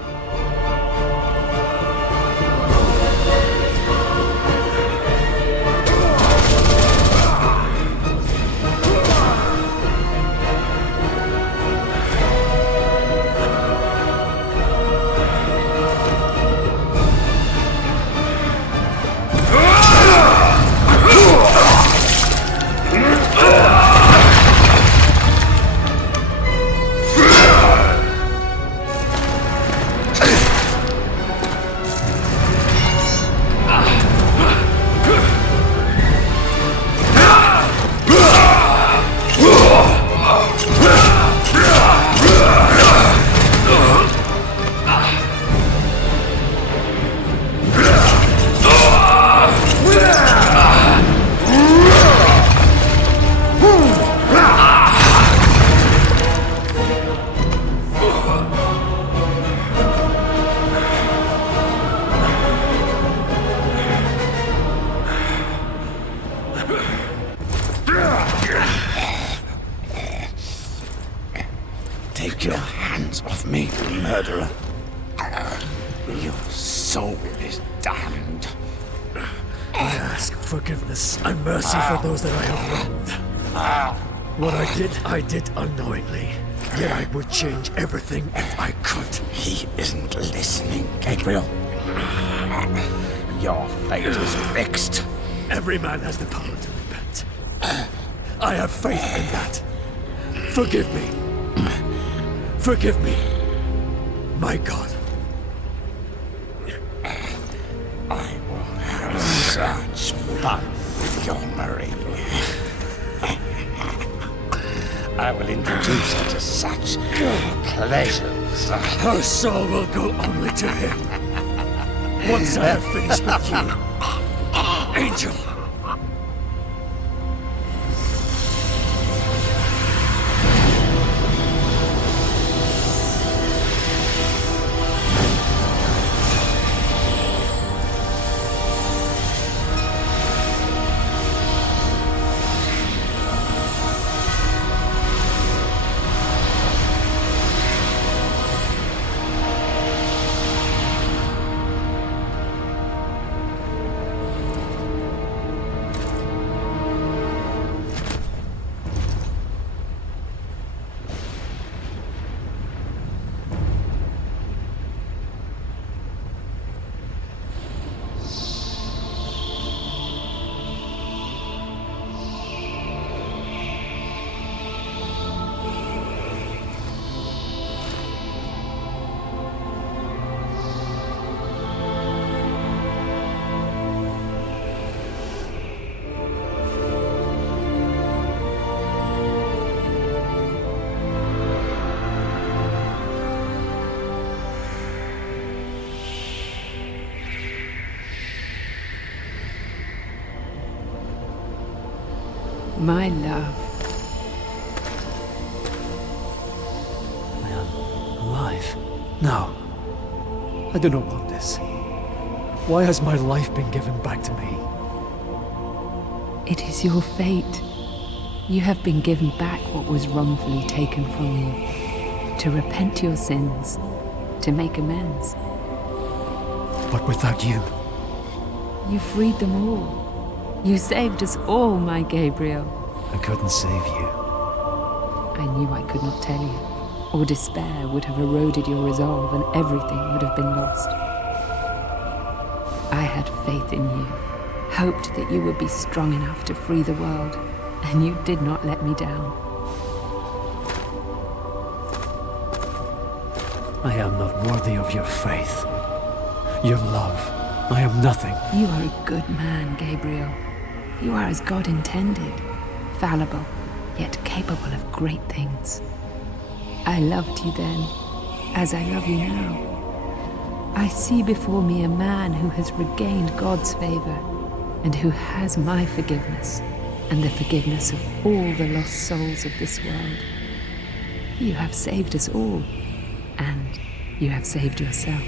Take your hands off me, murderer. Your soul is damned. I ask forgiveness and mercy for those that I have wronged. What I did unknowingly. Yet I would change everything if I could. He isn't listening, Gabriel. Your fate is fixed. Every man has the power to repent. I have faith in that. Forgive me. Forgive me, my God. I will have such fun with your Marie. I will introduce her to such pleasures. Her soul will go only to him. Once I have finished with you, Angel. My love. I am alive. No. I do not want this. Why has my life been given back to me? It is your fate. You have been given back what was wrongfully taken from you. To repent your sins. To make amends. But without you... You freed them all. You saved us all, my Gabriel. I couldn't save you. I knew I could not tell you, or despair would have eroded your resolve and everything would have been lost. I had faith in you, hoped that you would be strong enough to free the world, and you did not let me down. I am not worthy of your faith, your love, I am nothing. You are a good man, Gabriel. You are as God intended, fallible, yet capable of great things. I loved you then, as I love you now. I see before me a man who has regained God's favor, and who has my forgiveness, and the forgiveness of all the lost souls of this world. You have saved us all, and you have saved yourself.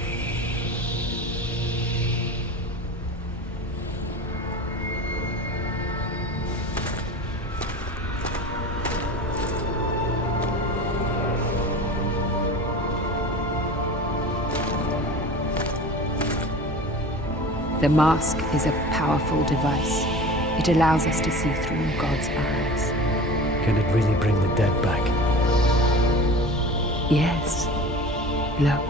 The mask is a powerful device. It allows us to see through God's eyes. Can it really bring the dead back? Yes. Look.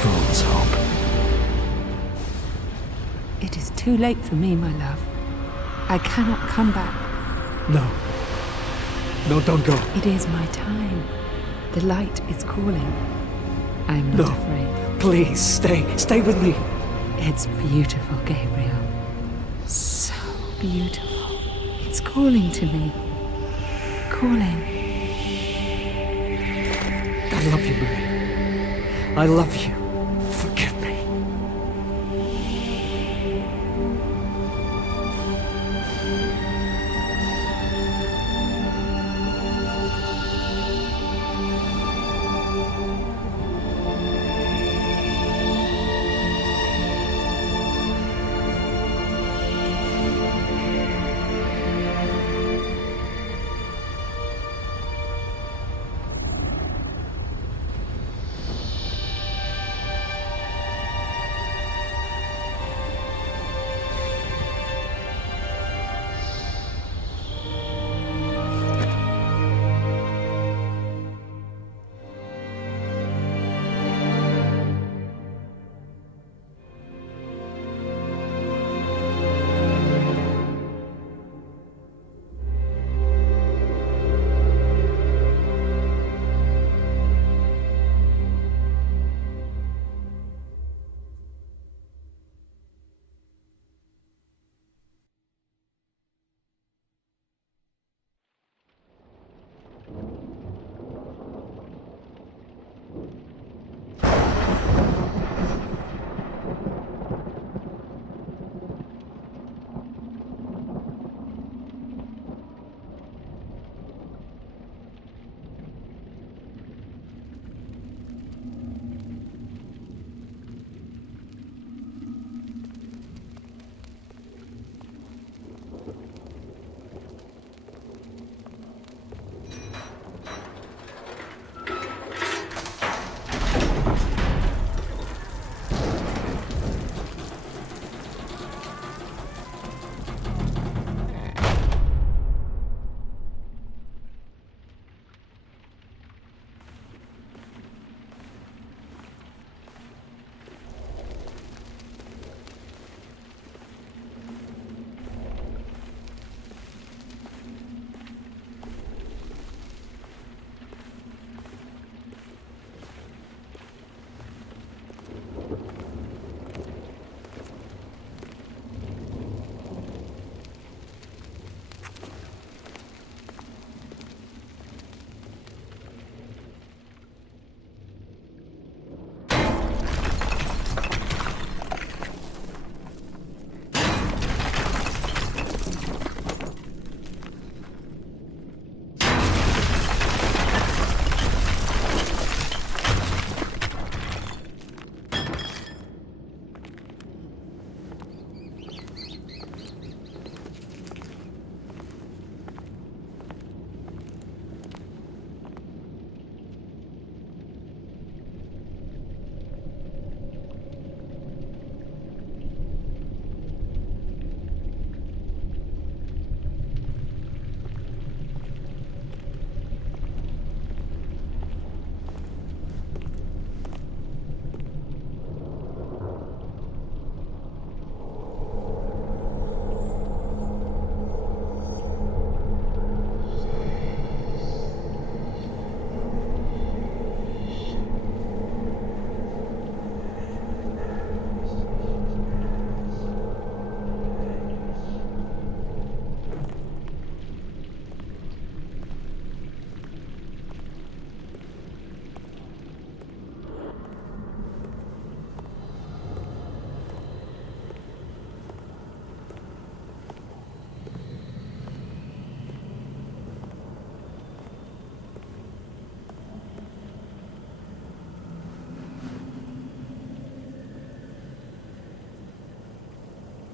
Fool's hope. It is too late for me, my love. I cannot come back. No. No, don't go. It is my time. The light is calling. I am not afraid. Please, stay. Stay with me. It's beautiful, Gabriel. So beautiful. It's calling to me. Calling. I love you, Marie. I love you. Forgive me.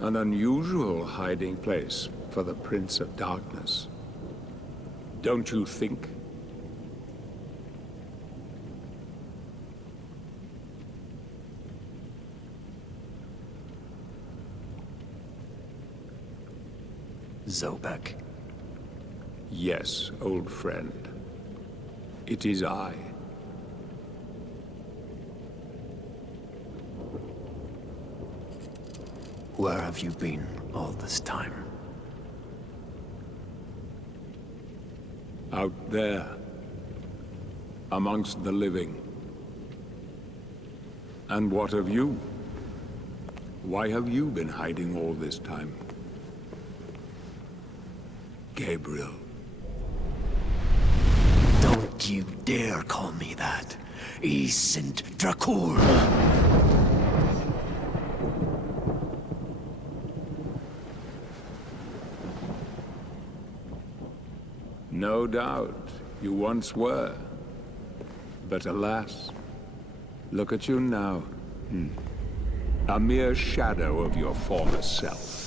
An unusual hiding place for the Prince of Darkness. Don't you think? Zobek. Yes, old friend. It is I. Where have you been all this time? Out there, amongst the living. And what of you? Why have you been hiding all this time? Gabriel. Don't you dare call me that. Isint Dracul. No doubt, you once were. But alas, look at you now. A mere shadow of your former self.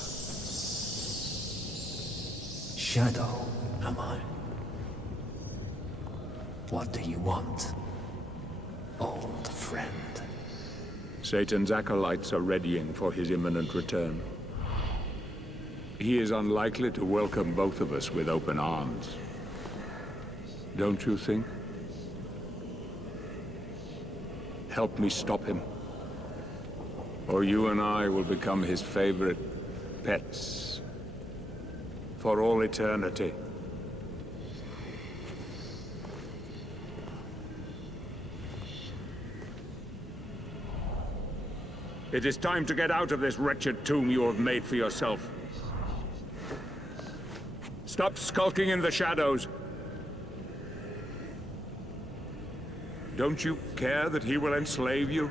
Shadow, am I? What do you want, old friend? Satan's acolytes are readying for his imminent return. He is unlikely to welcome both of us with open arms. Don't you think? Help me stop him. Or you and I will become his favorite pets. For all eternity. It is time to get out of this wretched tomb you have made for yourself. Stop skulking in the shadows. Don't you care that he will enslave you?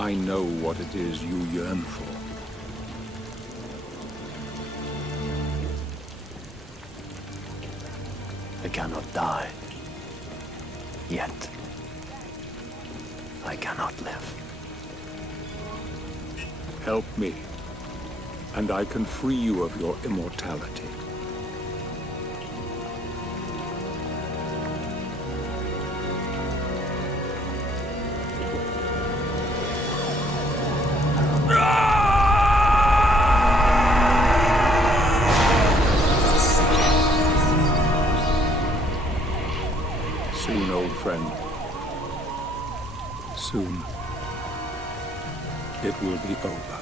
I know what it is you yearn for. I cannot die. Yet. I cannot live. Help me, and I can free you of your immortality. Soon, old friend. Soon. It will be over.